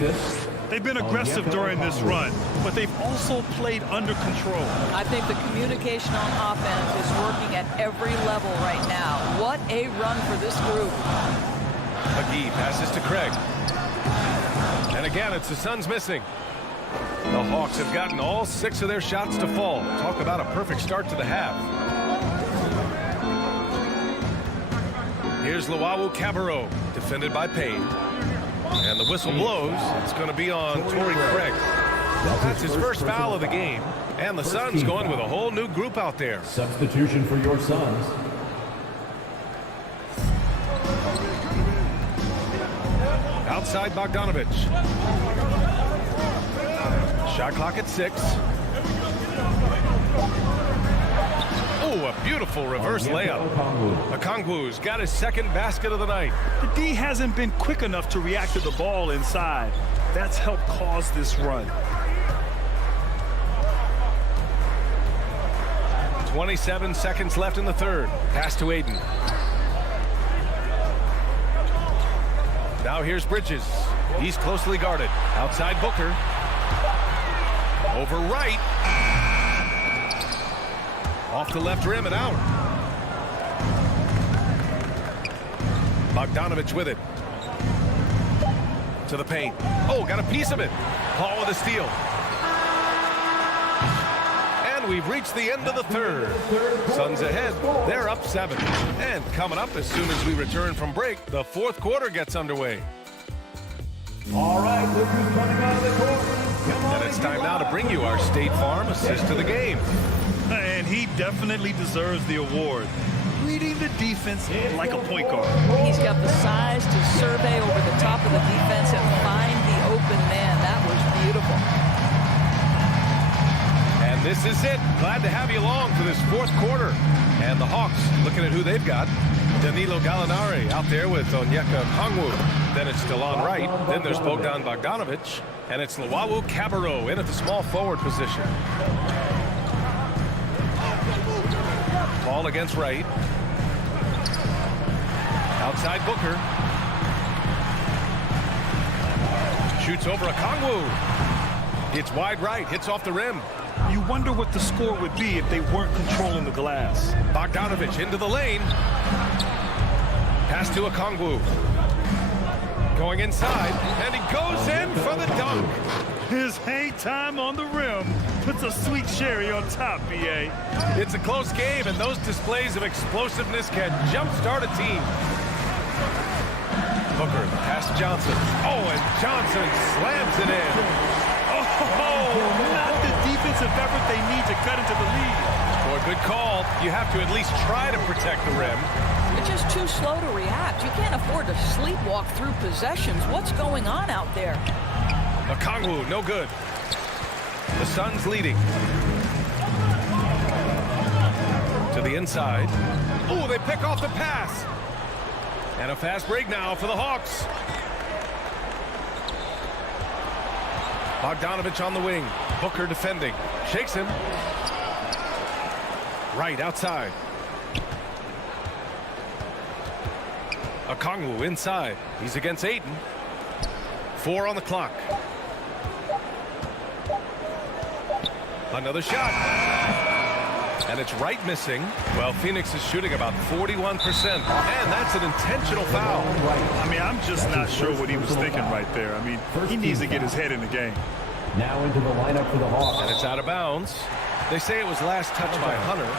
They've been aggressive during this run, but they've also played under control. I think the communication on offense is working at every level right now. What a run for this group. McGee passes to Craig. And again, it's the Suns missing. The Hawks have gotten all 6 of their shots to fall. Talk about a perfect start to the half. Here's Luwawu Cabarrot, defended by Payne. And the whistle blows. It's going to be on Torrey Craig. That's his first foul of the game. And the Suns going with a whole new group out there. Substitution for your Suns. Outside Bogdanovich. Shot clock at 6. Oh, a beautiful reverse layup. Okongwu's got his second basket of the night. The D hasn't been quick enough to react to the ball inside. That's helped cause this run. 27 seconds left in the third. Pass to Aiden. Now here's Bridges. He's closely guarded. Outside Booker. Over right. Off the left rim and out. Bogdanovich with it. To the paint. Oh, got a piece of it. Paul with a steal. And we've reached the end of the third. Suns ahead. They're up 7. And coming up as soon as we return from break, the fourth quarter gets underway. All right, look who's coming out of the court. And it's time now to bring you our State Farm assist to the game. And he definitely deserves the award. Reading the defense like a point guard. He's got the size to survey over the top of the defense and find the open man. That was beautiful. And this is it. Glad to have you along for this fourth quarter. And the Hawks looking at who they've got. Danilo Gallinari out there with Onyeka Okongwu. Then it's Delon Wright. Then there's Bogdan Bogdanovich. And it's Luwawu Cabarrot in at the small forward position. Paul against Wright. Outside Booker. Shoots over Okongwu. It's wide right. Hits off the rim. You wonder what the score would be if they weren't controlling the glass. Bogdanovich into the lane. Pass to Okongwu. Going inside, and he goes in for the dunk. His hang time on the rim puts a sweet cherry on top, B.A. It's a close game, and those displays of explosiveness can jumpstart a team. Booker, pass to Johnson. Oh, and Johnson slams it in. Oh, not the defensive effort they need to cut into the lead. Boy, good call. You have to at least try to protect the rim. You're just too slow to react. You can't afford to sleepwalk through possessions. What's going on out there? Okongwu, no good. The Suns leading. To the inside. Oh, they pick off the pass. And a fast break now for the Hawks. Bogdanovich on the wing. Booker defending. Shakes him. Right outside. Okongwu inside. He's against Ayton. 4 on the clock. Another shot. And it's Wright missing. Well, Phoenix is shooting about 41%. And that's an intentional foul. I mean, I'm just not sure what he was thinking right there. I mean, he needs to get his head in the game. Now into the lineup for the Hawks. And it's out of bounds. They say it was last touched by Hunter.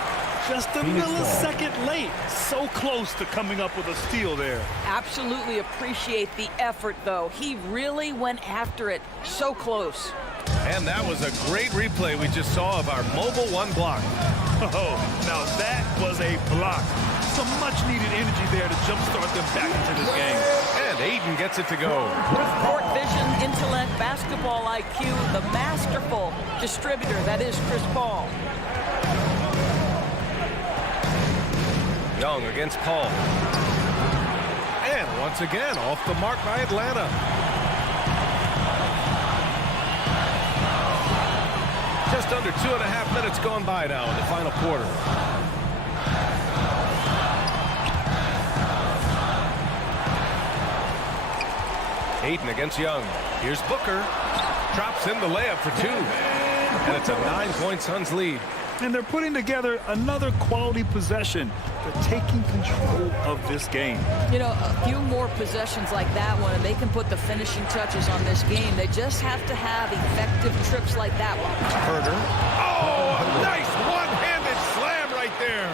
Just a millisecond late. So close to coming up with a steal there. Absolutely appreciate the effort, though. He really went after it. So close. And that was a great replay we just saw of our mobile one block. Oh, now that was a block. Some much-needed energy there to jumpstart them back into this game. And Aiden gets it to go. Court vision, intellect, basketball IQ, the masterful distributor that is Chris Paul. Young against Paul. And once again, off the mark by Atlanta. Just under 2.5 minutes gone by now in the final quarter. Aiden against Young. Here's Booker. Drops in the layup for 2. And it's a 9-point Suns lead. And they're putting together another quality possession. They're taking control of this game. You know, a few more possessions like that one, and they can put the finishing touches on this game. They just have to have effective trips like that one. Herder. Oh, a nice one-handed slam right there.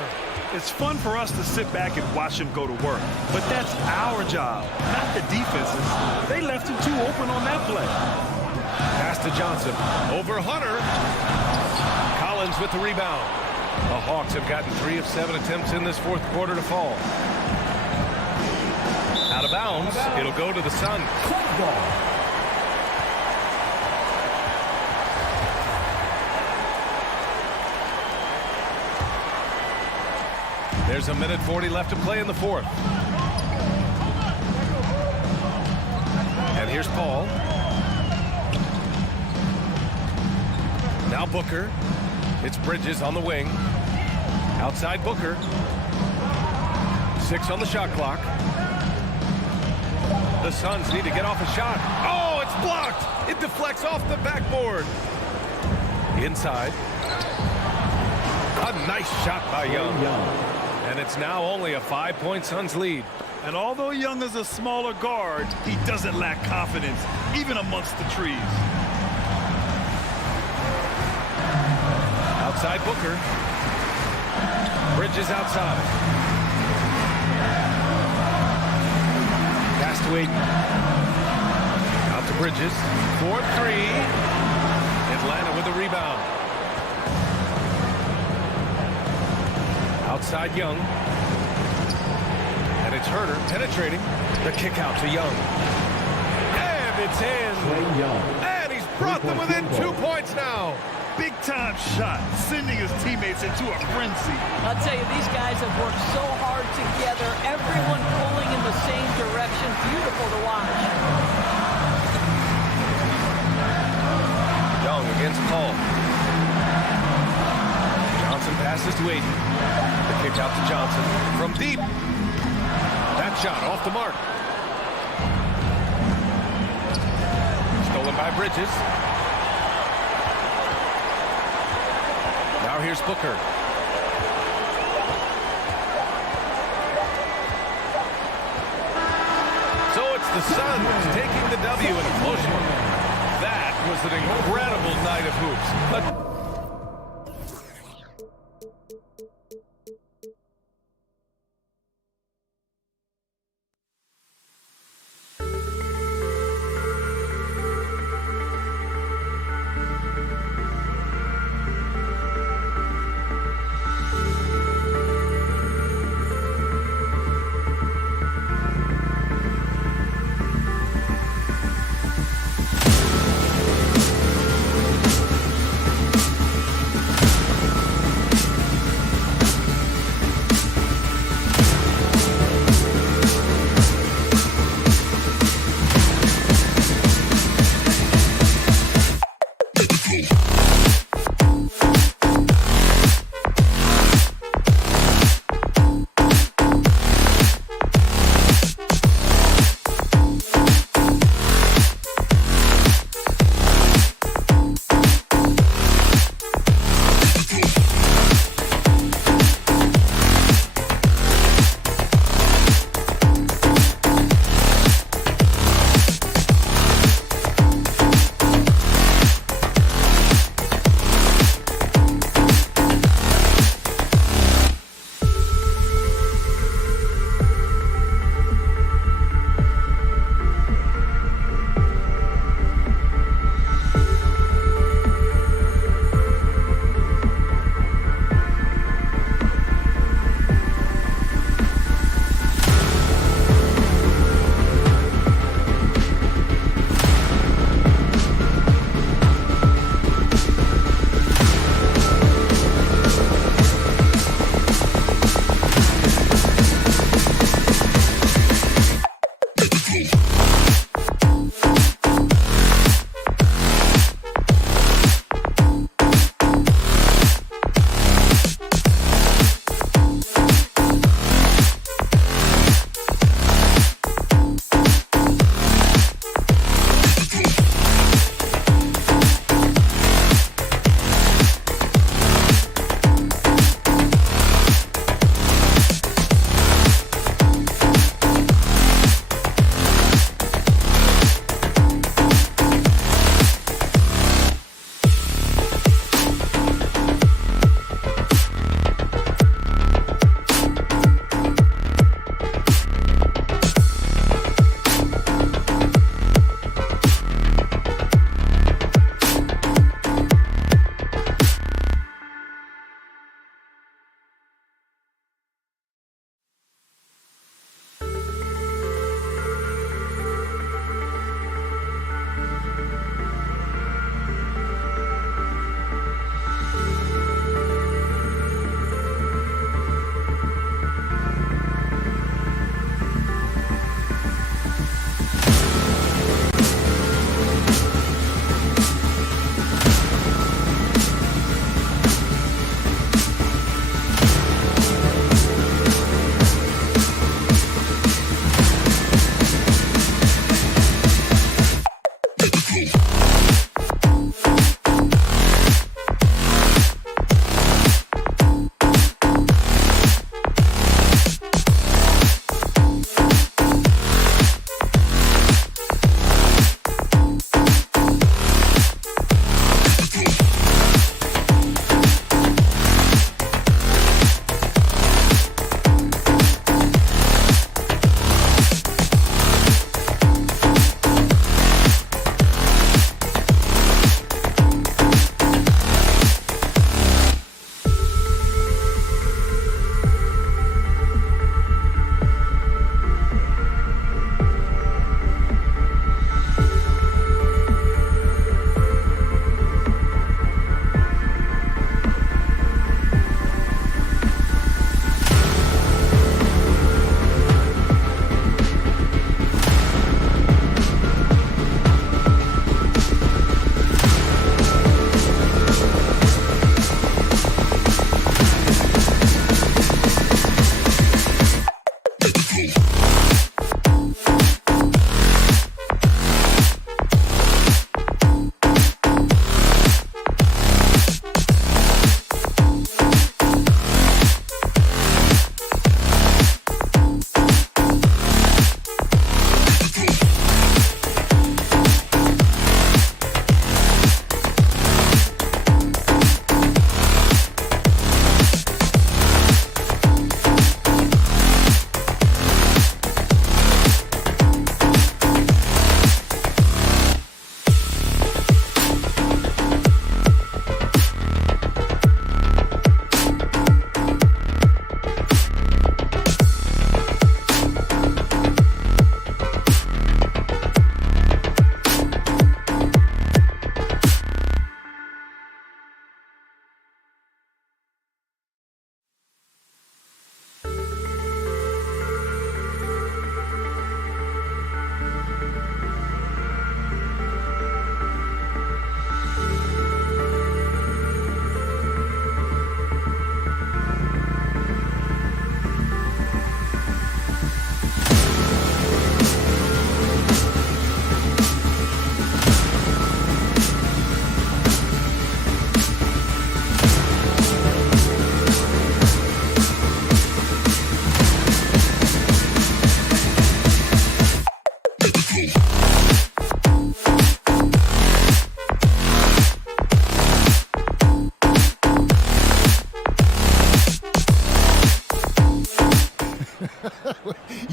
It's fun for us to sit back and watch him go to work. But that's our job, not the defense's. They left him too open on that play. Pass to Johnson. Over Hunter. Collins with the rebound. The Hawks have gotten 3 of 7 attempts in this fourth quarter to fall. Out of bounds. It'll go to the Suns. There's a minute 40 left to play in the fourth. And here's Paul. Now Booker. It's Bridges on the wing. Outside Booker. 6 on the shot clock. The Suns need to get off a shot. Oh, it's blocked. It deflects off the backboard. Inside. A nice shot by Young. And it's now only a 5-point Suns lead. And although Young is a smaller guard, he doesn't lack confidence, even amongst the trees. Outside Booker. Bridges outside. Pass to Aiden. Out to Bridges. 4-3. Atlanta with the rebound. Outside Young. And it's Herder penetrating. The kick out to Young. And it's in. And he's brought them within 2 points now. Big-time shot, sending his teammates into a frenzy. I'll tell you, these guys have worked so hard together. Everyone pulling in the same direction. Beautiful to watch. Young against Paul. Johnson passes to Aiden. The kick out to Johnson from deep. That shot off the mark. Stolen by Bridges. Now here's Booker. So it's the Suns taking the W in a close one. That was an incredible night of hoops.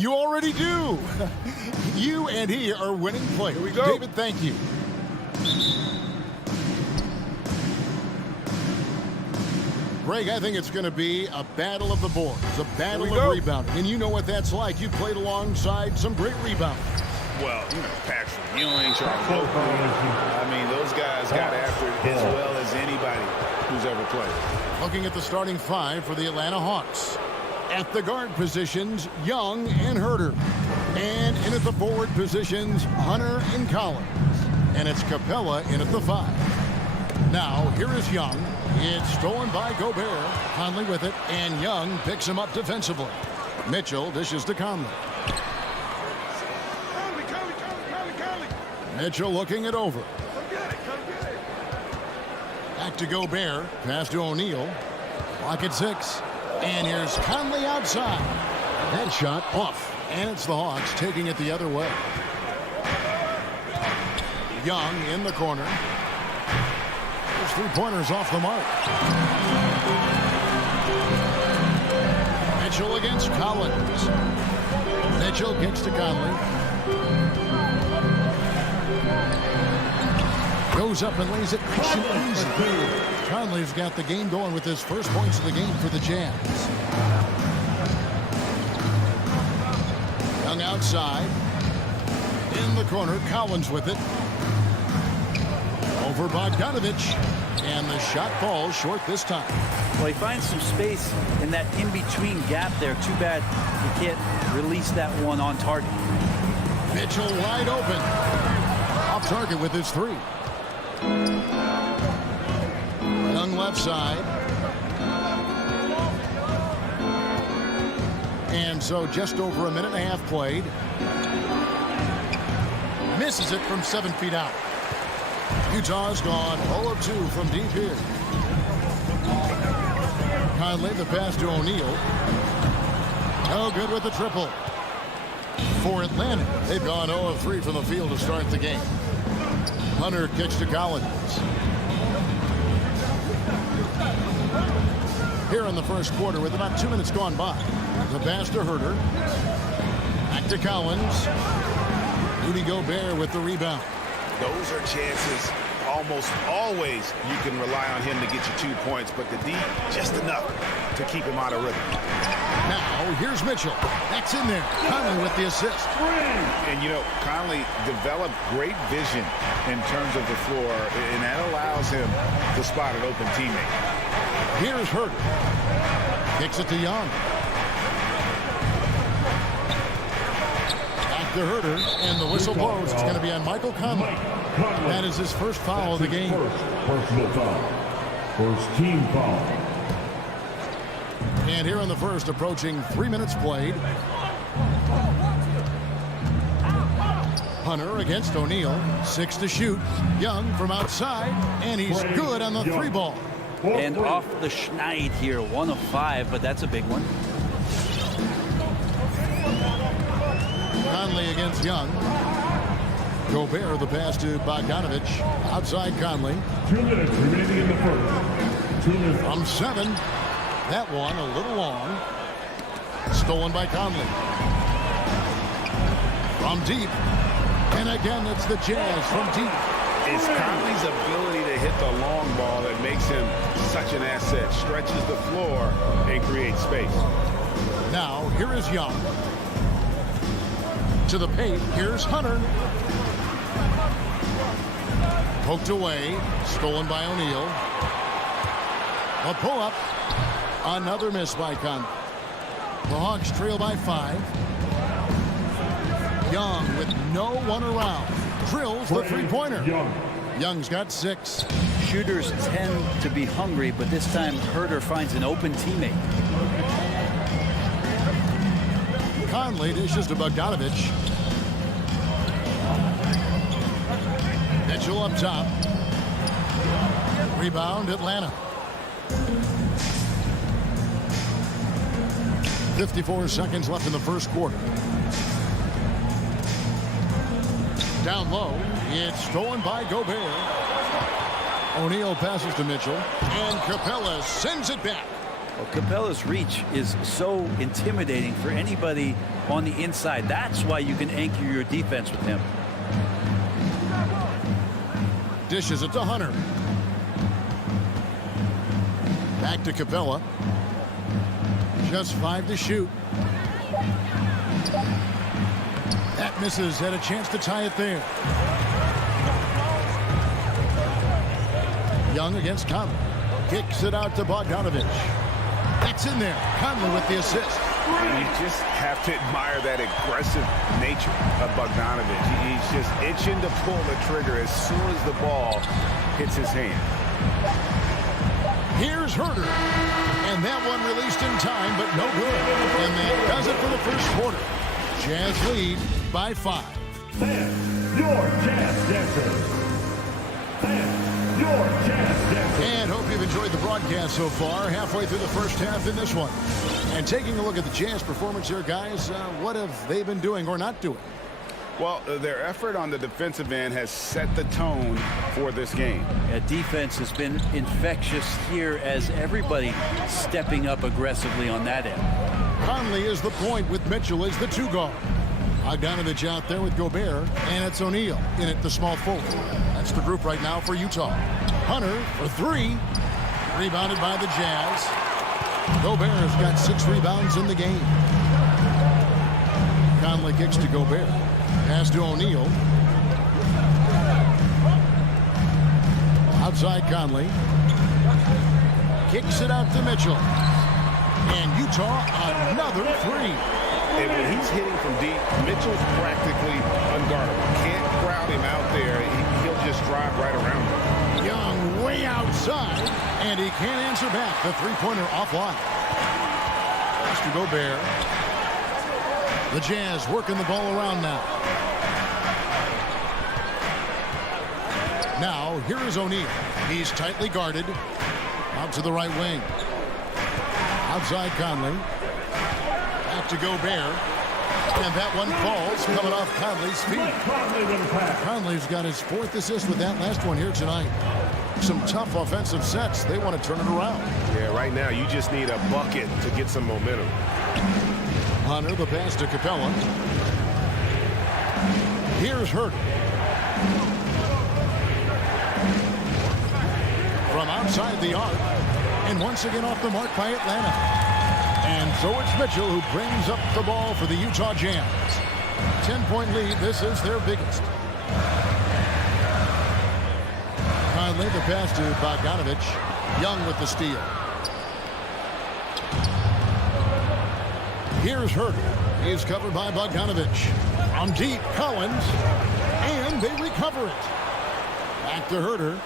You already do. You and he are winning players. Here we go. David, thank you. Greg, I think it's going to be a battle of the boards, a battle of rebounding. And you know what that's like. You played alongside some great rebounders. Well, you know, Patrick Ewing, Charles Oakley. I mean, those guys got after it as well as anybody who's ever played. Looking at the starting five for the Atlanta Hawks. At the guard positions, Young and Herter. And in at the forward positions, Hunter and Collins. And it's Capella in at the 5. Now, here is Young. It's stolen by Gobert. Conley with it, and Young picks him up defensively. Mitchell dishes to Conley. Mitchell looking it over. Back to Gobert. Pass to O'Neal. Block at 6. And here's Conley outside. That shot off. And it's the Hawks taking it the other way. Young in the corner. There's 3-pointers off the mark. Mitchell against Collins. Mitchell kicks to Conley. Goes up and lays it nice and easy. Conley's got the game going with his first points of the game for the Jazz. Young outside. In the corner, Collins with it. Over Bogdanovich. And the shot falls short this time. Well, he finds some space in that in-between gap there. Too bad he can't release that one on target. Mitchell wide open. Off target with his 3. Young left side. And so just over a minute and a half played. Misses it from 7 feet out. Utah's gone 0 of 2 from deep here. Conley, the pass to O'Neal. No good with the triple. For Atlanta, they've gone 0 of 3 from the field to start the game. Hunter kicks to Collins. Here in the first quarter with about 2 minutes gone by. The pass to Herter. Back to Collins. Rudy Gobert with the rebound. Those are chances almost always you can rely on him to get you 2 points, but the D, just enough to keep him out of rhythm. Now, here's Mitchell. That's in there. Conley with the assist. And, you know, Conley developed great vision in terms of the floor, and that allows him to spot an open teammate. Here's Herter. Kicks it to Young. Back to Herter, and the whistle blows. It's going to be on Michael Conley. That is his first foul of the game. First personal foul. First team foul. And here in the first, approaching 3 minutes played. Hunter against O'Neal. 6 to shoot. Young from outside, and he's good on the 3 ball. And off the schneid here, 1 of 5, but that's a big one. Conley against Young. Gobert, the pass to Bogdanovich. Outside Conley. 2 minutes remaining in the first. 2 minutes. From 7. That one a little long. Stolen by Conley. From deep. And again, it's the Jazz from deep. It's Conley's ability to hit the long ball that makes him such an asset. Stretches the floor and creates space. Now, here is Young. To the paint, here's Hunter. Poked away. Stolen by O'Neal. A pull-up. Another miss by Conley. The Hawks trail by 5. Young with no one around. Drills the 3-pointer. Young's got 6. Shooters tend to be hungry, but this time Herter finds an open teammate. Conley dishes to Bogdanovich. Mitchell up top. Rebound, Atlanta. 54 seconds left in the first quarter. Down low, it's stolen by Gobert. O'Neal passes to Mitchell, and Capella sends it back. Well, Capella's reach is so intimidating for anybody on the inside. That's why you can anchor your defense with him. Dishes it to Hunter. Back to Capella. Just 5 to shoot. That misses. Had a chance to tie it there. Young against Conley. Kicks it out to Bogdanovich. That's in there. Conley with the assist. And you just have to admire that aggressive nature of Bogdanovich. He's just itching to pull the trigger as soon as the ball hits his hand. Here's Herter. And that one released in time, but no good. And that does it for the first quarter. Jazz lead by 5. Fans, your Jazz dancers. Fans, your Jazz dancers. And hope you've enjoyed the broadcast so far. Halfway through the first half in this one. And taking a look at the Jazz performance here, guys, what have they been doing or not doing? Well, their effort on the defensive end has set the tone for this game. Defense has been infectious here as everybody stepping up aggressively on that end. Conley is the point with Mitchell as the 2 guard. Bogdanovich out there with Gobert, and it's O'Neal in at the small forward. That's the group right now for Utah. Hunter for 3. Rebounded by the Jazz. Gobert has got 6 rebounds in the game. Conley kicks to Gobert. Pass to O'Neal. Outside Conley. Kicks it out to Mitchell. And Utah another 3. And when he's hitting from deep, Mitchell's practically unguardable. Can't crowd him out there. He'll just drive right around him. Young way outside, and he can't answer back. The 3-pointer offline. Mr. Gobert. The Jazz working the ball around now. Now, here is O'Neal. He's tightly guarded. Out to the right wing. Outside Conley. Back to Gobert. And that one falls, coming off Conley's feet. Conley's got his 4th assist with that last one here tonight. Some tough offensive sets. They want to turn it around. Yeah, right now you just need a bucket to get some momentum. Hunter, the pass to Capella. Here's Herter. From outside the arc. And once again off the mark by Atlanta. And so it's Mitchell who brings up the ball for the Utah Jazz. 10-point lead. This is their biggest. Conley, the pass to Bogdanovich. Young with the steal. Here's Herter. He's covered by Bogdanovich. From deep, Collins. And they recover it. Back to Herter.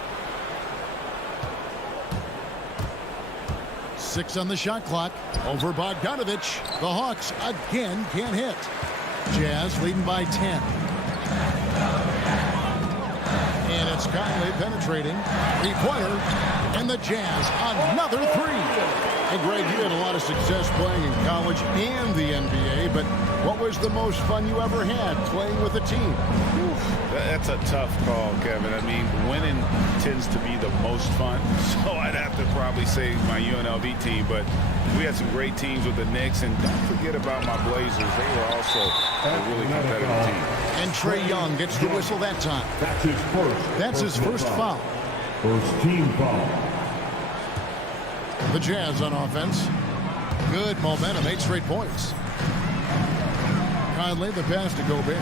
6 on the shot clock. Over Bogdanovich. The Hawks again can't hit. Jazz leading by 10. And it's Conley penetrating. 3-pointer. And the Jazz another 3. And Greg, you had a lot of success playing in college and the NBA, but what was the most fun you ever had playing with a team? That's a tough call, Kevin. I mean, winning tends to be the most fun, so I'd have to probably say my UNLV team, but we had some great teams with the Knicks, and don't forget about my Blazers. They were also a really competitive team. And Trae Young gets the whistle that time. That's his first foul. First team foul. The Jazz on offense. Good momentum, 8 straight points. Conley, the pass to Gobert.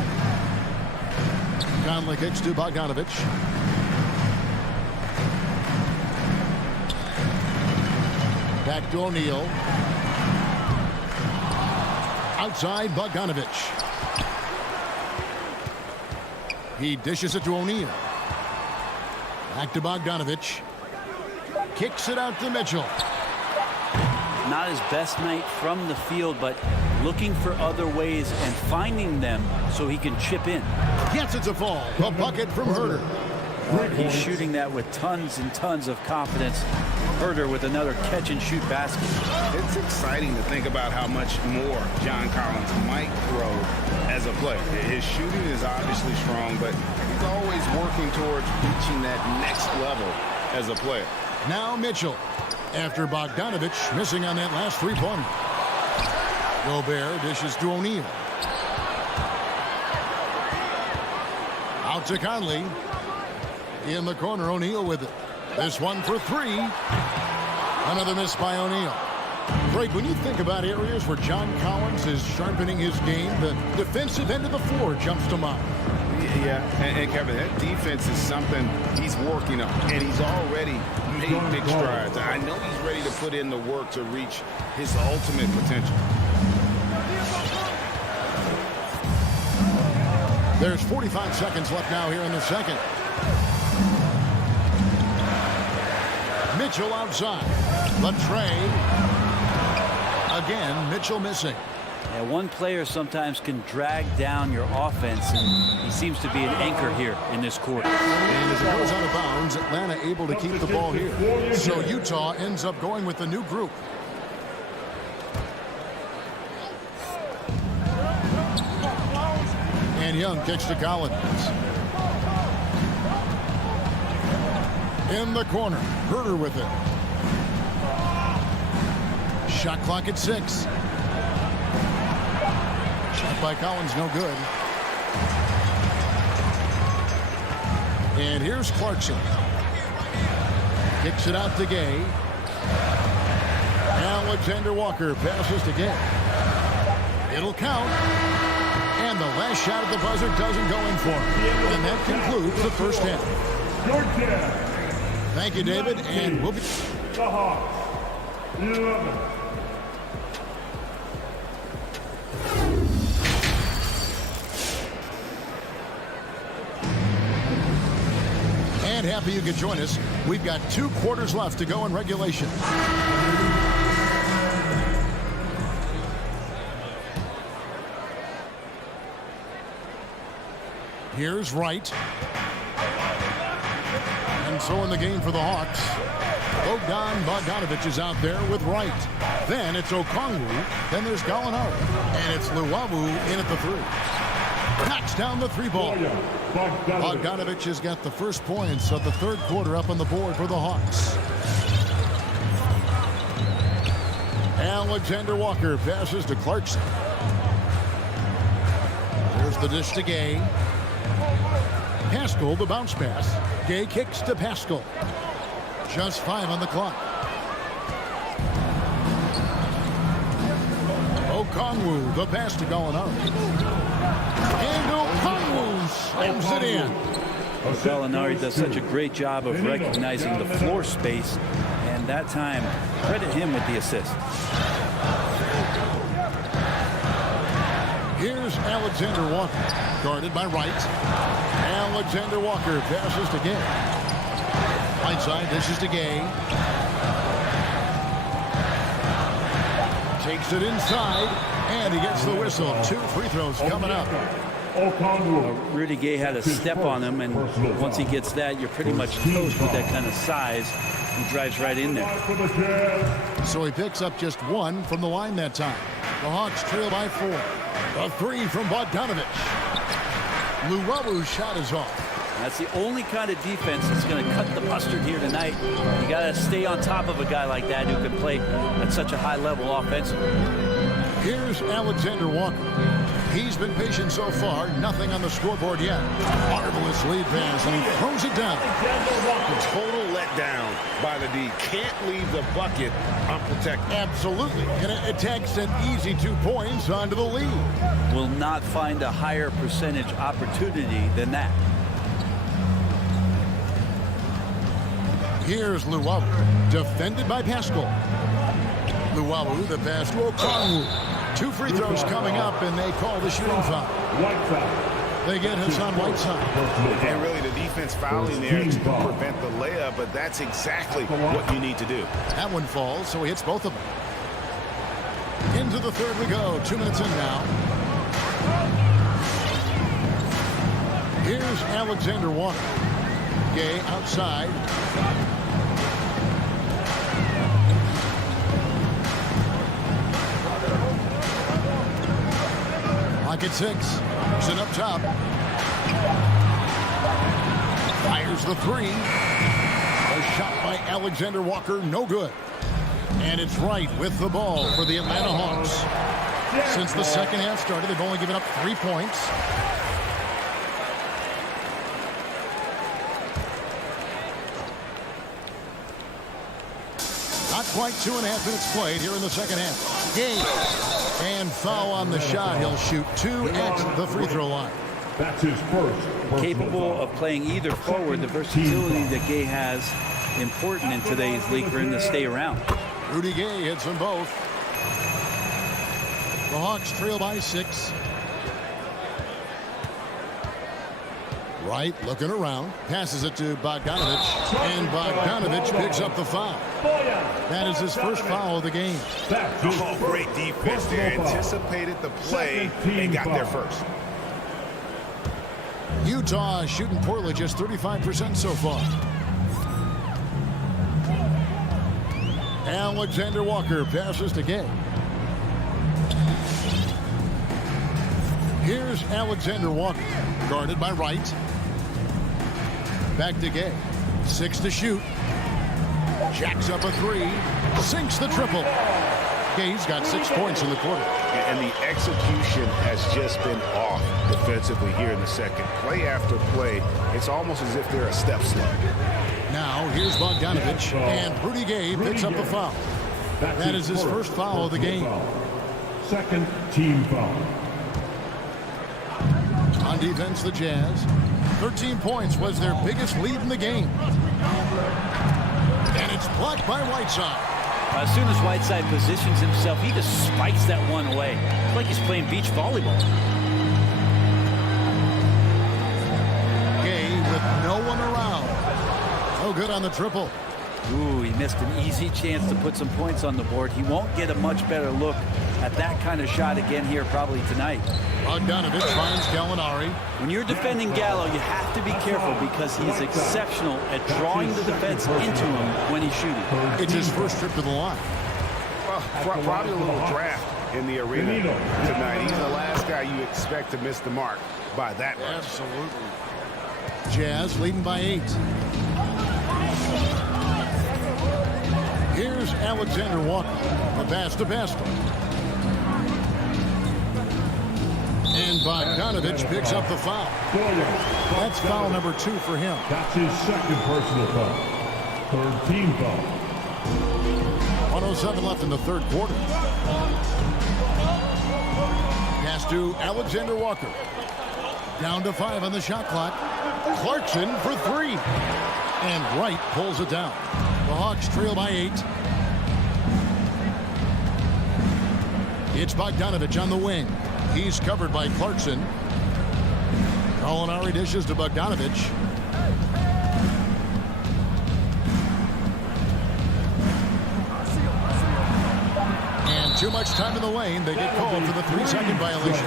Conley kicks to Bogdanovich. Back to O'Neal. Outside Bogdanovich. He dishes it to O'Neal. Back to Bogdanovich. Kicks it out to Mitchell. Not his best night from the field, but looking for other ways and finding them so he can chip in. Yes, it's a fall. A bucket from Herter. He's shooting that with tons and tons of confidence. Herter with another catch-and-shoot basket. It's exciting to think about how much more John Collins might throw as a player. His shooting is obviously strong, but he's always working towards reaching that next level as a player. Now Mitchell. after Bogdanovich missing on that last three-pointer. Gobert dishes to O'Neal. Out to Conley. In the corner, O'Neal with it. This one for three. Another miss by O'Neal. Greg, when you think about areas where John Collins is sharpening his game, the defensive end of the floor jumps to mind. Yeah, and Kevin, that defense is something he's working on, and he's already made big strides. I know he's ready to put in the work to reach his ultimate potential. There's 45 seconds left now here in the second. Mitchell outside. Latrey. Again, Mitchell missing. Yeah, one player sometimes can drag down your offense, and he seems to be an anchor here in this quarter. And as it goes out of bounds, Atlanta able to keep the ball here. So Utah ends up going with the new group. And Young kicks to Collins. In the corner, Herter with it. Shot clock at 6. Shot by Collins, no good. And here's Clarkson. Kicks it out to Gay. Alexander Walker passes to Gay. It'll count. And the last shot at the buzzer doesn't go in for him. And that concludes the first half. Thank you, David. And we'll be... The Hawks, 11. And happy you could join us. We've got 2 quarters left to go in regulation. Here's Wright. And so in the game for the Hawks, Bogdanovich is out there with Wright. Then it's Okongwu. Then there's Gallinari. And it's Luwawu in at the 3. Knocks down the 3-ball. Bogdanovich has got the first points of the third quarter up on the board for the Hawks. Alexander Walker passes to Clarkson. There's the dish to Gay. Pascal, the bounce pass. Gay kicks to Pascal. Just 5 on the clock. Okongwu, the pass to Gallinari. And Okongwu slams it in. Gallinari does such a great job of recognizing the floor space, and that time, credit him with the assist. Here's Alexander Walker, guarded by Wright. Alexander Walker passes to Gay. Right side, this is to Gay. Takes it inside, and he gets the whistle. 2 free throws coming up. Rudy Gay had a step on him, and once he gets that, you're pretty much toast with that kind of size. He drives right in there. So he picks up just 1 from the line that time. The Hawks trail by 4. A 3 from Bogdanovich. Luwabu's shot is off. That's the only kind of defense that's going to cut the mustard here tonight. You got to stay on top of a guy like that who can play at such a high level offensively. Here's Alexander Walker. He's been patient so far. Nothing on the scoreboard yet. Marvelous lead pass, and he throws it down. Total letdown by the D. Can't leave the bucket unprotected. Absolutely. And it takes an easy 2 points onto the lead. Will not find a higher percentage opportunity than that. Here's Luwawu, defended by Pascal. Luwawu, the pass to Okongwu. 2 free throws coming up, and they call the shooting foul. They get Hassan Whiteside. And really, the defense fouling there to prevent the layup, but that's exactly what you need to do. That one falls, so he hits both of them. Into the third we go. 2 minutes in now. Here's Alexander Walker. Gay outside. Lock at 6. He's up top. Fires the 3. A shot by Alexander Walker, no good. And it's right with the ball for the Atlanta Hawks. Since the second half started, they've only given up 3 points. Not quite 2.5 minutes played here in the second half. Game. And foul on the shot. He'll shoot 2 at the free throw line. That's his first. Capable of playing either forward. The versatility that Gay has, important in today's league for him to stay around. Rudy Gay hits them both. The Hawks trail by 6. Wright looking around, passes it to Bogdanovich, and Bogdanovich picks up the foul. That is his first foul of the game. Oh, great defense there. Anticipated the play and got there first. Utah shooting poorly, just 35% so far. Alexander Walker passes to Gay. Here's Alexander Walker, guarded by Wright. Back to Gay. 6 to shoot. Jacks up a 3. Sinks the triple. Gay's got 6 points in the quarter. And the execution has just been off defensively here in the second. Play after play, it's almost as if they're a step slow. Now here's Bogdanovich, and Rudy Gay picks up the foul. That is his first foul of the game. Second team foul. On defense, the Jazz. 13 points was their biggest lead in the game. And it's blocked by Whiteside. As soon as Whiteside positions himself, he just spikes that one away. It's like he's playing beach volleyball. Gay with no one around. No good on the triple. Ooh, he missed an easy chance to put some points on the board. He won't get a much better look at that kind of shot again here probably tonight. Bogdanovich finds Gallinari. When you're defending Gallo, you have to be careful because he's exceptional at drawing the defense into him when he's shooting. It's his first trip to the line. Well, probably a little draft in the arena tonight. He's the last guy you expect to miss the mark by that much. Absolutely. Jazz leading by 8. Here's Alexander Walker. The pass to Pascal. And Bogdanovich picks up the foul. That's foul number 2 for him. That's his second personal foul. Third team foul. 1:07 left in the third quarter. Pass to Alexander Walker. Down to 5 on the shot clock. Clarkson for 3. And Wright pulls it down. The Hawks trail by 8. It's Bogdanovich on the wing. He's covered by Clarkson. Gallinari dishes to Bogdanovich. And too much time in the lane. They get called for the 3-second violation.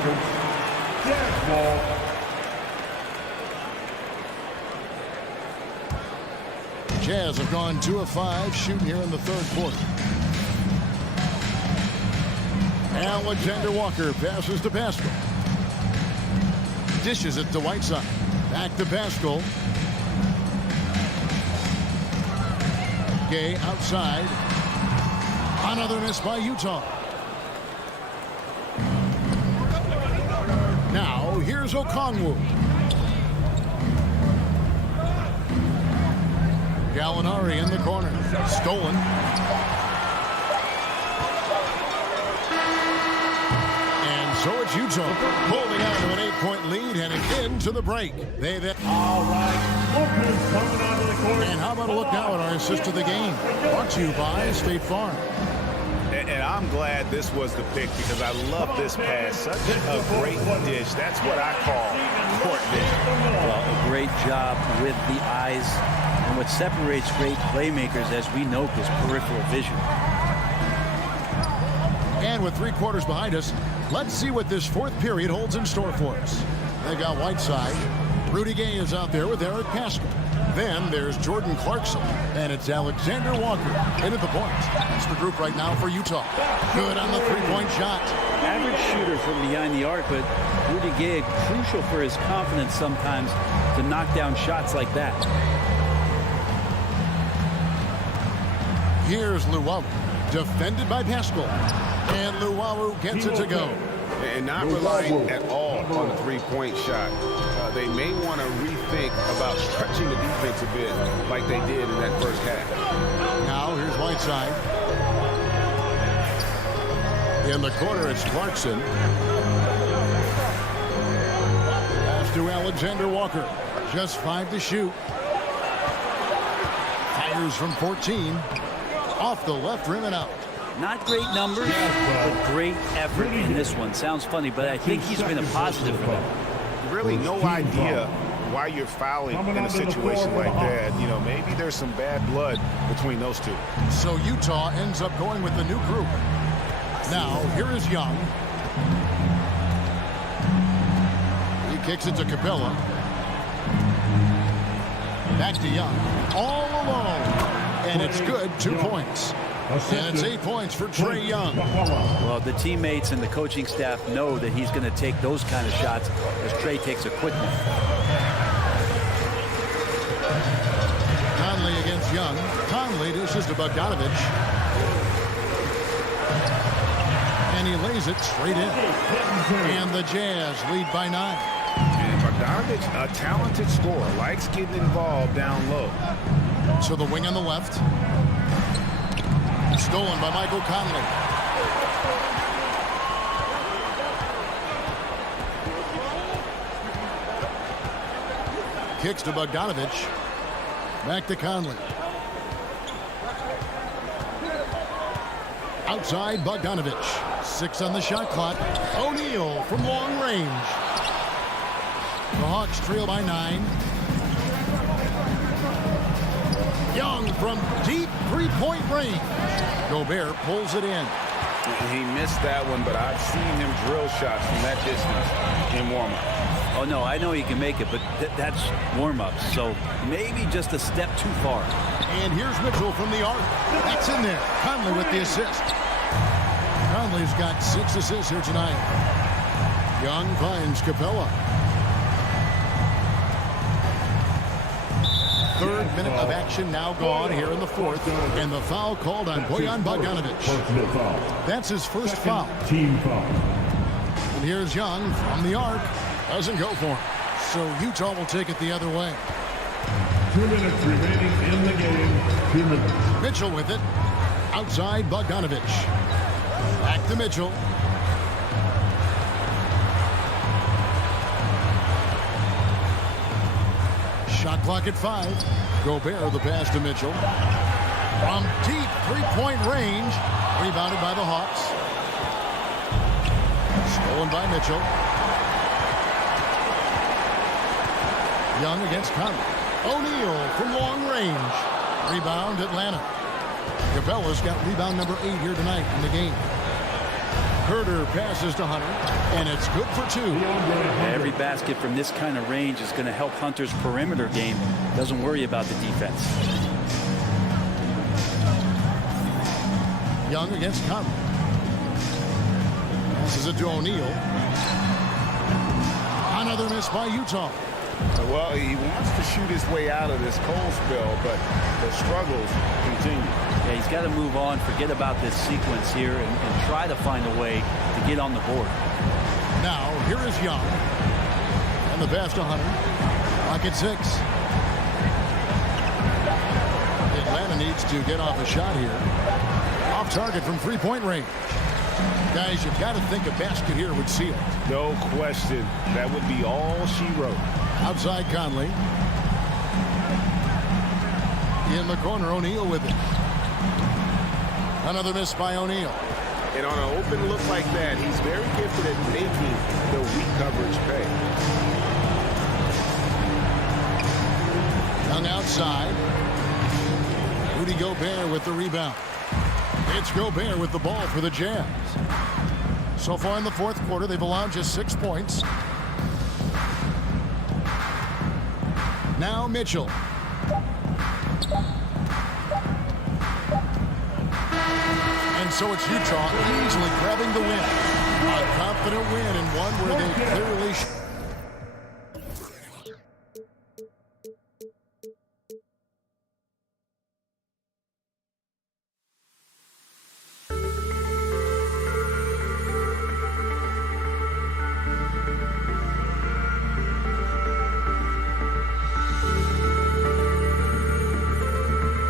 Jazz have gone 2 of 5 shooting here in the third quarter. Alexander Walker passes to Pascal. Dishes it to Whiteside. Back to Pascal. Gay outside. Another miss by Utah. Now here's Okongwu. Gallinari in the corner. Stolen. And so it's Utah holding on to an 8-point lead heading into the break. All right. Look who's coming onto the court. And how about a look now at our assist of the game? Brought to you by State Farm. And I'm glad this was the pick because I love this pass. Such a great dish. That's what I call court vision. Well, a great job with the eyes. And what separates great playmakers, as we note, is peripheral vision. And with 3 quarters behind us, let's see what this fourth period holds in store for us. They've got Whiteside. Rudy Gay is out there with Eric Pascal. Then there's Jordan Clarkson. And it's Alexander Walker in at the point. That's the group right now for Utah. Good on the 3-point shot. Average shooter from behind the arc, but Rudy Gay crucial for his confidence sometimes to knock down shots like that. Here's Llewellyn. Defended by Pascal. And Luwawu gets it to go. And not relying at all on the three-point shot. They may want to rethink about stretching the defense a bit like they did in that first half. Now here's Whiteside. In the corner, it's Clarkson. Pass to Alexander Walker. Just 5 to shoot. Fires from 14. Off the left rim and out. Not great numbers, but great effort in this one. Sounds funny, but I think he's been a positive for them. Really no idea why you're fouling in a situation like that. You know, maybe there's some bad blood between those two. So Utah ends up going with the new group. Now, here is Young. He kicks it to Capella. Back to Young. All alone. And it's good. 2 points. And it's 8 points for Trae Young. Well, the teammates and the coaching staff know that he's going to take those kind of shots as Trae takes a quick one. Conley against Young. Conley dishes to Bogdanovich. And he lays it straight in. And the Jazz lead by 9. And Bogdanovich, a talented scorer, likes getting involved down low. To the wing on the left. Stolen by Michael Conley. Kicks to Bogdanovich. Back to Conley. Outside Bogdanovich. 6 on the shot clock. O'Neal from long range. The Hawks trail by 9. Young from deep three-point range. Gobert pulls it in. He missed that one, but I've seen him drill shots from that distance in warm-up. Oh, no, I know he can make it, but that's warm-up. So maybe just a step too far. And here's Mitchell from the arc. That's in there. Conley with the assist. Conley's got 6 assists here tonight. Young finds Capella. 3rd minute of action now gone here in the 4th. And the foul called on Bojan Bogdanovich. That's his first foul. Team foul. And here's Young from the arc. Doesn't go for him. So Utah will take it the other way. 2 minutes remaining in the game. 2 minutes. Mitchell with it. Outside Bogdanovich. Back to Mitchell. Shot clock at 5. Gobert the pass to Mitchell. From deep three-point range. Rebounded by the Hawks. Stolen by Mitchell. Young against Conley. O'Neal from long range. Rebound Atlanta. Capella's got rebound number 8 here tonight in the game. Herter passes to Hunter, and it's good for 2. Every basket from this kind of range is going to help Hunter's perimeter game. Doesn't worry about the defense. Young against Conley. Passes it to O'Neal. Another miss by Utah. Well, he wants to shoot his way out of this cold spell, but the struggles continue. Yeah, he's got to move on, forget about this sequence here, and try to find a way to get on the board. Now, here is Young. And the pass to Hunter. Clock at 6. Atlanta needs to get off a shot here. Off target from three-point range. Guys, you've got to think a basket here would seal it. No question. That would be all she wrote. Outside Conley. In the corner, O'Neal with it. Another miss by O'Neal. And on an open look like that, he's very gifted at making the weak coverage pay. Young outside. Rudy Gobert with the rebound. It's Gobert with the ball for the Jazz. So far in the 4th quarter, they've allowed just 6 points. Now Mitchell. And so it's Utah easily grabbing the win. A confident win and one where they clearly